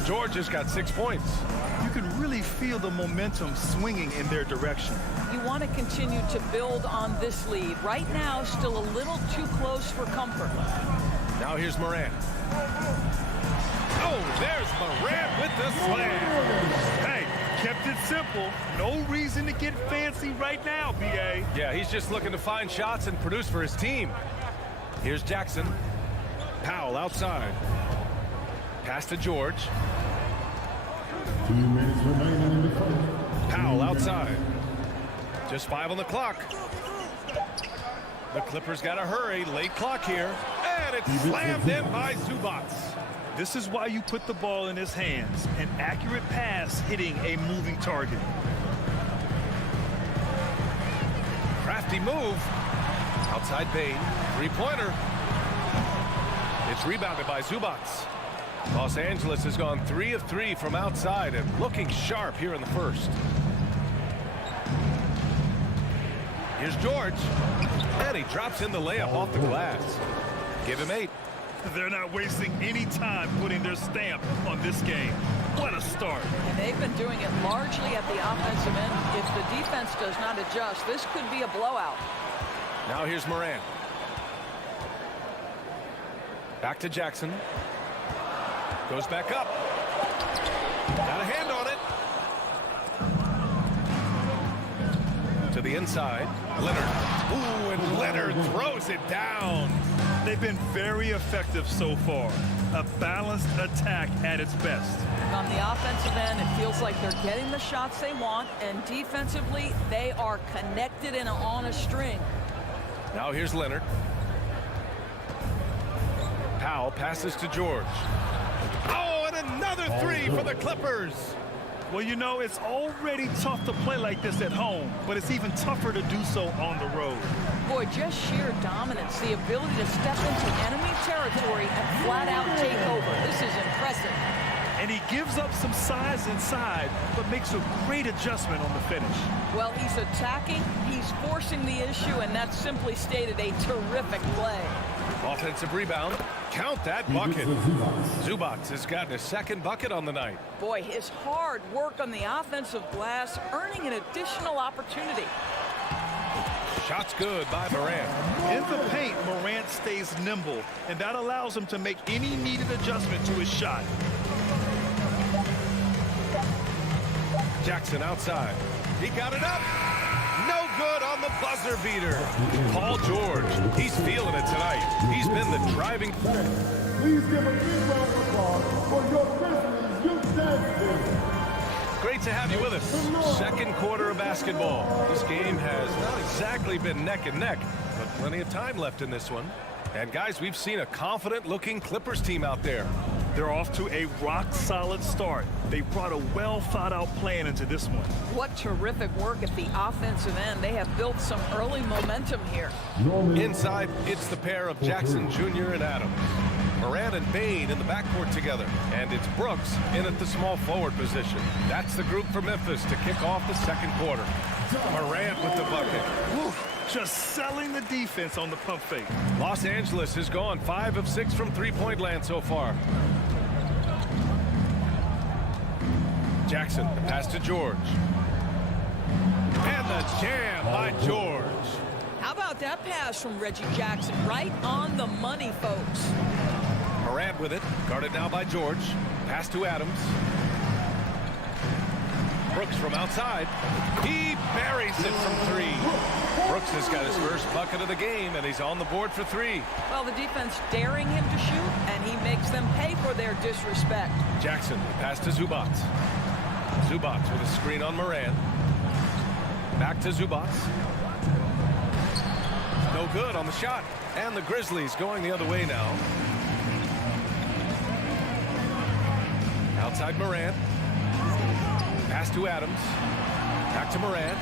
George has got 6 points. You can really feel the momentum swinging in their direction. You want to continue to build on this lead. Right now, still a little too close for comfort. Now here's Morant. Oh, there's Morant with the slam. Hey, kept it simple. No reason to get fancy right now, B.A. Yeah, he's just looking to find shots and produce for his team. Here's Jackson. Powell outside. Pass to George. 2 minutes remaining in the fight. Powell outside. Just 5 on the clock. The Clippers got to hurry. Late clock here. And it's slammed in by Zubac. This is why you put the ball in his hands. An accurate pass hitting a moving target. Crafty move. Outside Bain. 3-pointer. It's rebounded by Zubac. Los Angeles has gone 3 of 3 from outside and looking sharp here in the first. Here's George. And he drops in the layup off the glass. Give him 8. They're not wasting any time putting their stamp on this game. What a start. And they've been doing it largely at the offensive end. If the defense does not adjust, this could be a blowout. Now here's Morant. Back to Jackson. Goes back up. Got a hand on it. To the inside. Leonard. Ooh, and Leonard throws it down. They've been very effective so far. A balanced attack at its best. On the offensive end, it feels like they're getting the shots they want, and defensively, they are connected and on a string. Now here's Leonard. Powell passes to George. Oh, and another 3 for the Clippers. Well, you know, it's already tough to play like this at home, but it's even tougher to do so on the road. Boy, just sheer dominance, the ability to step into enemy territory and flat out take over. This is impressive. And he gives up some size inside, but makes a great adjustment on the finish. Well, he's attacking, he's forcing the issue, and that's simply stated a terrific play. Offensive rebound. Count that bucket. Zubac has gotten his 2nd bucket on the night. Boy, his hard work on the offensive glass, earning an additional opportunity. Shot's good by Morant. In the paint, Morant stays nimble, and that allows him to make any needed adjustment to his shot. Jackson outside. He got it up. No good on the buzzer beater. Paul George, he's feeling it tonight. He's been the driving. Please give a big round of applause for your Grizzlies youth dance team. Great to have you with us. Second quarter of basketball. This game has not exactly been neck and neck, but plenty of time left in this one. And guys, we've seen a confident-looking Clippers team out there. They're off to a rock-solid start. They brought a well-thought-out plan into this one. What terrific work at the offensive end. They have built some early momentum here. Inside, it's the pair of Jackson Jr. and Adams. Moran and Bain in the backcourt together. And it's Brooks in at the small forward position. That's the group for Memphis to kick off the second quarter. Moran with the bucket. Whew, just selling the defense on the pump fake. Los Angeles has gone 5 of 6 from three-point land so far. Jackson, the pass to George. And the jam by George. How about that pass from Reggie Jackson? Right on the money, folks. Moran with it, guarded now by George. Pass to Adams. Brooks from outside. He buries it from 3. Brooks has got his first bucket of the game, and he's on the board for 3. Well, the defense daring him to shoot, and he makes them pay for their disrespect. Jackson, the pass to Zubac. Zubac with a screen on Moran. Back to Zubac. No good on the shot. And the Grizzlies going the other way now. Outside Moran. Pass to Adams. Back to Moran.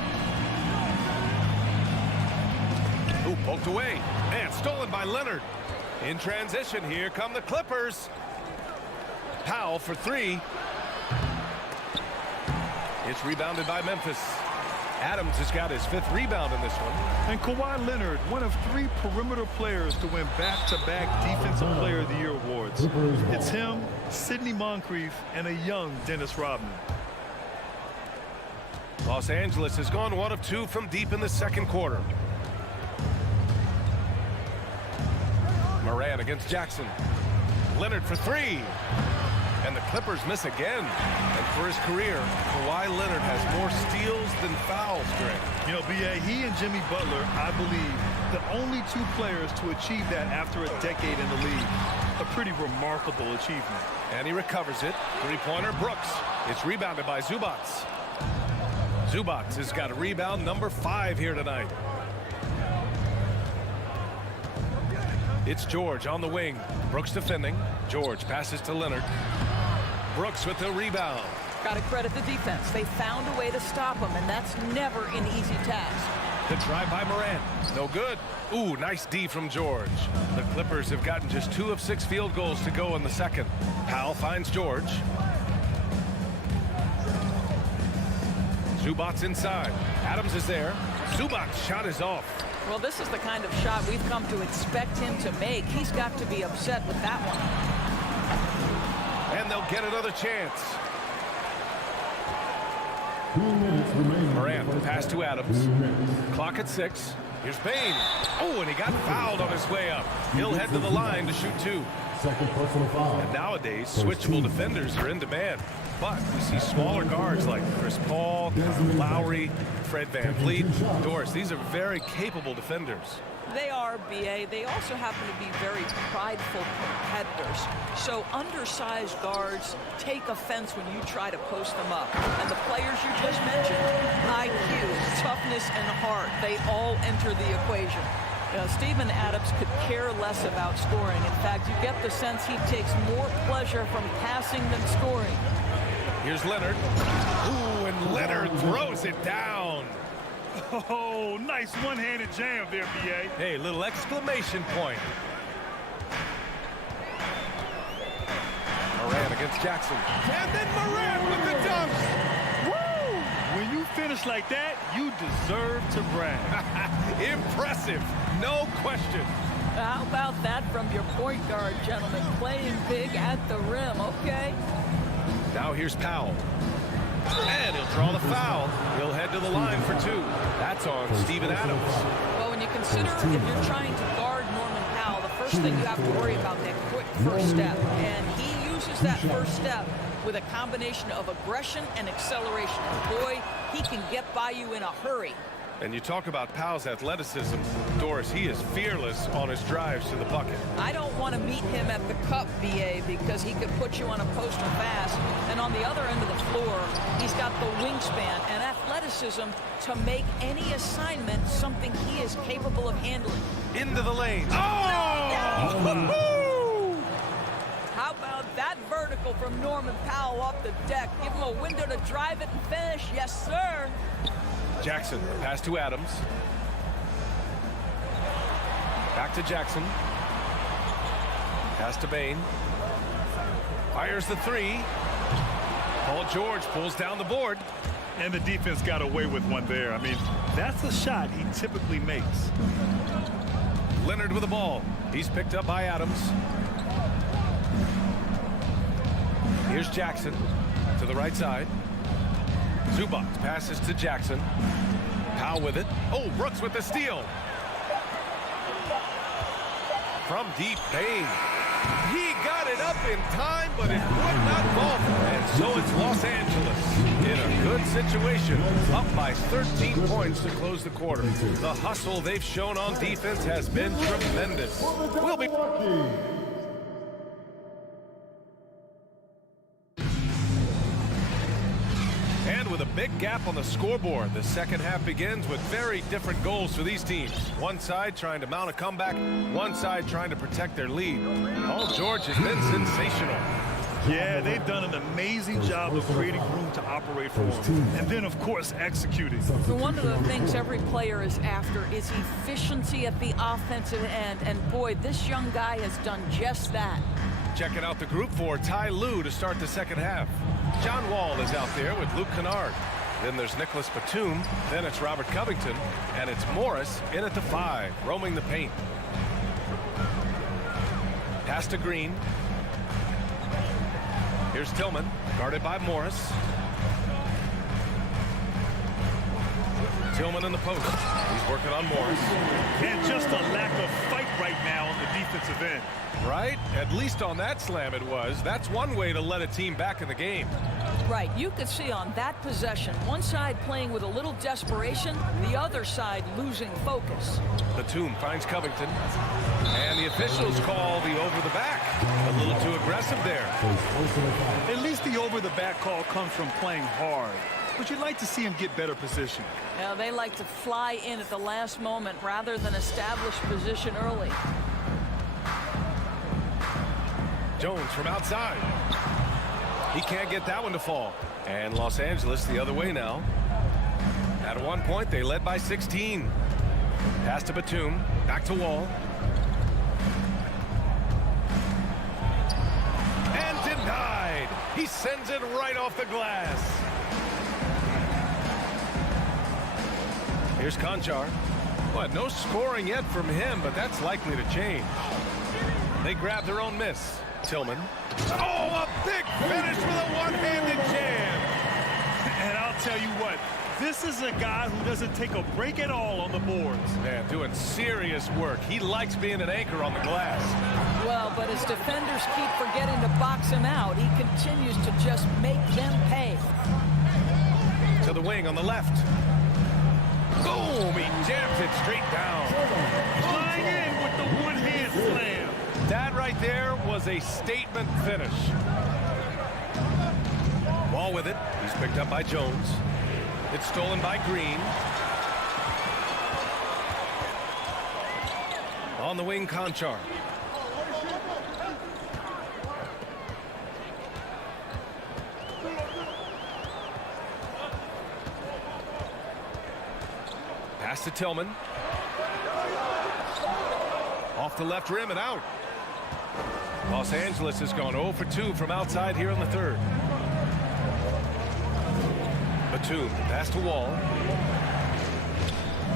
Ooh, poked away. And stolen by Leonard. In transition, here come the Clippers. Powell for 3. It's rebounded by Memphis. Adams has got his 5th rebound in this one. And Kawhi Leonard, one of 3 perimeter players to win back-to-back Defensive Player of the Year awards. It's him, Sidney Moncrief, and a young Dennis Rodman. Los Angeles has gone 1 of 2 from deep in the second quarter. Moran against Jackson. Leonard for 3. And the Clippers miss again. And for his career, Kawhi Leonard has more steals than fouls, Greg. You know, B.A., he and Jimmy Butler, I believe, the only 2 players to achieve that after a decade in the league. A pretty remarkable achievement. And he recovers it. Three-pointer, Brooks. It's rebounded by Zubac. Zubac has got a rebound number 5 here tonight. It's George on the wing. Brooks defending. George passes to Leonard. Brooks with the rebound. Got to credit the defense. They found a way to stop him, and that's never an easy task. The try by Moran. No good. Ooh, nice D from George. The Clippers have gotten just 2 of 6 field goals to go in the second. Powell finds George. Zubac inside. Adams is there. Zubac's shot is off. Well, this is the kind of shot we've come to expect him to make. He's got to be upset with that one. And they'll get another chance. Moran, pass to Adams. Clock at 6. Here's Bain. Oh, and he got fouled on his way up. He'll head to the line to shoot 2. Second personal foul. And nowadays, switchable defenders are in demand. But we see smaller guards like Chris Paul, Lowry, Fred VanVleet, Doris. These are very capable defenders. They are, B.A. They also happen to be very prideful competitors. So undersized guards take offense when you try to post them up. And the players you just mentioned, IQ, toughness, and heart, they all enter the equation. Steven Adams could care less about scoring. In fact, you get the sense he takes more pleasure from passing than scoring. Here's Leonard. Ooh, and Leonard throws it down. Oh, nice one-handed jam there, B.A. Hey, little exclamation point. Moran against Jackson. And then Moran with the dunk. Woo! When you finish like that, you deserve to brag. Impressive, no question. How about that from your point guard, gentlemen? Playing big at the rim, okay? Now here's Powell. And he'll draw the foul. He'll head to the line for 2. That's on Steven Adams. Well, when you consider if you're trying to guard Norman Powell, the first thing you have to worry about that quick first step. And he uses that first step with a combination of aggression and acceleration. And boy, he can get by you in a hurry. And you talk about Powell's athleticism, Doris, he is fearless on his drives to the bucket. I don't want to meet him at the cup, BA, because he could put you on a poster fast. And on the other end of the floor, he's got the wingspan and athleticism to make any assignment something he is capable of handling. Into the lane. How about that vertical from Norman Powell off the deck? Give him a window to drive it and finish. Yes, sir. Jackson, pass to Adams. Back to Jackson. Pass to Bain. Fires the three. Paul George pulls down the board. And the defense got away with one there. I mean, that's a shot he typically makes. Leonard with the ball. He's picked up by Adams. Here's Jackson to the right side. Zubac passes to Jackson. Powell with it. Oh, Brooks with the steal. From deep, Bain. He got it up in time, but it would not fall. And so it's Los Angeles in a good situation, up by 13 points to close the quarter. The hustle they've shown on defense has been tremendous. We'll be... With a big gap on the scoreboard, the second half begins with very different goals for these teams. One side trying to mount a comeback, one side trying to protect their lead. Paul George has been sensational. Yeah, they've done an amazing job of creating room to operate for him. And then, of course, executing. So one of the things every player is after is efficiency at the offensive end. And boy, this young guy has done just that. Checking out the group for Ty Lue to start the second half. John Wall is out there with Luke Kennard. Then there's Nicholas Batum. Then it's Robert Covington. And it's Morris in at the 5, roaming the paint. Pass to Green. Here's Tillman, guarded by Morris. Tillman in the post. He's working on Morris. And just a lack of fight right now on the defensive end. Right? At least on that slam it was. That's one way to let a team back in the game. Right. You could see on that possession, one side playing with a little desperation, the other side losing focus. Batum finds Covington. And the officials call the over-the-back. A little too aggressive there. At least the over-the-back call comes from playing hard. But you'd like to see him get better position. Now, they like to fly in at the last moment rather than establish position early. Jones from outside. He can't get that one to fall. And Los Angeles the other way now. At one point, they led by 16. Pass to Batum. Back to Wall. And denied. He sends it right off the glass. Here's Conchar. But no scoring yet from him, but that's likely to change. They grab their own miss. Tillman. Oh, a big finish with a one-handed jam. And I'll tell you what, this is a guy who doesn't take a break at all on the boards. Man, doing serious work. He likes being an anchor on the glass. Well, but his defenders keep forgetting to box him out. He continues to just make them pay. To the wing on the left. Boom! He jams it straight down. Flying in with the one-hand slam. That right there was a statement finish. Ball with it. He's picked up by Jones. It's stolen by Green. On the wing, Conchar. Pass to Tillman. Off the left rim and out. Los Angeles has gone 0 for 2 from outside here in the third. Batum, pass to Wall.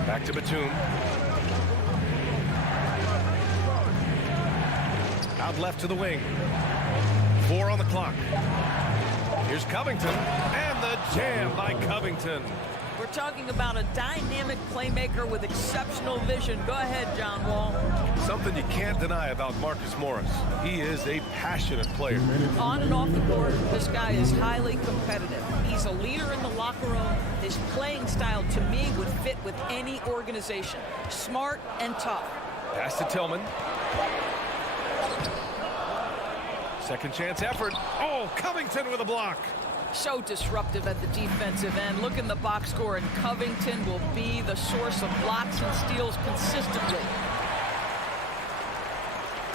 Back to Batum. Out left to the wing. 4 on the clock. Here's Covington. And the jam by Covington. We're talking about a dynamic playmaker with exceptional vision. Go ahead, John Wall. Something you can't deny about Marcus Morris. He is a passionate player. On and off the court, this guy is highly competitive. He's a leader in the locker room. His playing style, to me, would fit with any organization. Smart and tough. Pass to Tillman. Second chance effort. Oh, Covington with a block. So disruptive at the defensive end. Look in the box score, and Covington will be the source of blocks and steals consistently.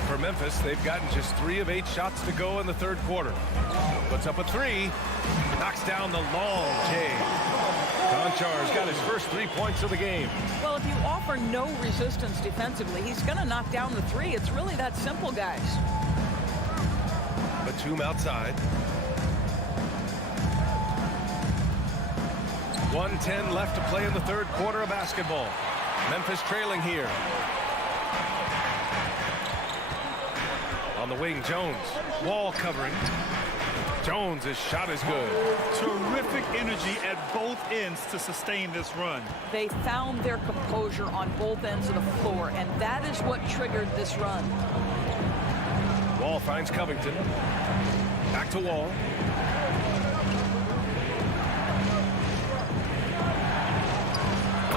For Memphis, they've gotten just 3 of 8 shots to go in the third quarter. Puts up a 3. Knocks down the long J. Konchar's got his first 3 points of the game. Well, if you offer no resistance defensively, he's going to knock down the 3. It's really that simple, guys. Batum outside. 1:10 left to play in the third quarter of basketball. Memphis trailing here. On the wing, Jones. Wall covering. Jones' shot is good. Terrific energy at both ends to sustain this run. They found their composure on both ends of the floor, and that is what triggered this run. Wall finds Covington. Back to Wall.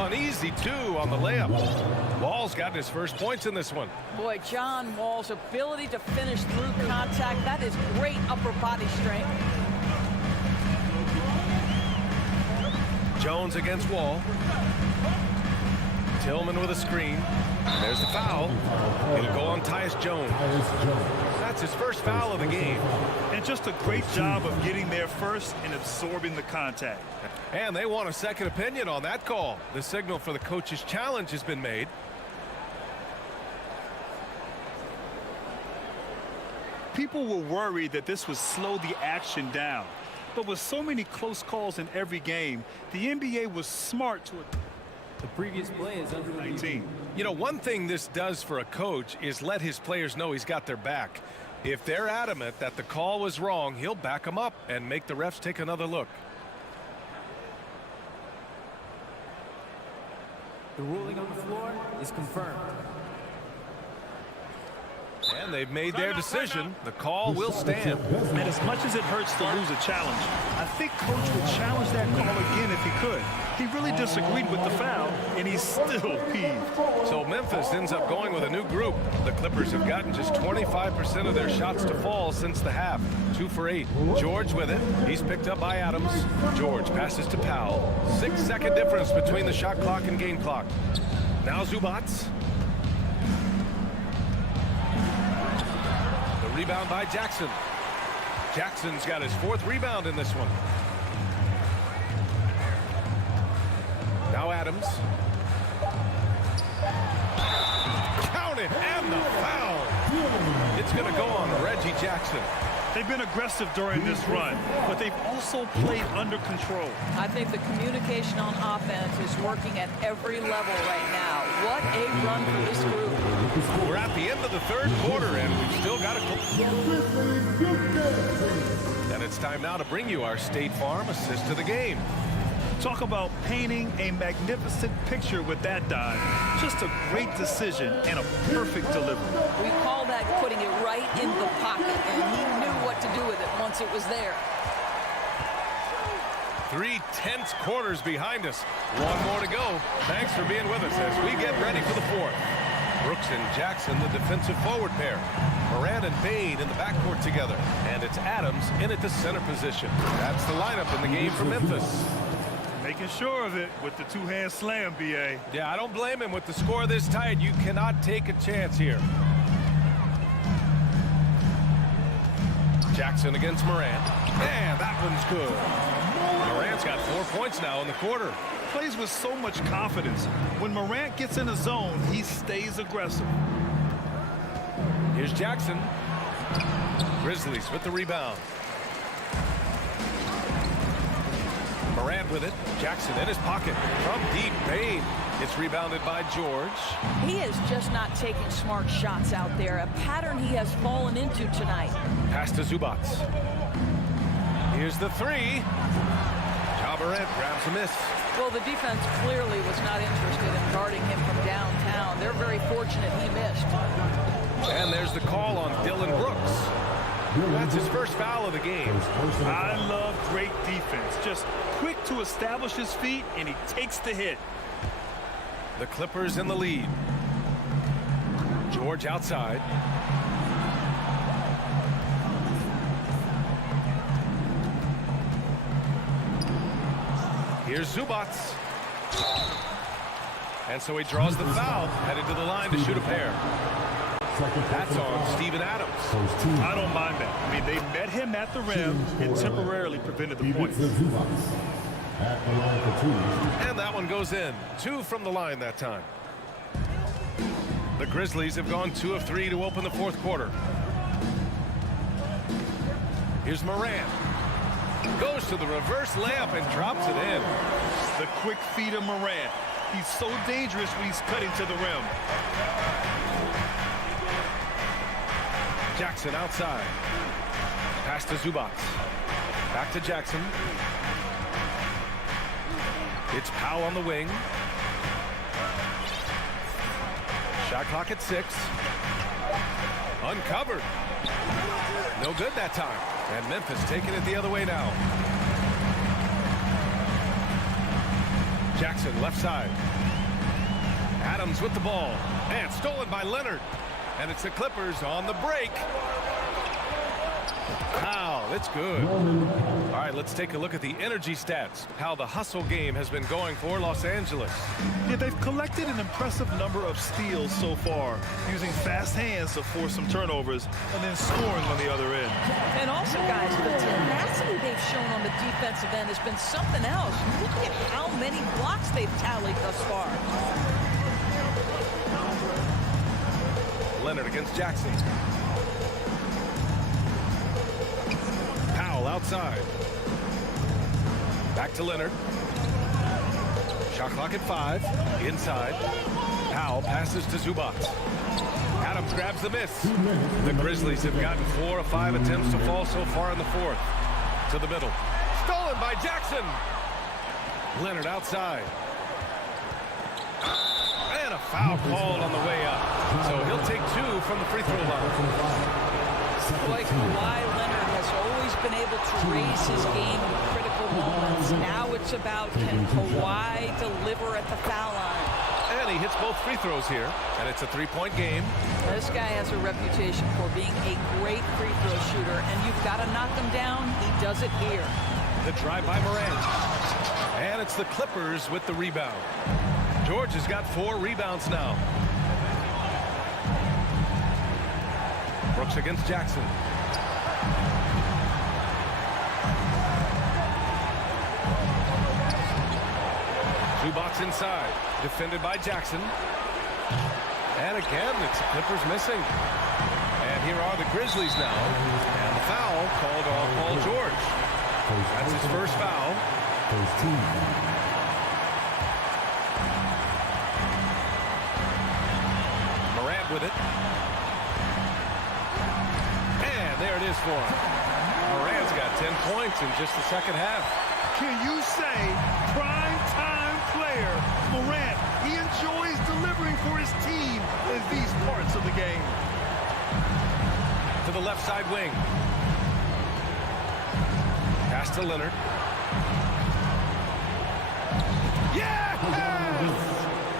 An easy 2 on the layup. Wall's got his first points in this one. Boy, John Wall's ability to finish through contact, that is great upper body strength. Jones against Wall. Tillman with a screen. There's the foul. It'll go on Tyus Jones. That's his first foul of the game. And just a great job of getting there first and absorbing the contact. And they want a second opinion on that call. The signal for the coach's challenge has been made. People were worried that this would slow the action down. But with so many close calls in every game, the NBA was smart to... The previous play is under 19. You know, one thing this does for a coach is let his players know he's got their back. If they're adamant that the call was wrong, he'll back them up and make the refs take another look. The ruling on the floor is confirmed. And they've made their decision. The call will stand. And as much as it hurts to lose a challenge, I think Coach would challenge that call again if he could. He really disagreed with the foul, and he's still peeved. So Memphis ends up going with a new group. The Clippers have gotten just 25% of their shots to fall since the half. 2 for 8. George with it. He's picked up by Adams. George passes to Powell. 6-second difference between the shot clock and game clock. Now Zubats. Rebound by Jackson. Jackson's got his 4th rebound in this one. Now Adams. Count it, and the foul. It's going to go on Reggie Jackson. They've been aggressive during this run, but they've also played under control. I think the communication on offense is working at every level right now. What a run for this group. We're at the end of the third quarter, and we've still got a... And it's time now to bring you our State Farm assist to the game. Talk about painting a magnificent picture with that dive. Just a great decision and a perfect delivery. We call that putting it right in the pocket, and he knew what to do with it once it was there. 3 tense quarters behind us. 1 more to go. Thanks for being with us as we get ready for the 4th. Brooks and Jackson, the defensive forward pair. Moran and Bain in the backcourt together. And it's Adams in at the center position. That's the lineup in the game for Memphis. Making sure of it with the 2-hand slam, B.A. Yeah, I don't blame him. With the score this tight, you cannot take a chance here. Jackson against Moran. And that one's good. Morant's got 4 points now in the quarter. Plays with so much confidence. When Morant gets in a zone, he stays aggressive. Here's Jackson. Grizzlies with the rebound. Morant with it. Jackson in his pocket. From deep, Bain. It's rebounded by George. He is just not taking smart shots out there. A pattern he has fallen into tonight. Pass to Zubats. Here's the 3. Ja Morant grabs a miss. Well, the defense clearly was not interested in guarding him from downtown. They're very fortunate he missed. And there's the call on Dylan Brooks. That's his first foul of the game. I love great defense. Just quick to establish his feet, and he takes the hit. The Clippers in the lead. George outside. Here's Zubats. And so he draws the foul, headed to the line to shoot a pair. That's on Steven Adams. I don't mind that. I mean, they met him at the rim and temporarily prevented the points. And that one goes in. 2 from the line that time. The Grizzlies have gone 2 of 3 to open the fourth quarter. Here's Morant. Goes to the reverse layup and drops it in. The quick feed of Morant. He's so dangerous when he's cutting to the rim. Jackson outside. Pass to Zubats. Back to Jackson. It's Powell on the wing. Shot clock at 6. Uncovered. No good that time. And Memphis taking it the other way now. Jackson left side. Adams with the ball. And stolen by Leonard. And it's the Clippers on the break. Wow, that's good. All right, let's take a look at the energy stats. How the hustle game has been going for Los Angeles. Yeah, they've collected an impressive number of steals so far, using fast hands to force some turnovers and then scoring on the other end. And also, guys, the tenacity they've shown on the defensive end has been something else. Look at how many blocks they've tallied thus far. Leonard against Jackson. Powell outside. Back to Leonard. Shot clock at 5. Inside. Powell passes to Zubats. Adams grabs the miss. The Grizzlies have gotten 4 of 5 attempts to fall so far in the fourth. To the middle. Stolen by Jackson. Leonard outside. And a foul called on the way up. So he'll take 2 from the free throw line. Boy, Kawhi Leonard has always been able to raise his game in critical moments. Now it's about, can Kawhi deliver at the foul line? And he hits both free throws here. And it's a 3-point game. This guy has a reputation for being a great free throw shooter, and you've got to knock him down. He does it here. The drive by Morant. And it's the Clippers with the rebound. George has got 4 rebounds now. Brooks against Jackson. Zubats inside. Defended by Jackson. And again, it's Clippers missing. And here are the Grizzlies now. And the foul called on Paul George. That's his first foul. Morant with it. And there it is for him. Morant's got 10 points in just the second half. Can you say prime time player Morant? He enjoys delivering for his team in these parts of the game. To the left side wing. Pass to Leonard. Yeah!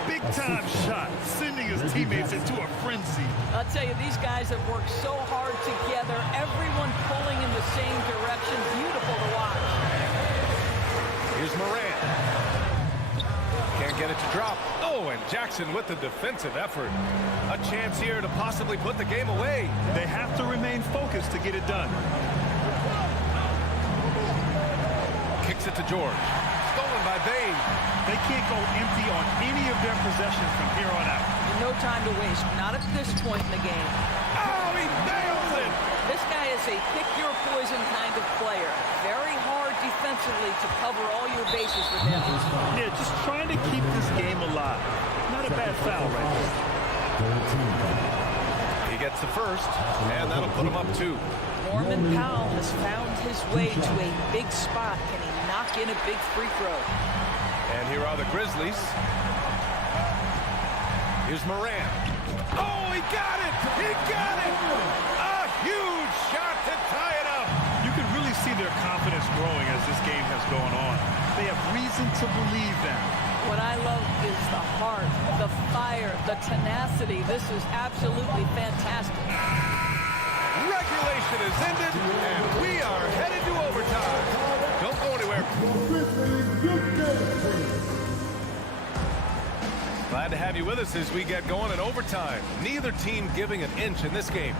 Big time shot, sending his teammates into a frenzy. I'll tell you, these guys have worked so hard together, everyone pulling in the same direction. Beautiful to watch. Here's Morant. Can't get it to drop. Oh, and Jackson with the defensive effort. A chance here to possibly put the game away. They have to remain focused to get it done. Kicks it to George. Stolen by Bain. They can't go empty on any of their possessions from here on out. No time to waste, not at this point in the game. Oh, he nails it! This guy is a pick-your-poison kind of player. Very hard defensively to cover all your bases with him. Yeah, just trying to keep this game alive. Not a bad foul right there. He gets the first, and that'll put him up 2. Norman Powell has found his way to a big spot. Can he knock in a big free throw? And here are the Grizzlies. Here's Morant. Oh, he got it! He got it! A huge shot to their confidence growing as this game has gone on. They have reason to believe that. What I love is the heart, the fire, the tenacity. This is absolutely fantastic. Regulation is ended, and we are headed to overtime. Don't go anywhere. Glad to have you with us as we get going in overtime. Neither team giving an inch in this game.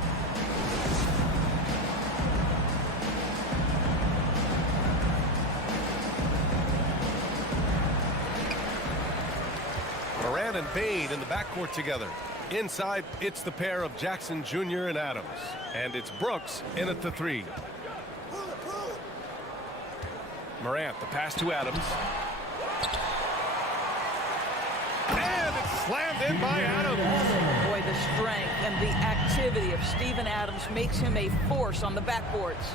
Moran and Bain in the backcourt together. Inside, it's the pair of Jackson Jr. and Adams. And it's Brooks in at the 3. Morant, the pass to Adams. And it's slammed in by Adams. Boy, the strength and the activity of Steven Adams makes him a force on the backboards.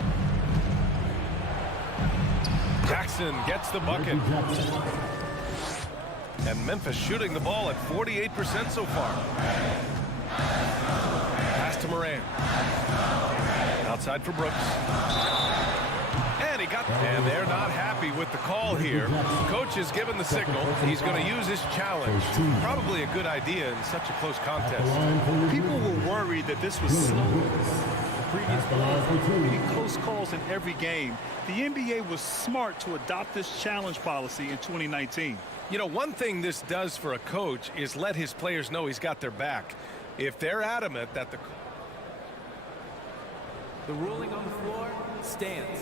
Jackson gets the bucket. And Memphis shooting the ball at 48% so far. Pass to Moran. Outside for Brooks. And he got, and they're not happy with the call here. Coach has given the signal. He's going to use his challenge. Probably a good idea in such a close contest. People were worried that this was slow. Previous close calls in every game. The NBA was smart to adopt this challenge policy in 2019. You know, one thing this does for a coach is let his players know he's got their back. If they're adamant that the ruling on the floor stands.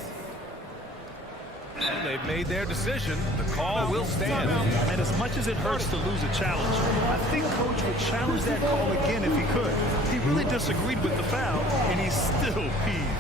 And they've made their decision. The call will stand. And as much as it hurts to lose a challenge, I think Coach would challenge that call again if he could. He really disagreed with the foul, and he's still peeved.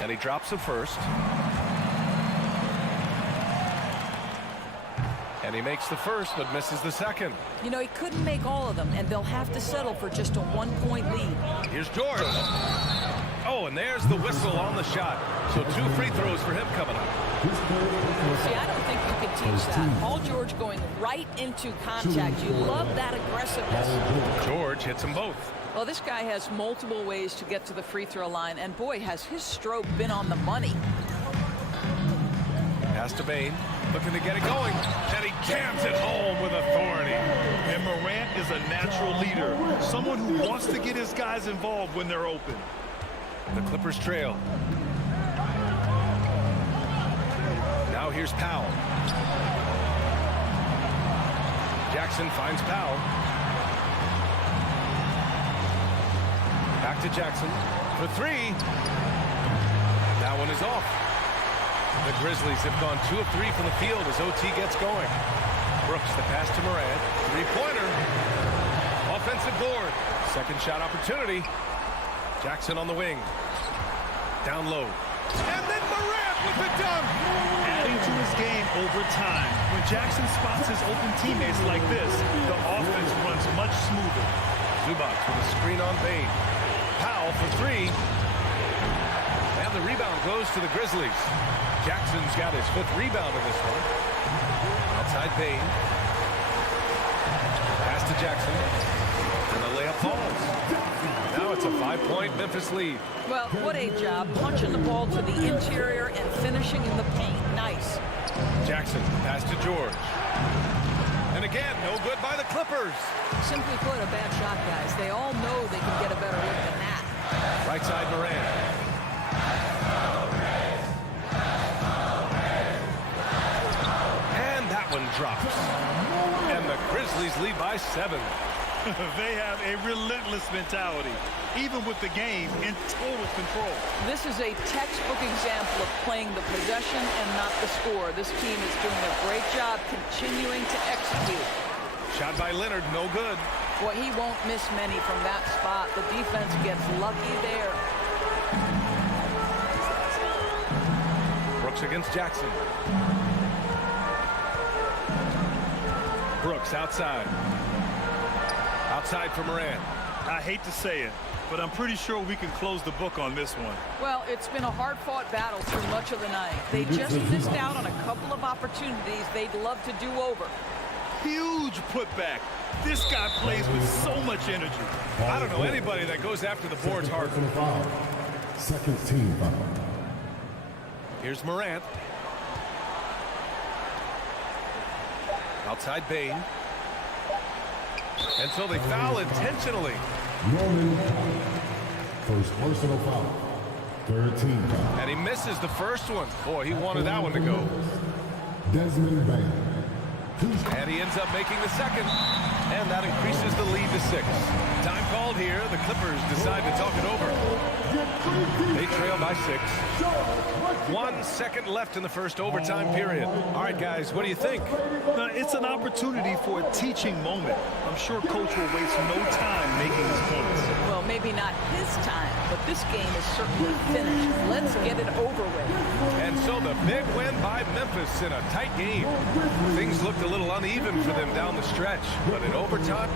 And he drops the first. And he makes the first, but misses the second. You know, he couldn't make all of them, and they'll have to settle for just a 1-point lead. Here's George. Oh, and there's the whistle on the shot. So 2 free throws for him coming up. See, I don't think you can teach that. Paul George going right into contact. You love that aggressiveness. George hits them both. Well, this guy has multiple ways to get to the free throw line, and boy, has his stroke been on the money. Pass to Bain, looking to get it going, and he jams it home with authority. And Morant is a natural leader, someone who wants to get his guys involved when they're open. The Clippers trail. Now here's Powell. Jackson finds Powell. Back to Jackson for 3. That one is off. The Grizzlies have gone 2 of 3 from the field as OT gets going. Brooks, the pass to Morant. 3-pointer. Offensive board. Second shot opportunity. Jackson on the wing. Down low. And then Morant with the dunk. Adding to his game over time. When Jackson spots his open teammates like this, the offense runs much smoother. Zubac with a screen on Bain. Powell for 3. And the rebound goes to the Grizzlies. Jackson's got his 5th rebound in this one. Outside Bain. Pass to Jackson. And the layup falls. Now it's a 5-point Memphis lead. Well, what a job. Punching the ball to the interior and finishing in the paint. Nice. Jackson, pass to George. And again, no good by the Clippers. Simply put, a bad shot, guys. They all know they can get a better look than that. Right side, Moran. And that one drops. And the Grizzlies lead by 7. They have a relentless mentality, even with the game in total control. This is a textbook example of playing the possession and not the score. This team is doing a great job continuing to execute. Shot by Leonard, no good. Boy, he won't miss many from that spot. The defense gets lucky there. Brooks Brooks against Jackson. Brooks outside. Outside for Moran. I hate to say it, but I'm pretty sure we can close the book on this one. Well, it's been a hard-fought battle through much of the night. They just missed out on a couple of opportunities they'd love to do over. Huge putback. This guy plays with so much energy. I don't know anybody that goes after the boards harder. Second team foul. Here's Morant. Outside Bain. And so they foul intentionally. Norman, first personal foul. Third team foul. And he misses the first one. Boy, he wanted that one to go. Desmond Bain. And he ends up making the second. And that increases the lead to 6. Time called here. The Clippers decide to talk it over. They trail by 6. 1 second left in the first overtime period. All right, guys, what do you think? It's an opportunity for a teaching moment. I'm sure Coach will waste no time making his points. Well, maybe not his time, but this game is certainly finished. Let's get it over with. And so the big win by Memphis in a tight game. Things looked a little uneven for them down the stretch, but in overtime...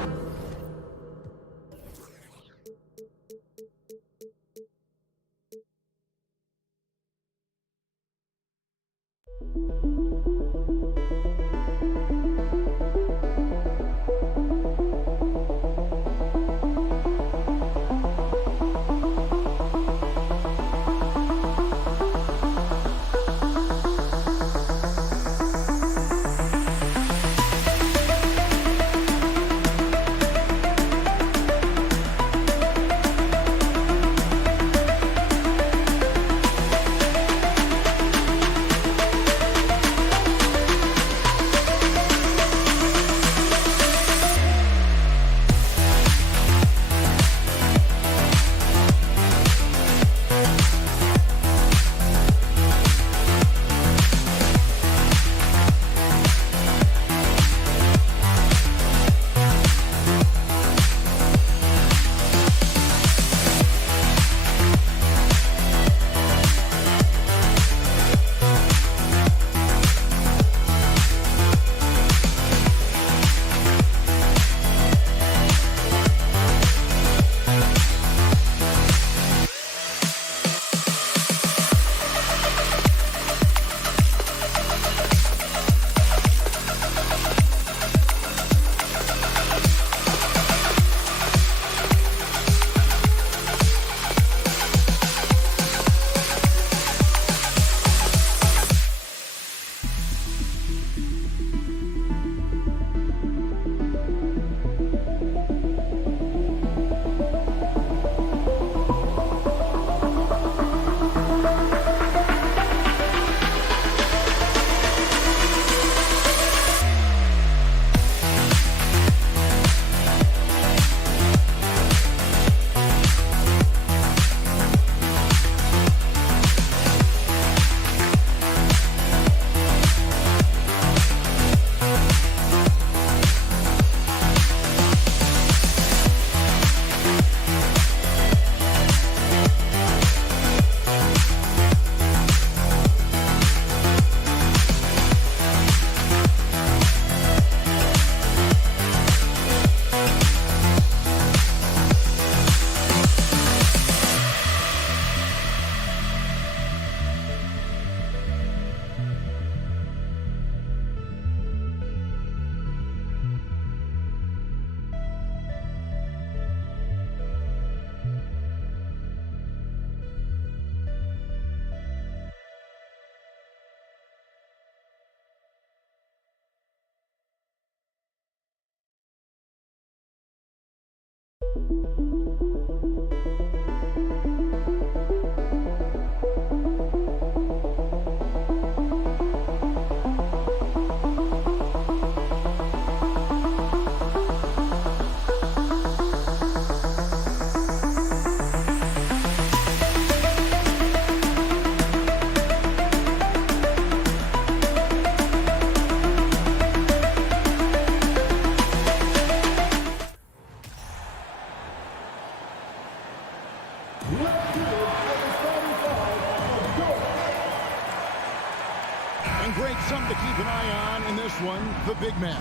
men.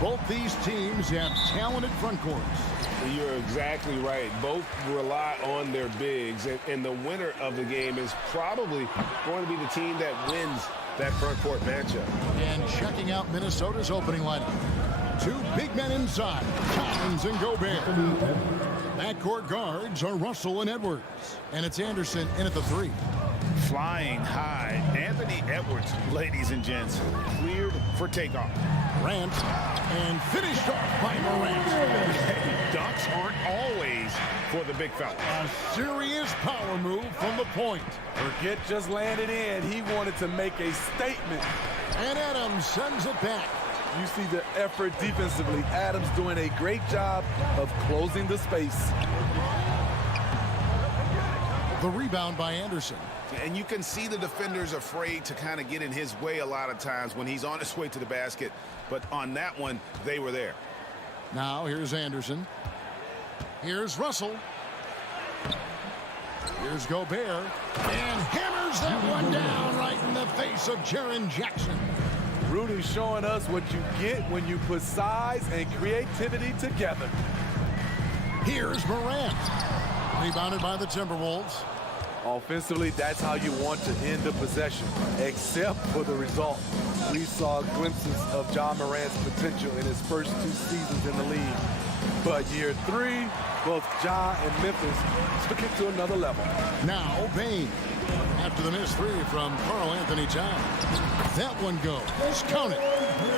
Both these teams have talented front courts. You're exactly right. Both rely on their bigs, and the winner of the game is probably going to be the team that wins that front court matchup. And checking out Minnesota's opening lineup. Two big men inside, Collins and Gobert. Backcourt guards are Russell and Edwards. And it's Anderson in at the 3. Flying high, Anthony Edwards, ladies and gents, cleared for takeoff. Morant, and finished off by Morant. Dunks aren't always for the big fella. A serious power move from the point. Forget just landed in. He wanted to make a statement. And Adams sends it back. You see the effort defensively. Adams doing a great job of closing the space. The rebound by Anderson. And you can see the defenders afraid to kind of get in his way a lot of times when he's on his way to the basket. But on that one, they were there. Now here's Anderson. Here's Russell. Here's Gobert. And hammers that one down right in the face of Jaren Jackson. Rudy showing us what you get when you put size and creativity together. Here's Morant. Rebounded by the Timberwolves. Offensively, that's how you want to end the possession, except for the result. We saw glimpses of John Morant's potential in his first 2 seasons in the league. But year 3, both Ja and Memphis took it to another level. Now Bane. After the missed 3 from Karl Anthony Towns. That one goes. Count it.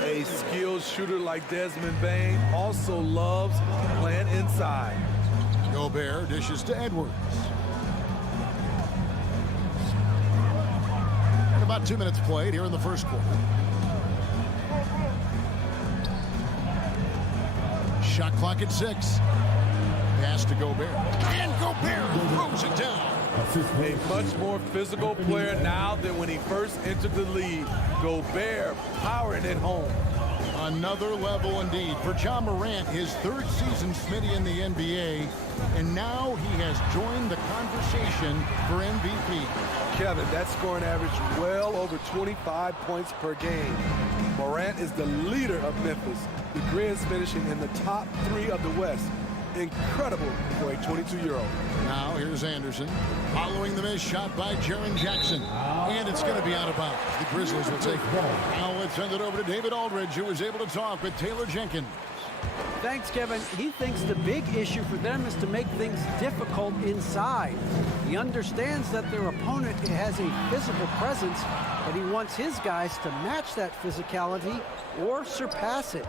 A skilled shooter like Desmond Bane also loves playing inside. Gobert dishes to Edwards. And about 2 minutes played here in the first quarter. Shot clock at 6. Pass to Gobert. And Gobert throws it down. A much more physical player now than when he first entered the league. Gobert powering it home. Another level indeed for Ja Morant, his 3rd season Smitty in the NBA, and now he has joined the conversation for MVP. Kevin, that scoring average well over 25 points per game. Morant is the leader of Memphis. The Grizz finishing in the top 3 of the West. Incredible for a 22-year-old. Now here's Anderson following the missed shot by Jaren Jackson. And it's going to be out of bounds. The Grizzlies will take it. Now let's send it over to David Aldridge, who was able to talk with Taylor Jenkins. Thanks, Kevin. He thinks the big issue for them is to make things difficult inside. He understands that their opponent has a physical presence, but he wants his guys to match that physicality or surpass it.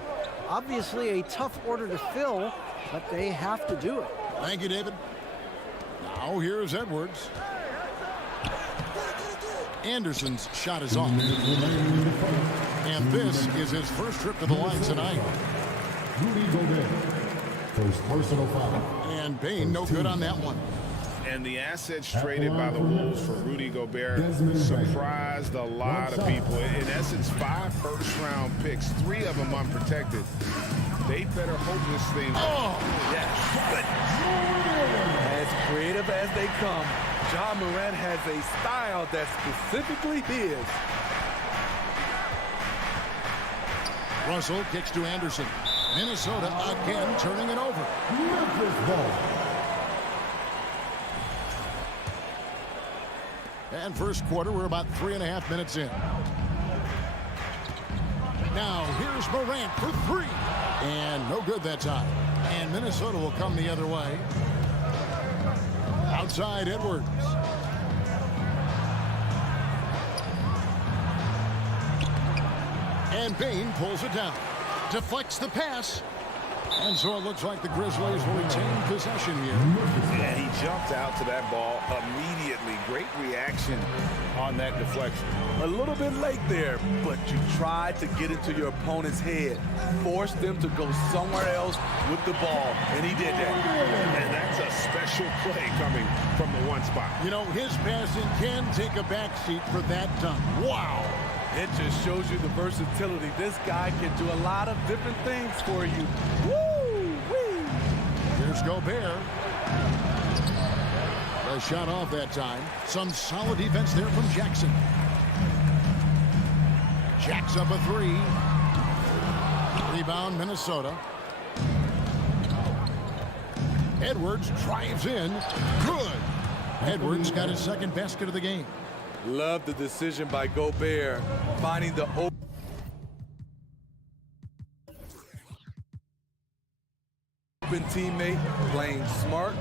Obviously a tough order to fill, but they have to do it. Thank you, David. Now here's Edwards. Anderson's shot is off. And this is his first trip to the line tonight. Rudy Gobert, first personal foul. And Bane no good on that one. And the assets traded by the Wolves for Rudy Gobert surprised a lot of people. In essence, 5 first-round picks, 3 of them unprotected. They better hope this thing. Oh, yes. As creative as they come, Ja Morant has a style that's specifically his. Russell kicks to Anderson. Minnesota again turning it over. Memphis ball. And first quarter, we're about 3.5 minutes in. Now here's Morant for 3. And no good that time. And Minnesota will come the other way. Outside Edwards. And Bane pulls it down. Deflects the pass. And so it looks like the Grizzlies will retain possession here. And he jumped out to that ball immediately. Great reaction on that deflection. A little bit late there, but you tried to get into your opponent's head. Force them to go somewhere else with the ball, and he did that. And that's a special play coming from the one spot. You know, his passing can take a backseat for that dunk. Wow. It just shows you the versatility. This guy can do a lot of different things for you. Woo-wee! Here's Gobert. A shot off that time. Some solid defense there from Jackson. Jacks up a 3. rebound, Minnesota. Edwards drives in. Good. Edwards got his second basket of the game. Love the decision by Gobert, finding the open teammate, playing smart.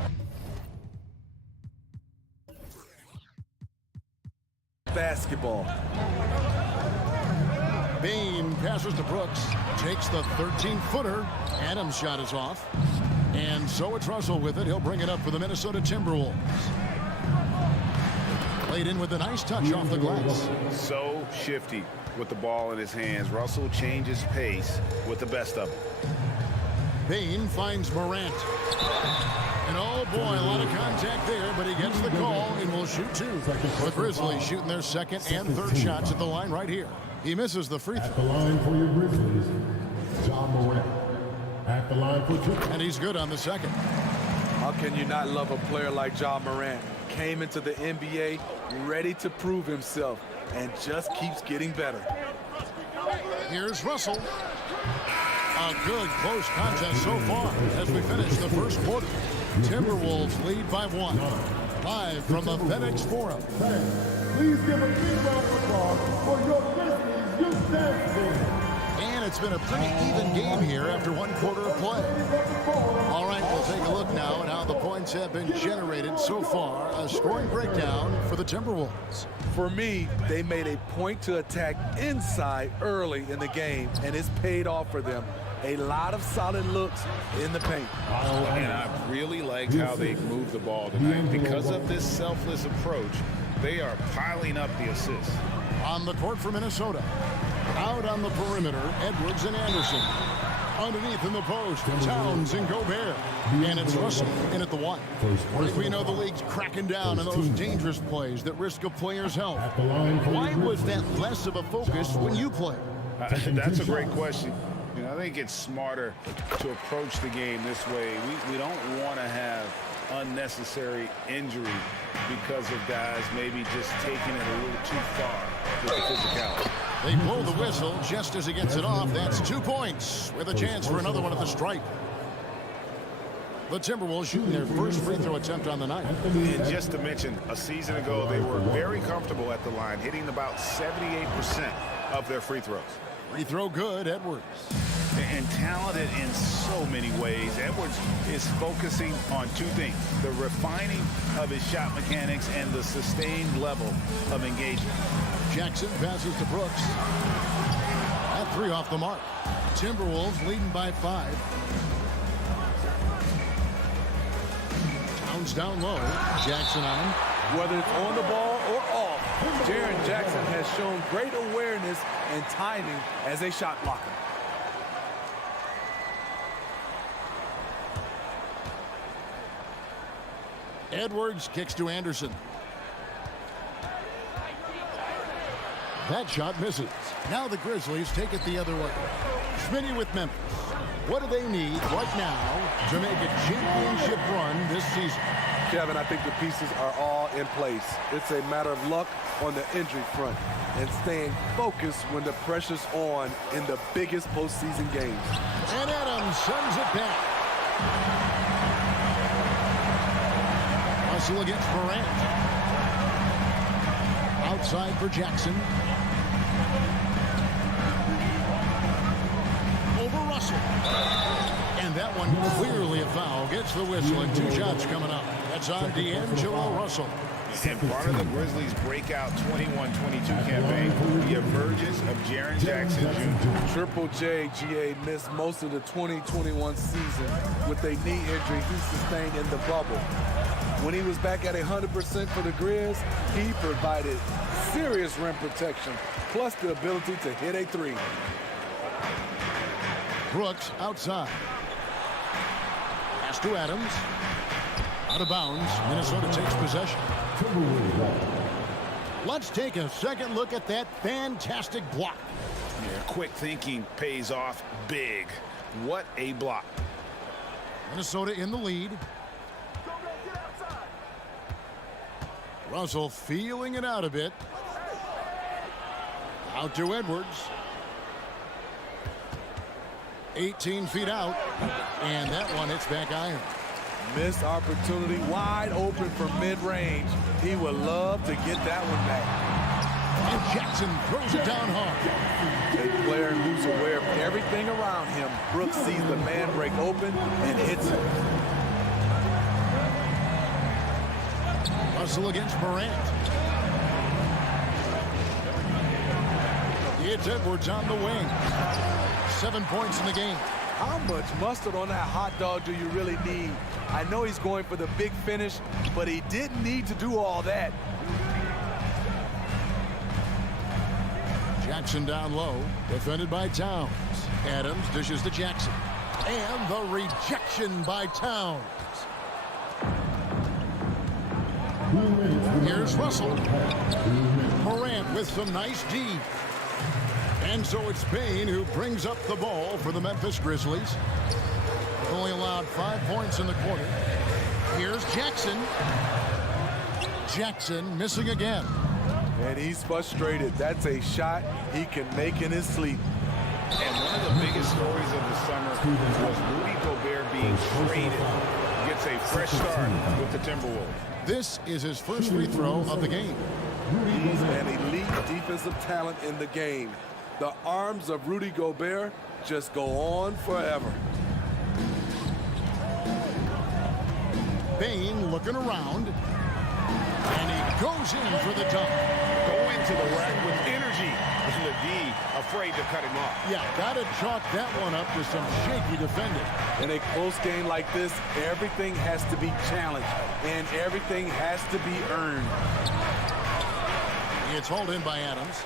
Basketball. Bain passes to Brooks. Takes the 13-footer. Adams' shot is off. And so it's Russell with it. He'll bring it up for the Minnesota Timberwolves. Played in with a nice touch off the glass. So shifty with the ball in his hands. Russell changes pace with the best of them. Bain finds Morant. And oh boy, a lot of contact there, but he gets the call and will shoot two. The Grizzlies shooting their second and third shots at the line right here. He misses the free throw. At the line for your Grizzlies, John Morant. At the line for two. And he's good on the second. How can you not love a player like John Morant? Came into the NBA ready to prove himself and just keeps getting better. Here's Russell. A good close contest so far as we finish the first quarter. Timberwolves lead by 1. Live from the FedEx Forum. Please give a big round of applause for your Grizzlies youth dance team. And it's been a pretty even game here after one quarter of play. All right, we'll take a look now at how the points have been generated so far. A scoring breakdown for the Timberwolves. For me, they made a point to attack inside early in the game, and it's paid off for them. A lot of solid looks in the paint. And I really liked how they moved the ball tonight. Because of this selfless approach, they are piling up the assists. On the court for Minnesota. Out on the perimeter, Edwards and Anderson. Underneath in the post, Towns and Gobert. And it's Russell in at the 1. We know the league's cracking down on those dangerous plays that risk a player's health. Why was that less of a focus when you played? That's a great question. You know, I think it's smarter to approach the game this way. We don't want to have unnecessary injury because of guys maybe just taking it a little too far with the physicality. They blow the whistle just as he gets it off. That's 2 points with a chance for another one at the stripe. The Timberwolves shooting their first free throw attempt on the night. And just to mention, a season ago, they were very comfortable at the line, hitting about 78% of their free throws. Free throw good, Edwards. And talented in so many ways. Edwards is focusing on 2 things: the refining of his shot mechanics and the sustained level of engagement. Jackson passes to Brooks. That 3 off the mark. Timberwolves leading by 5. Towns down low. Jackson on him. Whether it's on the ball or off, Jaren Jackson has shown great awareness and timing as a shot blocker. Edwards kicks to Anderson. That shot misses. Now the Grizzlies take it the other way. Smitty with Memphis. What do they need right now to make a championship run this season? Kevin, I think the pieces are all in place. It's a matter of luck on the injury front and staying focused when the pressure's on in the biggest postseason games. And Adams sends it back. Russell against Morant. Outside for Jackson. Over Russell. And that one clearly a foul. Gets the whistle and 2 shots coming up. That's on D'Angelo Russell. And part of the Grizzlies' breakout 21-22 campaign, the emergence of Jaren Jackson Jr. Triple J, GA, missed most of the 2021 season with a knee injury he sustained in the bubble. When he was back at 100% for the Grizz, he provided serious rim protection, plus the ability to hit a 3. Brooks outside. Pass to Adams. Out of bounds. Minnesota takes possession. Let's take a second look at that fantastic block. Yeah, quick thinking pays off big. What a block. Minnesota in the lead. Russell feeling it out a bit. Out to Edwards. 18 feet out, and that one hits back iron. Missed opportunity, wide open from mid-range. He would love to get that one back. And Jackson throws it down hard. A player who's aware of everything around him. Brooks sees the man break open and hits it. Russell against Morant. It's Edwards on the wing. 7 points in the game. How much mustard on that hot dog do you really need? I know he's going for the big finish, but he didn't need to do all that. Jackson down low, defended by Towns. Adams dishes to Jackson. And the rejection by Towns. Here's Russell. Morant with some nice D. And so it's Bane who brings up the ball for the Memphis Grizzlies. Only allowed 5 points in the quarter. Here's Jackson. Jackson missing again. And he's frustrated. That's a shot he can make in his sleep. And one of the biggest stories of the summer was Rudy Gobert being traded. Gets a fresh start with the Timberwolves. This is his first free throw of the game. He's an elite defensive talent in the game. The arms of Rudy Gobert just go on forever. Bane looking around. And he goes in for the dunk. Go into the rack with energy. And the D afraid to cut him off. Yeah, gotta chalk that one up to some shaky defending. In a close game like this, everything has to be challenged, and everything has to be earned. It's hauled in by Adams.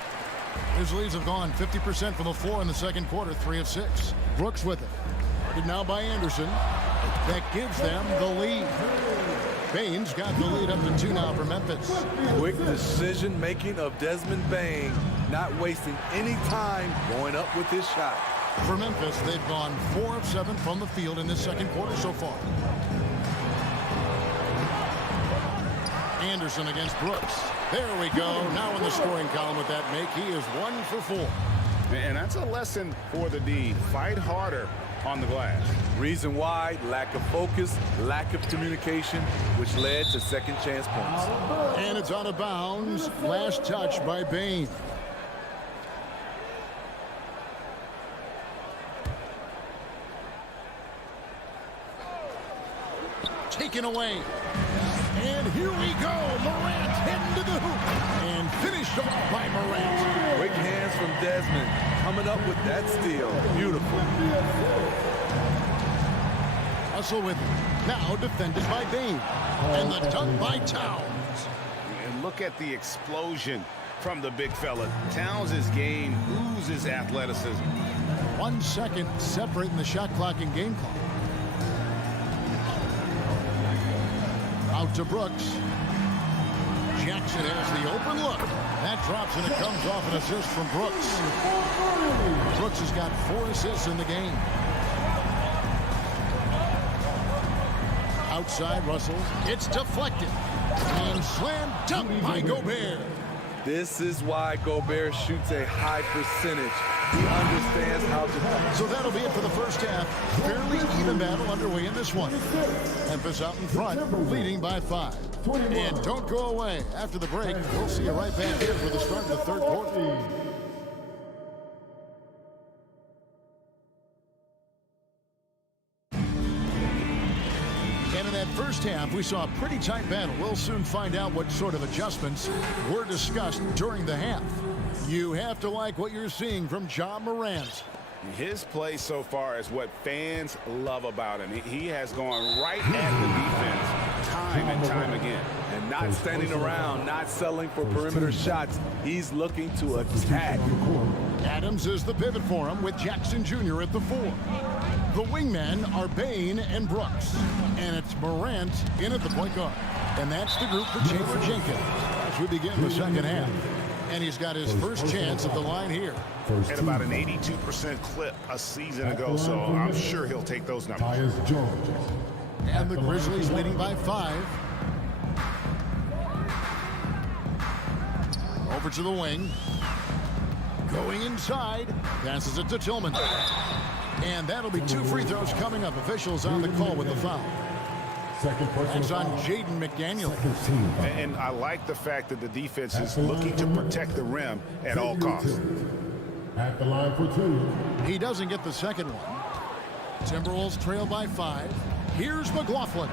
Grizzlies have gone 50% from the floor in the second quarter, 3 of 6. Brooks with it. Guarded now by Anderson. That gives them the lead. Bane's got the lead up to 2 now for Memphis. Quick decision-making of Desmond Bane, not wasting any time going up with his shot. For Memphis, they've gone 4 of 7 from the field in this second quarter so far. Anderson against Brooks. There we go. Now in the scoring column with that make. He is 1 for 4. And that's a lesson for the D. Fight harder on the glass. Reason why: lack of focus, lack of communication, which led to second chance points. And it's out of bounds. Last touch by Bane. Taken away. And here we go. Morant heading to the hoop. And finished off by Morant. Quick hands from Desmond. Coming up with that steal. Beautiful. Russell with it. Now defended by Bane. And the dunk by Towns. And look at the explosion from the big fella. Towns' game oozes athleticism. 1 second separating the shot clock and game clock. Out to Brooks. Jackson has the open look. That drops and it comes off an assist from Brooks. Brooks has got 4 assists in the game. Outside Russell. It's deflected. And slam dunk by Gobert. This is why Gobert shoots a high percentage. He understands how to dunk. So that'll be it for the first half. Fairly even battle underway in this one. Memphis out in front, leading by 5. And don't go away. After the break, we'll see you right back here for the start of the third quarter. And in that first half, we saw a pretty tight battle. We'll soon find out what sort of adjustments were discussed during the half. You have to like what you're seeing from Ja Morant. His play so far is what fans love about him. He has gone right at the defense time and time again. And not standing around, not settling for perimeter shots. He's looking to attack. Adams is the pivot for him with Jackson Jr. at the 4. The wingmen are Bane and Brooks. And it's Morant in at the point guard. And that's the group for Chamber Jenkins as we begin the second half. And he's got his first chance at the line here. At about an 82% clip a season ago, so I'm sure he'll take those numbers. And the Grizzlies leading by 5. Over to the wing. Going inside. Passes it to Tillman. And that'll be 2 free throws coming up. Officials on the call with the foul. It's on Jaden McDaniel. And I like the fact that the defense is looking to protect the rim at all costs. At the line for 2. He doesn't get the second one. Timberwolves trail by 5. Here's McLaughlin.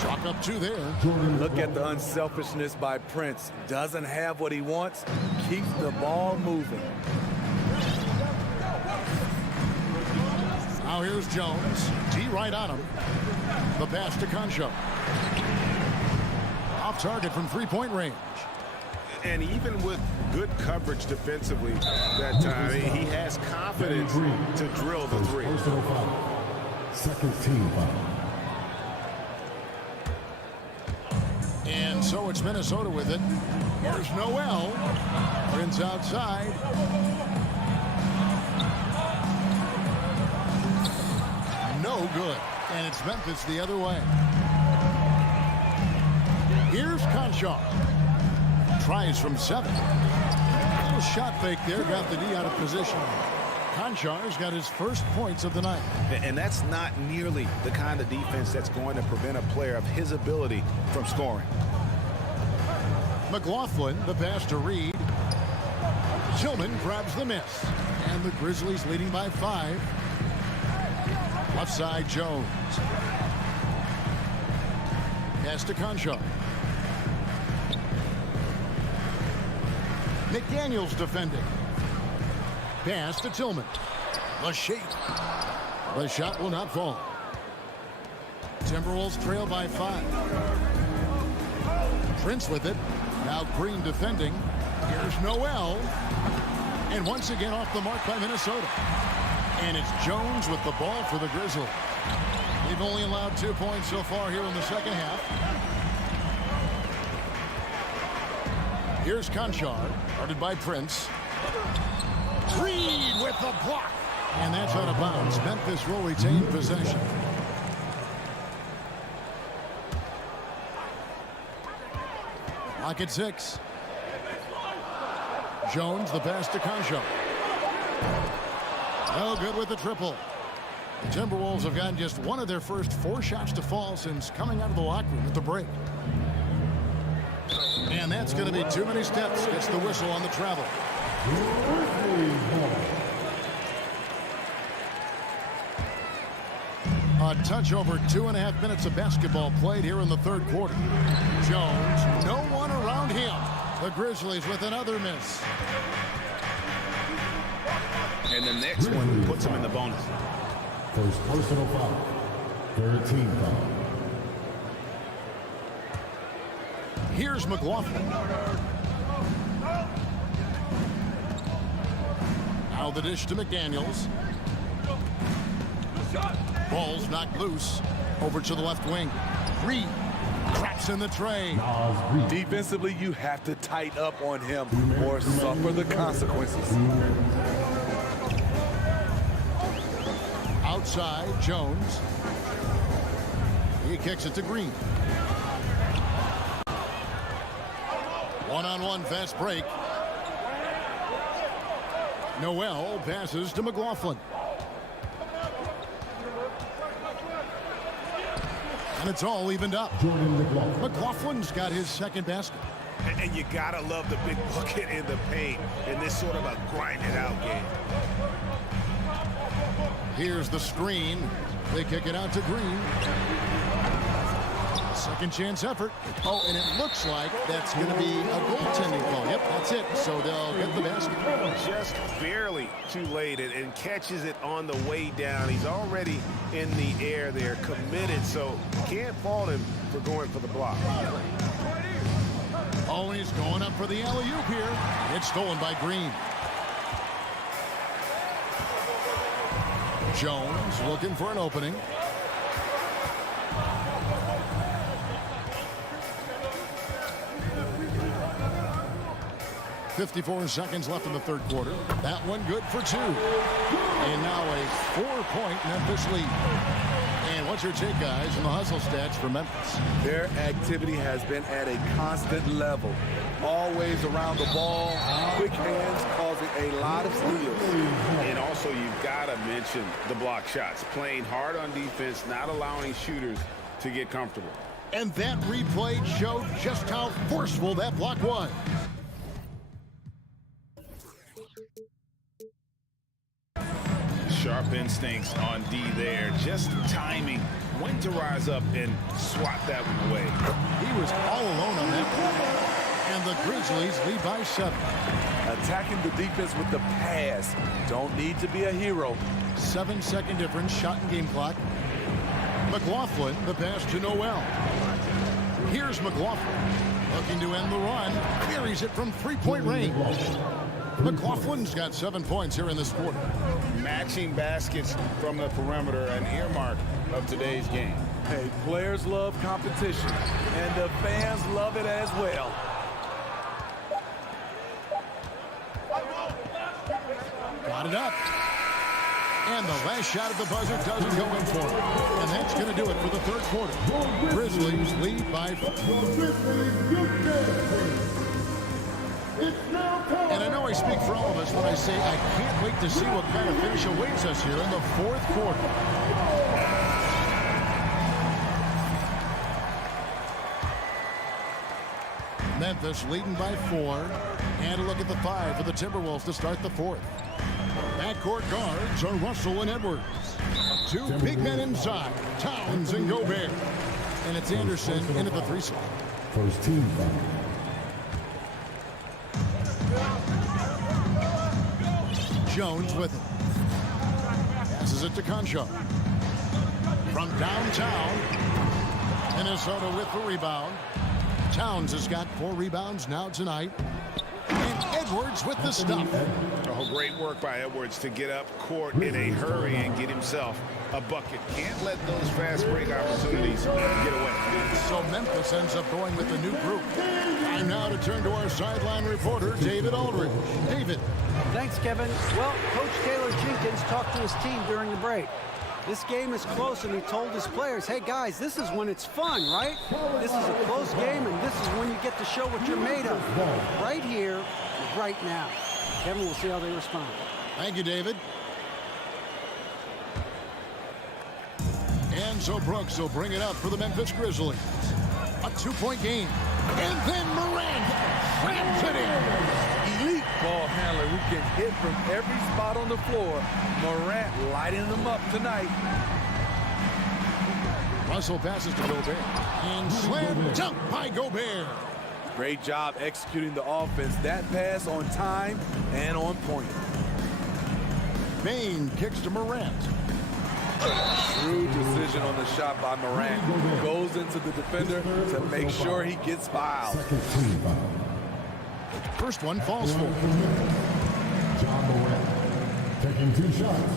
Chalk up 2 there. Look at the unselfishness by Prince. Doesn't have what he wants. Keeps the ball moving. Now here's Jones. D right on him. The pass to Concho. Off target from 3-point range. And even with good coverage defensively that time, he has confidence to drill the 3. Second team foul. And so it's Minnesota with it. There's Noel. Prince outside. No good. And it's Memphis the other way. Here's Concho. Tries from 7. Little shot fake there. Got the D out of position. Conchar's got his first points of the night. And that's not nearly the kind of defense that's going to prevent a player of his ability from scoring. McLaughlin, the pass to Reed. Tillman grabs the miss. And the Grizzlies leading by 5. Left side, Jones. Pass to Concho. McDaniel's defending. Pass to Tillman. The shake. The shot will not fall. Timberwolves trail by 5. Prince with it. Now Green defending. Here's Noel. And once again off the mark by Minnesota. And it's Jones with the ball for the Grizzlies. They've only allowed 2 points so far here in the second half. Here's Conchar, guarded by Prince. Reed with the block. And that's out of bounds. Memphis will retain possession. Lock at 6. Jones, the pass to Concho. No good with the triple. The Timberwolves have gotten just one of their first 4 shots to fall since coming out of the locker room at the break. And that's going to be too many steps. Gets the whistle on the travel. A touch over 2.5 minutes of basketball played here in the third quarter. Jones, no one around him. The Grizzlies with another miss. And the next one puts him in the bonus. First personal foul. Third team foul. Here's McLaughlin. Now the dish to McDaniels. Ball's knocked loose. Over to the left wing. Reed craps in the tray. Defensively, you have to tighten up on him or suffer the consequences. Outside, Jones. He kicks it to Green. One-on-one fast break. Noel passes to McLaughlin. And it's all evened up. McLaughlin's got his second basket. And you gotta love the big bucket in the paint in this sort of a grind-it-out game. Here's the screen. They kick it out to Green. Second chance effort. Oh, and it looks like that's going to be a goaltending call. Yep, that's it. So they'll get the basket. Just barely too late and catches it on the way down. He's already in the air there, committed, so can't fault him for going for the block. Always going up for the alley-oop here. It's stolen by Green. Jones looking for an opening. .54 seconds left in the third quarter. That one good for 2. And now a 4-point Memphis lead. And what's your take, guys, on the hustle stats for Memphis? Their activity has been at a constant level. Always around the ball, quick hands causing a lot of steals. And also, you've got to mention the block shots. Playing hard on defense, not allowing shooters to get comfortable. And that replay showed just how forceful that block was. Sharp instincts on D there. Just timing when to rise up and swat that one away. He was all alone on that play. And the Grizzlies lead by 7. Attacking the defense with the pass. Don't need to be a hero. 7-second difference, shot and game clock. McLaughlin, the pass to Noel. Here's McLaughlin. Looking to end the run. Carries it from three-point range. McLaughlin's got 7 points here in this quarter. Matching baskets from the perimeter, an earmark of today's game. Hey, players love competition, and the fans love it as well. Got it up. And the last shot at the buzzer doesn't go in for him. And that's going to do it for the third quarter. Grizzlies lead by 4. And I know I speak for all of us when I say I can't wait to see what kind of finish awaits us here in the fourth quarter. Memphis leading by 4. And a look at the 5 for the Timberwolves to start the fourth. Backcourt guards are Russell and Edwards. 2 big men inside, Towns and Gobert. And it's Anderson into the 3 slot. First team foul. Jones with it. Passes it to Concho. From downtown, Minnesota with the rebound. Towns has got 4 rebounds now tonight. And Edwards with the stuff. Oh, great work by Edwards to get up court in a hurry and get himself a bucket. Can't let those fast break opportunities get away. So Memphis ends up going with the new group. Time now to turn to our sideline reporter, David Aldridge. David. Thanks, Kevin. Well, Coach Taylor Jenkins talked to his team during the break. This game is close, and he told his players, hey, guys, this is when it's fun, right? This is a close game, and this is when you get to show what you're made of. Right here, right now. Kevin, we'll see how they respond. Thank you, David. And so Brooks will bring it up for the Memphis Grizzlies. A 2-point game. And then Morant slams it in. Elite ball handler who can hit from every spot on the floor. Morant lighting them up tonight. Russell passes to Gobert. And slam dunk by Gobert. Great job executing the offense. That pass on time and on point. Bane kicks to Morant. Shrewd decision on the shot by Morant. Goes into the defender to make sure he gets fouled. First one falls for. John Morant taking 2 shots.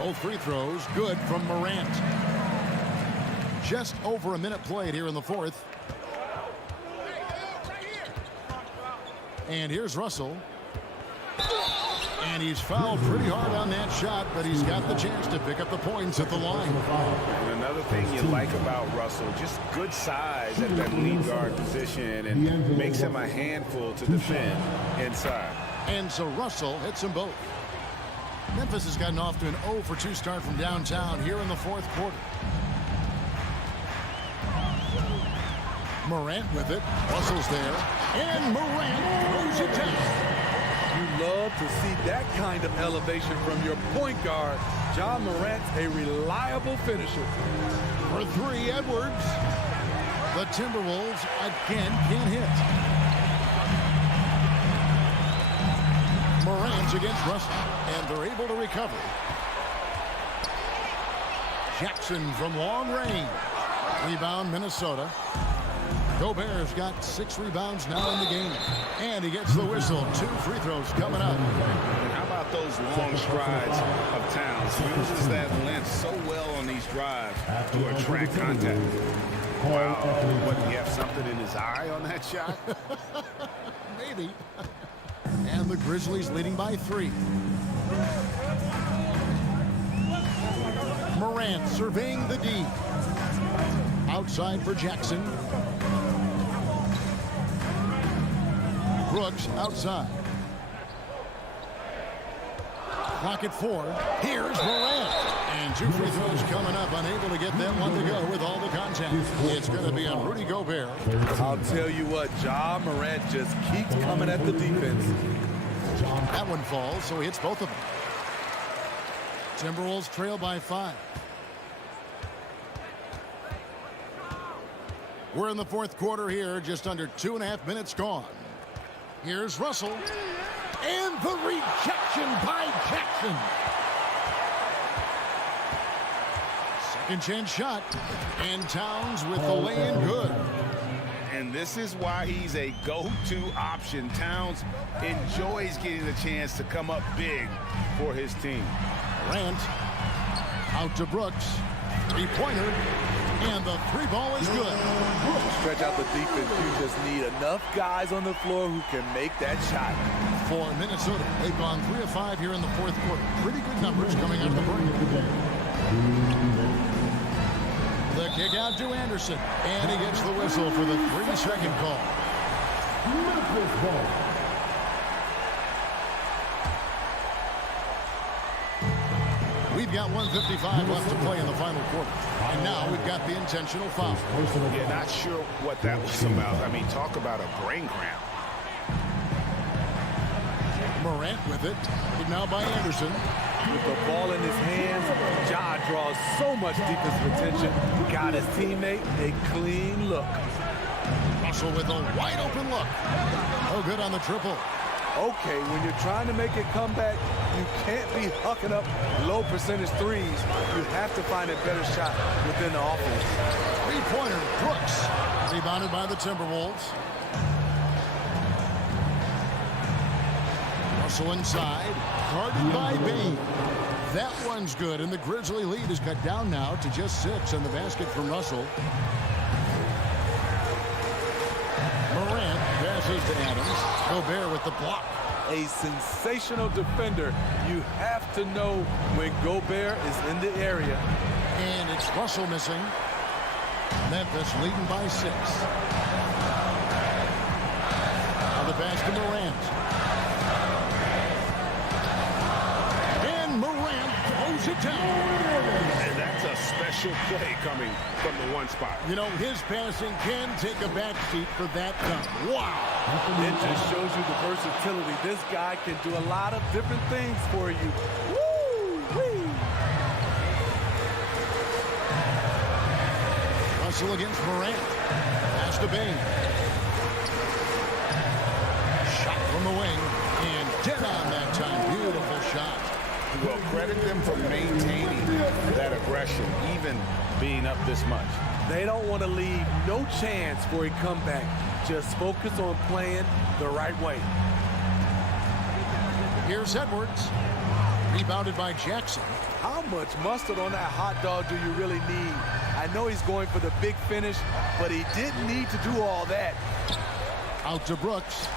Both free throws good from Morant. Just over a minute played here in the fourth. And here's Russell. And he's fouled pretty hard on that shot, but he's got the chance to pick up the points at the line. And another thing you like about Russell, just good size at that lead guard position and makes him a handful to defend inside. And so Russell hits them both. Memphis has gotten off to an 0-for-2 start from downtown here in the fourth quarter. Morant with it. Russell's there. And Morant throws it down. You love to see that kind of elevation from your point guard. John Morant's a reliable finisher. For 3, Edwards. The Timberwolves again can't hit. Morant against Russell. And they're able to recover. Jackson from long range. Rebound, Minnesota. Gobert's got 6 rebounds now in the game. And he gets the whistle. 2 free throws coming up. And how about those long strides of Towns? He uses that length so well on these drives to attract contact. Wow. What, do you have something in his eye on that shot? Maybe. And the Grizzlies leading by 3. Morant surveying the D. Outside for Jackson. Brooks outside. Clock at 4. Here's Morant. And 2 free throws coming up. Unable to get that one to go with all the contact. It's going to be on Rudy Gobert. I'll tell you what, Ja Morant just keeps coming at the defense. That one falls, so he hits both of them. Timberwolves trail by 5. We're in the fourth quarter here, just under 2.5 minutes gone. Here's Russell. And the rejection by Jackson. Second chance shot. And Towns with the lay-in good. And this is why he's a go-to option. Towns enjoys getting the chance to come up big for his team. Morant out to Brooks. Three-pointer. And the 3-ball is good. Stretch out the defense. You just need enough guys on the floor who can make that shot. For Minnesota, they've gone 3 of 5 here in the fourth quarter. Pretty good numbers coming out of the break. The kick out to Anderson. And he gets the whistle for the 3-second call. Memphis ball. We've got 1:55 left to play in the final quarter. And now we've got the intentional foul. Yeah, not sure what that was about. I mean, talk about a brain cramp. Morant with it. Now by Anderson. With the ball in his hands, Ja draws so much defensive attention. Got his teammate a clean look. Russell with a wide open look. Oh, good on the triple. Okay, when you're trying to make a comeback, you can't be hucking up low percentage threes. You have to find a better shot within the offense. Three-pointer, Brooks. Rebounded by the Timberwolves. Russell inside. Guarded by Bain. That one's good, and the Grizzly lead is cut down now to just 6 on the basket from Russell. Morant passes to Adams. Gobert with the block. A sensational defender. You have to know when Gobert is in the area. And it's Russell missing. Memphis leading by 6. On the pass to Morant. And Morant throws it down. And that's a special play coming from the one spot. You know, his passing can take a backseat for that dunk. Wow. It just shows you the versatility. This guy can do a lot of different things for you. Woo-wee. Russell against Morant. Pass to Bain. Shot from the wing. And dead on that time. Beautiful shot. Well, credit them for maintaining that aggression, even being up this much. They don't want to leave no chance for a comeback. Just focus on playing the right way. Here's Edwards. Rebounded by Jackson. How much mustard on that hot dog do you really need? I know he's going for the big finish, but he didn't need to do all that. Out to Brooks.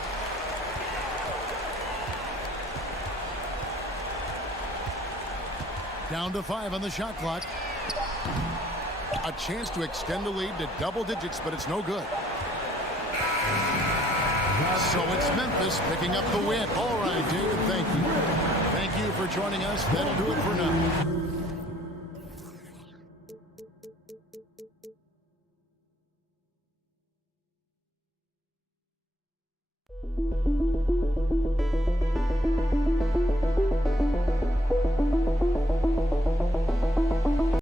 Down to 5 on the shot clock. A chance to extend the lead to double digits, but it's no good. So it's Memphis picking up the win. All right, David, thank you. Thank you for joining us. That'll do it for now.